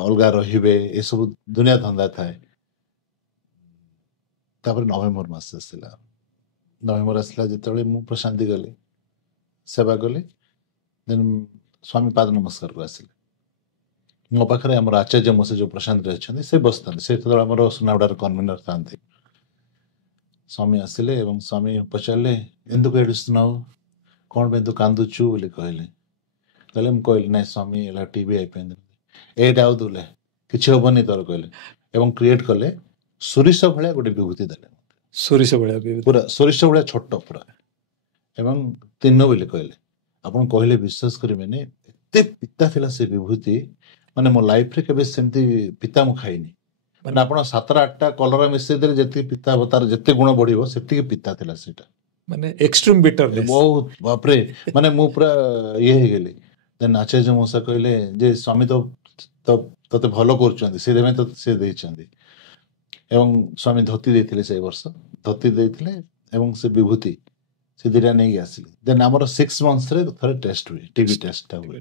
ଅଲଗା ରହିବେ, ଏସବୁ ଦୁନିଆ ଧନ୍ଦା ଥାଏ। ତାପରେ ନଭେମ୍ବର ମାସ ଆସିଲା। ନଭେମ୍ବର ଆସିଲା ଯେତେବେଳେ ମୁଁ ପ୍ରଶାନ୍ତି ଗଲି, ସେବା କଲି। ଦେନ୍ ସ୍ୱାମୀ ପାଦ ନମସ୍କାରକୁ ଆସିଲେ। ମୋ ପାଖରେ ଆମର ଆଚାର୍ଯ୍ୟ ମୋ ସେ ଯେଉଁ ପ୍ରଶାନ୍ତରେ ଅଛନ୍ତି ସେ ବସିଥାନ୍ତି, ସେ ଯେତେବେଳେ ଆମର ସୁନାଉଡ଼ାର କନଭେନର ଥାନ୍ତି। ସ୍ୱାମୀ ଆସିଲେ ଏବଂ ସ୍ୱାମୀ ପଚାରିଲେ ఎందుకు ఏడుస్తున్నావు, କ'ଣ ପାଇଁ ତୁ କାନ୍ଦୁଛୁ ବୋଲି କହିଲେ। ମୁଁ କହିଲି ନାଇଁ ସ୍ୱାମୀ ହେଲା ଟିଭି అయిపోయింది, ଏଇଟା ଆଉ ଦୁଲେ କିଛି ହବନି ତୋର କହିଲେ, ଏବଂ କ୍ରିଏଟ୍ କଲେ ସୋରିଷ ଭଳିଆ ଗୋଟେ ବିଭୂତି ଦେଲେ, ସୋରିଷ ଭଳିଆ ପୁରା ସୋରିଷ ଭଳିଆ ଛୋଟ ପୁରା, ଏବଂ ତିନ ବୋଲି କହିଲେ। ଆପଣ କହିଲେ ବିଶ୍ୱାସ କରିବେନି, ଏତେ ପିତା ଥିଲା ସେ ବିଭୂତି, ମାନେ ମୋ ଲାଇଫରେ କେବେ ସେମିତି ପିତା ମୁଁ ଖାଇନି। ମାନେ ଆପଣ 7-8ଟା କଲରା ମିଶେଇ ଦେଲେ ଯେତିକି ପିତା ହବ, ତାର ଯେତେ ଗୁଣ ବଢିବ ସେତିକି ପିତା ଥିଲା ସେଇଟା, ମାନେ ଏକ୍ସଟ୍ରିମ୍ ବିଟରନେସ୍। ବହୁତ ବାପରେ, ମାନେ ମୁଁ ପୁରା ଇଏ ହେଇଗଲି। ଦେନ୍ ଆଚାର୍ଯ୍ୟ ମଉସା କହିଲେ ଯେ ସ୍ୱାମୀ ତତେ ଭଲ କରୁଛନ୍ତି, ସେଥିପାଇଁ ତତେ ସେ ଦେଇଛନ୍ତି। ଏବଂ ସ୍ୱାମୀ ଧୋତି ଦେଇଥିଲେ, ସେଇ ବର୍ଷ ଧୋତି ଦେଇଥିଲେ ଏବଂ ସେ ବିଭୂତି ସେ ଦୁଇଟା ନେଇକି ଆସିଲେ। ଦେନ୍ ଆମର 6 monthsରେ ଥରେ ଟେଷ୍ଟ ହୁଏ, ଟିଭି ଟେଷ୍ଟଟା ହୁଏ।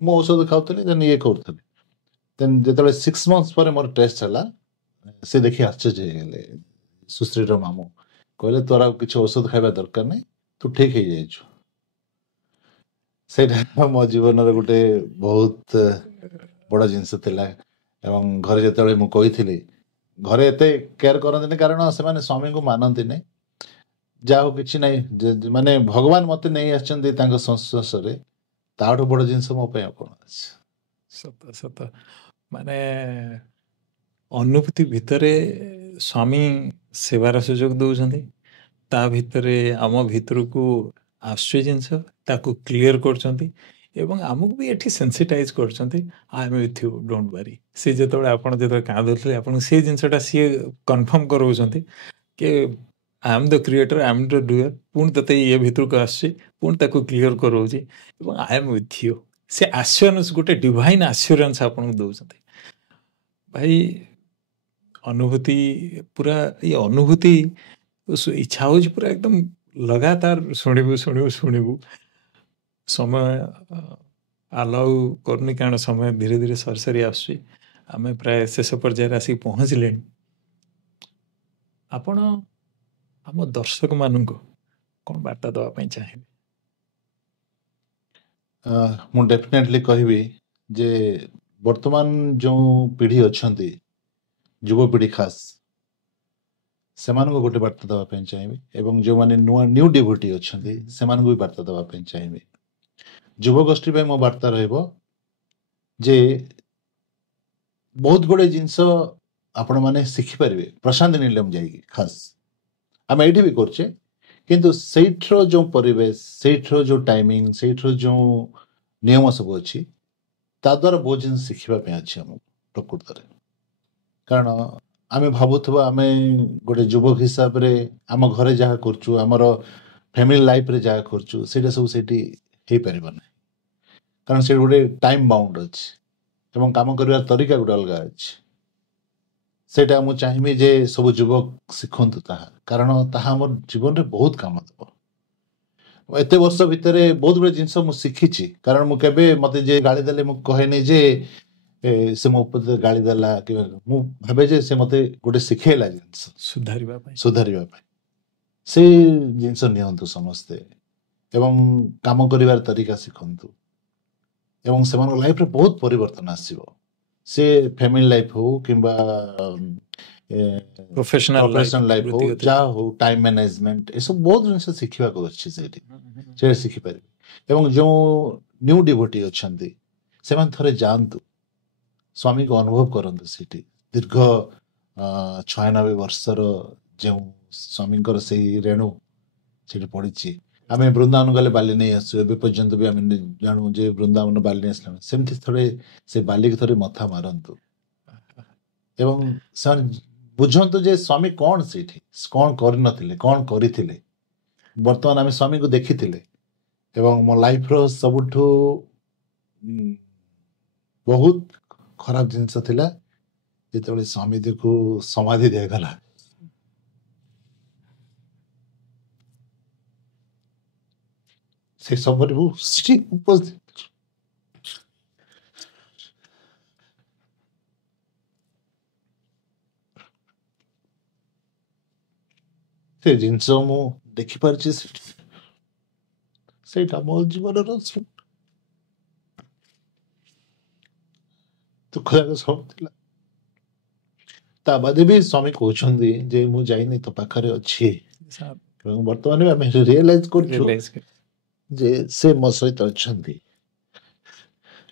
ମୁଁ ଔଷଧ ଖାଉଥିଲି, ଦେନ୍ ଇଏ କରୁଥିଲି। ଦେନ୍ ଯେତେବେଳେ 6 months ପରେ ମୋର ଟେଷ୍ଟ ହେଲା, ସେ ଦେଖି ଆଶ୍ଚର୍ଯ୍ୟ ହେଇଗଲେ। ସୁଶ୍ରୀର ମାମୁଁ କହିଲେ ତୋର ଆଉ କିଛି ଔଷଧ ଖାଇବା ଦରକାର ନାହିଁ, ତୁ ଠିକ ହେଇଯାଇଛୁ। ସେଇଟା ମୋ ଜୀବନର ଗୋଟେ ବହୁତ ବଡ଼ ଜିନିଷ ଥିଲା। ଏବଂ ଘରେ ଯେତେବେଳେ ମୁଁ କହିଥିଲି, ଘରେ ଏତେ କେୟାର କରନ୍ତିନି, କାରଣ ସେମାନେ ସ୍ୱାମୀଙ୍କୁ ମାନନ୍ତିନି। ଯାହା ହଉ କିଛି ନାହିଁ, ମାନେ ଭଗବାନ ମତେ ନେଇ ଆସିଛନ୍ତି ତାଙ୍କ ସଂସ୍ପର୍ଶରେ, ତାଠୁ ବଡ଼ ଜିନିଷ ମୋ ପାଇଁ ଆଉ କ'ଣ ଅଛି। ସତ ସତ, ମାନେ ଅନୁଭୂତି ଭିତରେ ସ୍ୱାମୀ ସେବାର ସୁଯୋଗ ଦେଉଛନ୍ତି, ତା ଭିତରେ ଆମ ଭିତରକୁ ଆସୁଛି ଜିନିଷ, ତାକୁ କ୍ଲିଅର କରୁଛନ୍ତି ଏବଂ ଆମକୁ ବି ଏଠି ସେନ୍ସିଟାଇଜ୍ କରୁଛନ୍ତି। I am with you, don't worry. ସେ ଯେତେବେଳେ ଆପଣ ଯେତେବେଳେ କାନ୍ଦୁଥିଲେ, ଆପଣଙ୍କୁ ସେଇ ଜିନିଷଟା ସିଏ କନଫର୍ମ କରାଉଛନ୍ତି କି I am the creator, I am the doer. ପୁଣି ତତେ ଇଏ ଭିତରକୁ ଆସୁଛି, ପୁଣି ତାକୁ କ୍ଲିଅର କରାଉଛି ଏବଂ ଆଇ ଏମ୍ ୱିଥ୍ ୟୁ। ସେ ଆସ୍ୟୁରାନ୍ସ, ଗୋଟେ ଡିଭାଇନ୍ ଆସ୍ୟୁରାନ୍ସ ଆପଣଙ୍କୁ ଦେଉଛନ୍ତି। ଭାଇ ଅନୁଭୂତି ପୁରା, ଏଇ ଅନୁଭୂତି ଇଚ୍ଛା ହେଉଛି ପୁରା ଏକଦମ लगातार शुणु शुणु शुणु समय आलाउ करनी कारण समय धीरे धीरे सरी सरी आम प्राय शेष पर्यायर आसिक पहुँचले आपण आम दर्शक मान कौन बार्ता दवाई चाहिए ମୁଁ ଡେଫିନେଟଲି କହିବି ଯେ ବର୍ତ୍ତମାନ ଯେଉଁ ପିଢ଼ି ଅଛନ୍ତି ଯୁବପିଢ଼ି ଖାସ ସେମାନଙ୍କୁ ଗୋଟେ ବାର୍ତ୍ତା ଦେବା ପାଇଁ ଚାହିଁବି ଏବଂ ଯେଉଁମାନେ ନୂଆ ନ୍ୟୁ ଡିଭୋଟି ଅଛନ୍ତି ସେମାନଙ୍କୁ ବି ବାର୍ତ୍ତା ଦେବା ପାଇଁ ଚାହିଁବି। ଯୁବଗୋଷ୍ଠୀ ପାଇଁ ମୋ ବାର୍ତ୍ତା ରହିବ ଯେ ବହୁତ ଗୁଡ଼େ ଜିନିଷ ଆପଣମାନେ ଶିଖିପାରିବେ ପ୍ରଶାନ୍ତ ନିଲମ ଯାଇକି ଖାସ ଆମେ ଏଇଠି ବି କରୁଛେ କିନ୍ତୁ ସେଇଠିର ଯେଉଁ ପରିବେଶ ସେଇଠିର ଯେଉଁ ଟାଇମିଂ ସେଇଠିର ଯେଉଁ ନିୟମ ସବୁ ଅଛି ତା ଦ୍ୱାରା ବହୁତ ଜିନିଷ ଶିଖିବା ପାଇଁ ଅଛି ଆମକୁ ପ୍ରକୃତରେ। କାରଣ ଆମେ ଭାବୁଥିବା ଆମେ ଗୋଟେ ଯୁବକ ହିସାବରେ ଆମ ଘରେ ଯାହା କରୁଛୁ ଆମର ଫ୍ୟାମିଲି ଲାଇଫରେ ଯାହା କରୁଛୁ ସେଇଟା ସବୁ ସେଇଠି ହେଇପାରିବ ନାହିଁ କାରଣ ସେଇଠି ଗୋଟେ ଟାଇମ୍ ବାଉଣ୍ଡ ଅଛି ଏବଂ କାମ କରିବାର ତରିକା ଗୋଟେ ଅଲଗା ଅଛି। ସେଇଟା ମୁଁ ଚାହିଁବି ଯେ ସବୁ ଯୁବକ ଶିଖନ୍ତୁ ତାହା କାରଣ ତାହା ଆମର ଜୀବନରେ ବହୁତ କାମ ଦେବ। ଏତେ ବର୍ଷ ଭିତରେ ବହୁତ ଗୁଡ଼େ ଜିନିଷ ମୁଁ ଶିଖିଛି କାରଣ ମୁଁ କେବେ ମୋତେ ଯେ ଗାଳି ଦେଲେ ମୁଁ କହେନି ଯେ ସେ ମୋ ଉପରେ ଗାଳି ଦେଲା କିମ୍ବା ମୁଁ ଭାବେ ଯେ ସେ ମୋତେ ଗୋଟେ ଶିଖେଇଲା ଜିନିଷ ସୁଧାରିବା ପାଇଁ ସେଇ ଜିନିଷ ନିଅନ୍ତୁ ସମସ୍ତେ ଏବଂ କାମ କରିବାର ତରିକା ଶିଖନ୍ତୁ ଏବଂ ସେମାନଙ୍କ ଲାଇଫରେ ବହୁତ ପରିବର୍ତ୍ତନ ଆସିବ। ସେ ଫ୍ୟାମିଲି ଲାଇଫ ହଉ କିମ୍ବା प्रोफेशनल ଲାଇଫ ହଉ ଯାହା ହଉ ଟାଇମ୍ ମ୍ୟାନେଜମେଣ୍ଟ ଏସବୁ ବହୁତ ଜିନିଷ ଶିଖିବାକୁ ଅଛି ସେଇଠି ସେଇଟା ଶିଖିପାରିବେ। ଏବଂ ଯେଉଁ ନ୍ୟୁ ଡିଭୋଟି ଅଛନ୍ତି ସେମାନେ ଥରେ ଯାଆନ୍ତୁ ସ୍ୱାମୀକୁ ଅନୁଭବ କରନ୍ତୁ ସେଠି ଦୀର୍ଘ 96 ବର୍ଷର ଯେଉଁ ସ୍ୱାମୀଙ୍କର ସେଇ ରେଣୁ ସେଠି ପଡ଼ିଛି। ଆମେ ବୃନ୍ଦାବନ ଗଲେ ବାଲି ନେଇ ଆସୁ ଏବେ ପର୍ଯ୍ୟନ୍ତ ବି ଆମେ ଜାଣୁ ଯେ ବୃନ୍ଦାବନ ବାଲି ନେଇ ଆସିଲା ସେମିତି ଥରେ ସେ ବାଲିକି ଥରେ ମଥା ମାରନ୍ତୁ ଏବଂ ସେମାନେ ବୁଝନ୍ତୁ ଯେ ସ୍ୱାମୀ କ'ଣ ସେଇଠି କ'ଣ କରିନଥିଲେ କ'ଣ କରିଥିଲେ। ବର୍ତ୍ତମାନ ଆମେ ସ୍ୱାମୀକୁ ଦେଖିଥିଲେ ଏବଂ ମୋ ଲାଇଫର ସବୁଠୁ ବହୁତ ଖରାପ ଜିନିଷ ଥିଲା ଯେତେବେଳେ ସ୍ୱାମୀକୁ ସମାଧି ଦିଆଗଲା। ସେ ସମୟରେ ମୁଁ ଉପସ୍ଥିତ ସେ ଜିନିଷ ମୁଁ ଦେଖିପାରିଛି ସେଠି ସେଇଟା ମୋ ଜୀବନର ଦୁଃଖଦାୟକ ସମୟ ଥିଲା। ତା ବାଦେ ବି ସ୍ୱାମୀ କହୁଛନ୍ତି ଯେ ମୁଁ ଯାଇନି ତୋ ପାଖରେ ଅଛି ଏବଂ ବର୍ତ୍ତମାନ ବି ଆମେ ରିଏଲାଇଜ କରୁଛୁ ଯେ ସେ ମୋ ସହିତ ଅଛନ୍ତି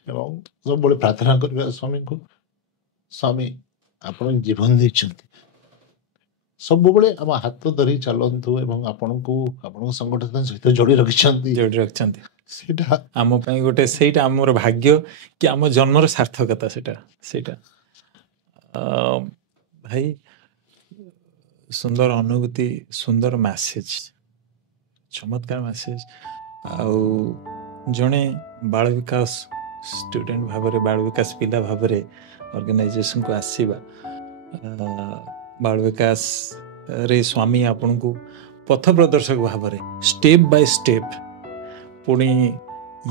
ଏବଂ ସବୁବେଳେ ପ୍ରାର୍ଥନା କରିବା ସ୍ୱାମୀଙ୍କୁ ସ୍ୱାମୀ ଆପଣ ଜୀବନ ଦେଇଛନ୍ତି ସବୁବେଳେ ଆମ ହାତ ଧରି ଚାଲନ୍ତୁ ଏବଂ ଆପଣଙ୍କୁ ଆପଣଙ୍କ ସଂଗଠନ ସହିତ ଯୋଡ଼ି ରଖିଛନ୍ତି ସେଇଟା ଆମ ପାଇଁ ଗୋଟେ ସେଇଟା ଆମର ଭାଗ୍ୟ କି ଆମ ଜନ୍ମର ସାର୍ଥକତା ସେଇଟା ଭାଇ ସୁନ୍ଦର ଅନୁଭୂତି ସୁନ୍ଦର ମେସେଜ ଚମତ୍କାର ମେସେଜ। ଆଉ ଜଣେ ବାଳ ବିକାଶ ଷ୍ଟୁଡେଣ୍ଟ ଭାବରେ ବାଳ ବିକାଶ ପିଲା ଭାବରେ ଅର୍ଗାନାଇଜେସନକୁ ଆସିବା ବାଳ ବିକାଶରେ ସ୍ୱାମୀ ଆପଣଙ୍କୁ ପଥ ପ୍ରଦର୍ଶକ ଭାବରେ ଷ୍ଟେପ୍ ବାଇ ଷ୍ଟେପ୍ ପୁଣି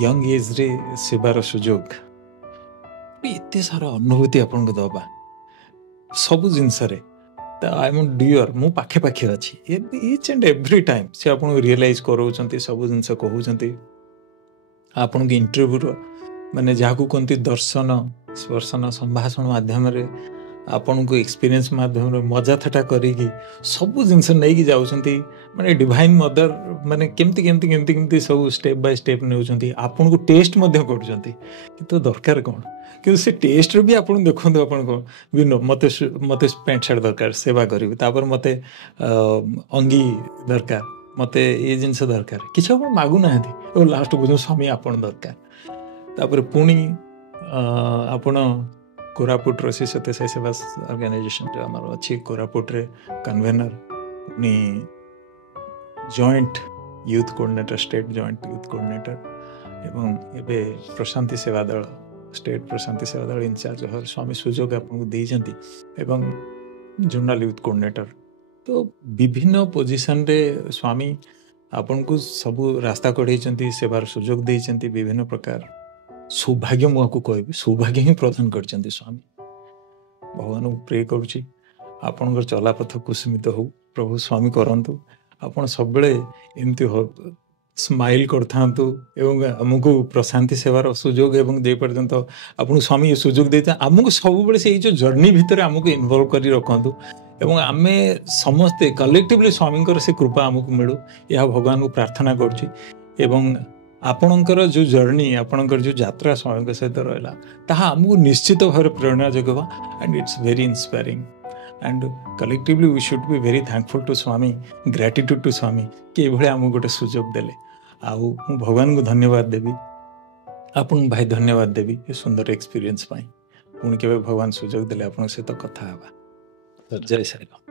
ୟଙ୍ଗ ଏଜ୍ରେ ସେବାର ସୁଯୋଗ ଏତେ ସାରା ଅନୁଭୂତି ଆପଣଙ୍କୁ ଦେବା ସବୁ ଜିନିଷରେ ଆଇ ଏମ୍ ଡିୟର ମୁଁ ପାଖେ ଅଛି ଇଚ୍ ଆଣ୍ଡ ଏଭ୍ରି ଟାଇମ୍ ସେ ଆପଣଙ୍କୁ ରିଏଲାଇଜ୍ କରାଉଛନ୍ତି ସବୁ ଜିନିଷ କହୁଛନ୍ତି ଆପଣଙ୍କୁ ଇଣ୍ଟରଭ୍ୟୁର ମାନେ ଯାହାକୁ କୁହନ୍ତି ଦର୍ଶନ ସ୍ପର୍ଶନ ସମ୍ଭାଷଣ ମାଧ୍ୟମରେ ଆପଣଙ୍କୁ ଏକ୍ସପିରିଏନ୍ସ ମାଧ୍ୟମରେ ମଜା ଥଟ୍ଟା କରିକି ସବୁ ଜିନିଷ ନେଇକି ଯାଉଛନ୍ତି ମାନେ ଡିଭାଇନ୍ ମଦର ମାନେ କେମିତି ସବୁ ଷ୍ଟେପ୍ ବାଇ ଷ୍ଟେପ୍ ନେଉଛନ୍ତି ଆପଣଙ୍କୁ ଟେଷ୍ଟ ମଧ୍ୟ କରୁଛନ୍ତି କିନ୍ତୁ ଦରକାର କ'ଣ କିନ୍ତୁ ସେ ଟେଷ୍ଟରେ ବି ଆପଣ ଦେଖନ୍ତୁ ଆପଣ କ'ଣ ମୋତେ ପ୍ୟାଣ୍ଟ ସାର୍ଟ ଦରକାର ସେବା କରିବି ତାପରେ ମୋତେ ଅଙ୍ଗୀ ଦରକାର ମୋତେ ଏ ଜିନିଷ ଦରକାର କିଛି ଆପଣ ମାଗୁନାହାନ୍ତି ଏବଂ ଲାଷ୍ଟ ବୁଝୁଛନ୍ତି ସ୍ୱାମୀ ଆପଣ ଦରକାର ତାପରେ ପୁଣି ଆପଣ କୋରାପୁଟର ଶ୍ରୀ ସତ୍ୟସାଇ ସେବା ଅର୍ଗାନାଇଜେସନରେ ଆମର ଅଛି କୋରାପୁଟରେ କନଭେନର ପୁଣି joint youth coordinator state joint youth coordinator ଏବଂ ଏବେ ପ୍ରଶାନ୍ତି ସେବା ଦଳ ଷ୍ଟେଟ୍ ପ୍ରଶାନ୍ତି ସେବା ଦଳ ଇନଚାର୍ଜ ହେବାର ସ୍ୱାମୀ ସୁଯୋଗ ଆପଣଙ୍କୁ ଦେଇଛନ୍ତି ଏବଂ ଜୋନାଲ ୟୁଥ୍ କୋଅର୍ଡିନେଟର ତ ବିଭିନ୍ନ ପୋଜିସନରେ ସ୍ୱାମୀ आपन को सब रास्ता कढ़े सेवार सुजोग देइछन्ति विभिन्न प्रकार सौभाग्य मुझको कहबी सौभाग्य ही प्रदान करछन्ति स्वामी भगवान को प्रे करुछि आपन चला पथ कुसुमित हो प्रभु स्वामी करंतु आपन सब बेले एमती हो स्माइल करथांतु एवं हमको प्रशांति सेवार सुजोग एवं दे पर्यंत आपन स्वामी ये सुजोग देता हमको सब बेले से जो जर्नी भितर हमको इन्वॉल्व करी रखंतु एवं आमे समस्ते कलेक्टिवली स्वामी से कृपा हमको मिलू यह भगवान को प्रार्थना करुछि एवं आपणकर जो जर्नी आपणकर जो यात्रा स्वामी सहित रहा ताहा हमको निश्चित भाव प्रेरणा जगवा and it's very inspiring and collectively we should be very thankful to Swami gratitude to Swami कि ये आमको गोटे सुजोग देले आउ भगवान को धन्यवाद देवी आपन भाई धन्यवाद देवी ये सुंदर एक्सपीरियंस पुणी के भगवान सुजोग देले आपन सहित कथा हवा जय श्री राम।